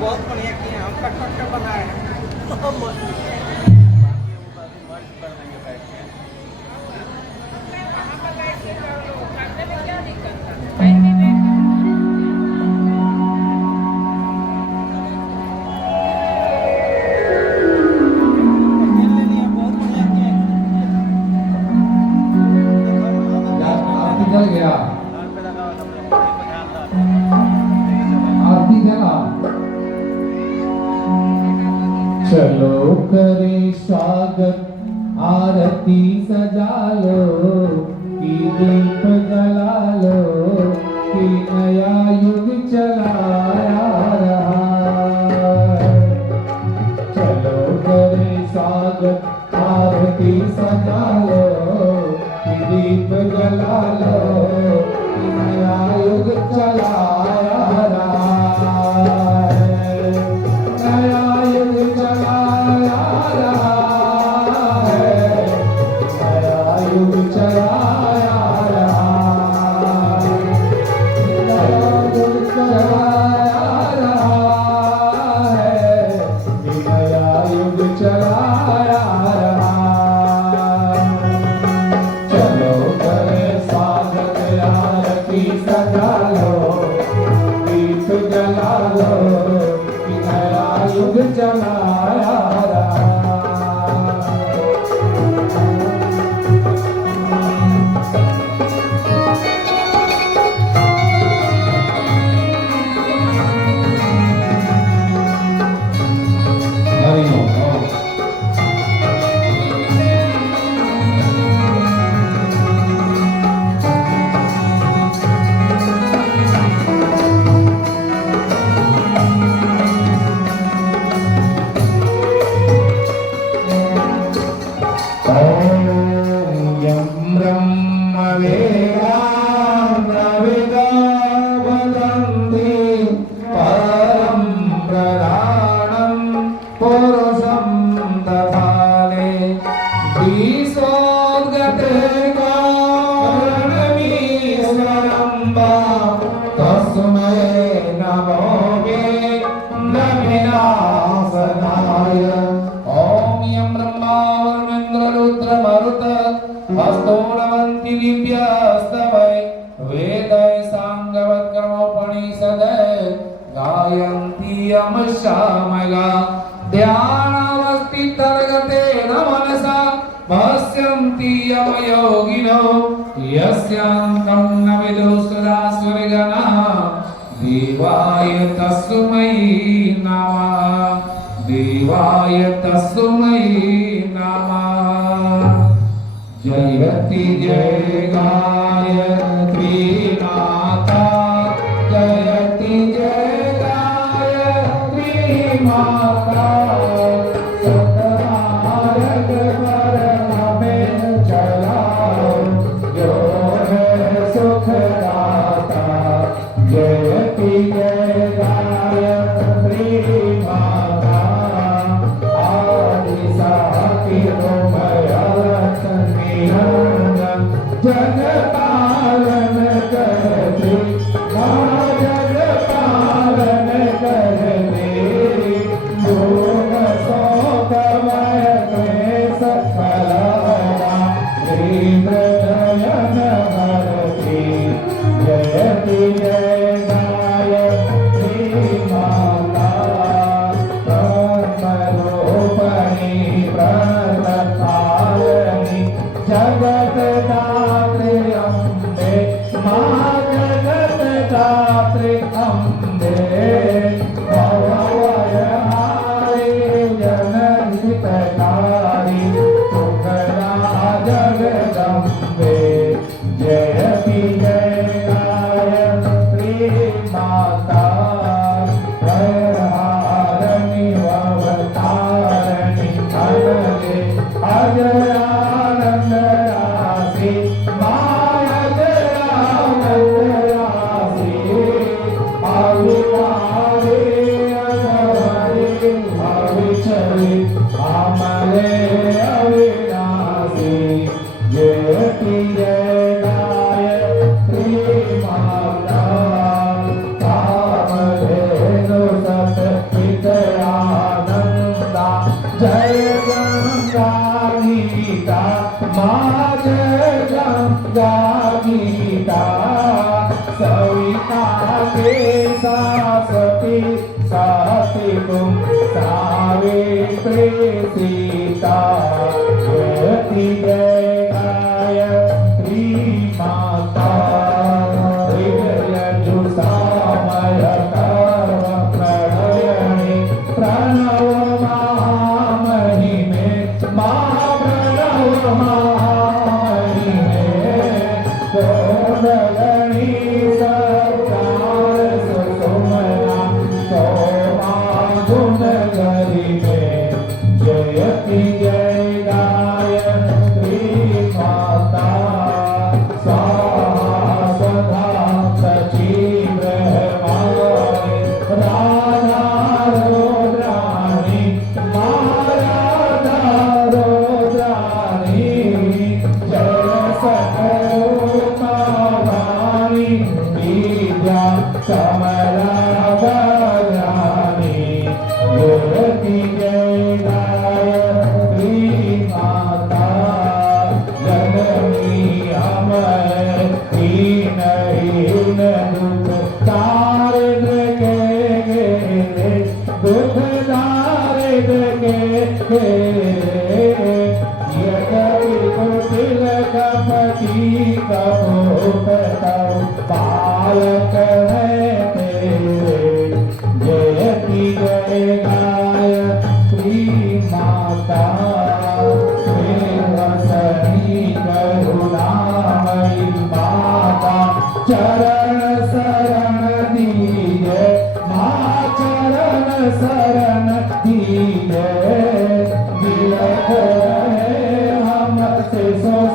बहुत बढ़िया किए हैं, हम कट बनाए हैं। चलो करे स्वागत आरती सजा लो कि दीप जला लो कि नया युग चलाया रहा है। चलो करे स्वागत आरती सजा लो कि दीप जला लो कि नया युग चलाया रहा है। नया युग चलाया रहा है। नया युग चलाया रहा है। नया युग चलाया रहा है। नया युग चलाया रहा है। चलो करे स्वागत आरती सजा लो दीप जला लो कि नया युग चलाया रहा। हरि ओम। यं ब्रह्मवेदां प्रविदो वदन्ति परं प्रधानं पुरुषं दधाने विश्वोद्गते कारणमीश्वरं वा तस्मै नमो विघ्नविनाशनाय। ॐ यं ब्रह्मा वरुणेन्द्र रुद्र मरुत हस्तो नमन्ति दिव्यास्तवै वेदै साङ्गवत्कर्मोपनिषदे गायन्ति यमश्यामगा ध्यानावस्थितर्गतेन मनसा पश्यन्ति यमयोगिनो यस्यान्तं न विदुषुरासुरगणः देवाय तस्मै नमः। देवाय तस्मै नमः। जयति जय गायत्री माता जयति जय गायत्री माता सतमार्ग पर हमें चलाओ जो है सुखदाता। जयति जय गायत्री माता आदि साकी जग पालन करते माँ जग पालन करते योग सौकमय क्लेश फलना नयन भरती। जयति जय गायत्री माता ब्रह्मरूपिणी व्रतपालिनी जगत दात्री अम्बे माँ जगत दात्री अम्बे भवभयहारी जनहितकारी सुखदा जगदम्बे। जयति जय गायत्री माता भयहारिणी भवतारिणी अनगे अजयानंद राशि माया जयानंद राशि अविकारी अगहरी अविचरी अमले अविनाशी। जयति जय गायत्री माता कामधेनु सतपितयानंदा जय गंगा गीता माँ जय गंगा गीता सविता के सती सती तुम सावित्री सीता। जयति जय गायत्री माता हृदय विद्या कमलाभराणि जयति जय गायत्री माता जननी अमर दीन हीन दुख तारिण के दुख तारिण के तिलकपति कपोतौ बालक है तेरे जयति जय गायत्री माता श्रीवसनी करुणामयी माता चरण शरण दीजे माँ चरण शरण दीजे तिलक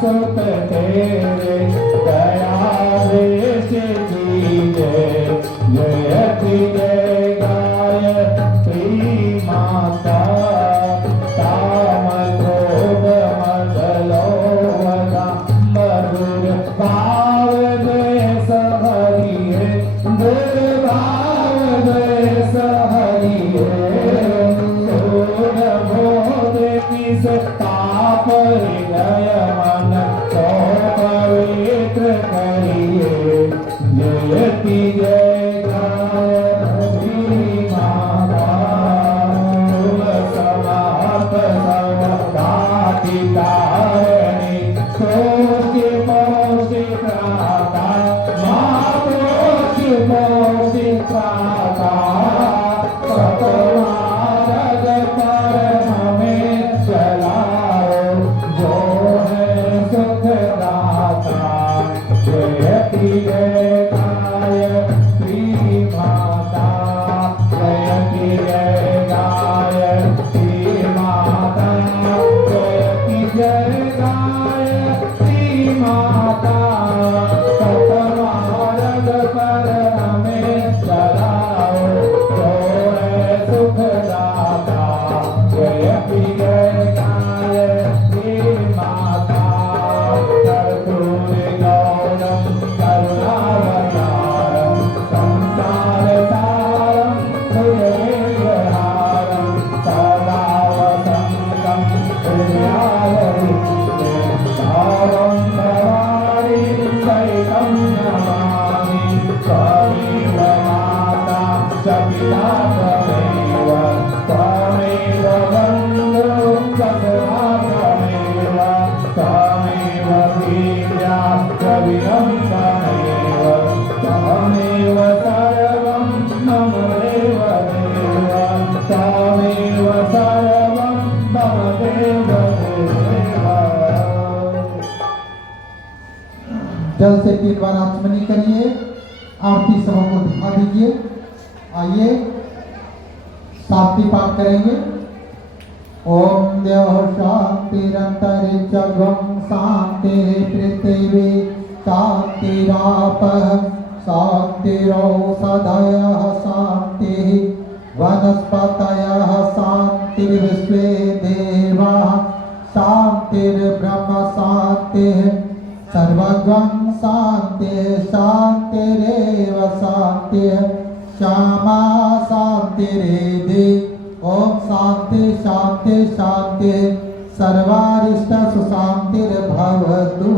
सुत तेरे दया देश दीजे जयति जय गायत्री माता काम क्रोध मद लोभ मधुर भाव द्वेष हरिये दुर्भाव द्वेष हरिये सूर बोध किस पाप हृदय मन तो पवित्र करिए जयति जय गायत्री माता तुम समर्थ सर्वदाति तारिणी कोटि मोषि त्राता माँ कोटि मोषि त्राता सतमार्ग पर हमें चलाओ जो है सुखदाता जयति जय गायत्री माता जयति जय गायत्री माता जयति जय गायत्री माता सतमार्ग पर हमें चलाओ जो है सुखदाता जयति जय गायत्री माता कर्पूर गौरम करुणावतारम संसार सारम भुजगेन्द्रहारम सदा वसन्तं हृदयारविन्दे भावं भवानी सहितं नमामि त्वमेव माता च पिता त्वमेव त्वमेव बन्धुः सखा त्वमेव त्वमेव विद्या द्रविणं त्वमेव त्वमेव सर्वं मम देव देव त्वमेव सर्वं मम देव देव। जल से 3 बार आचमनी करिए, आरती सभा को दिखा दीजिए। आइए शांति पाठ करेंगे। ओम देव शांतिरंतरिक्षं शांति पृथिवी शांतिरापः शांतिरौषधयः शांतिः वनस्पतयः शांतिर्विश्वे देवाः शांतिर्ब्रह्म शांतिः सर्वगं शांतिः शांतिरेव शांतिः श्यामा शांतिरेधि ओम शांति शांति शांति सर्वारिष्ट सुशांतिर्भवतु।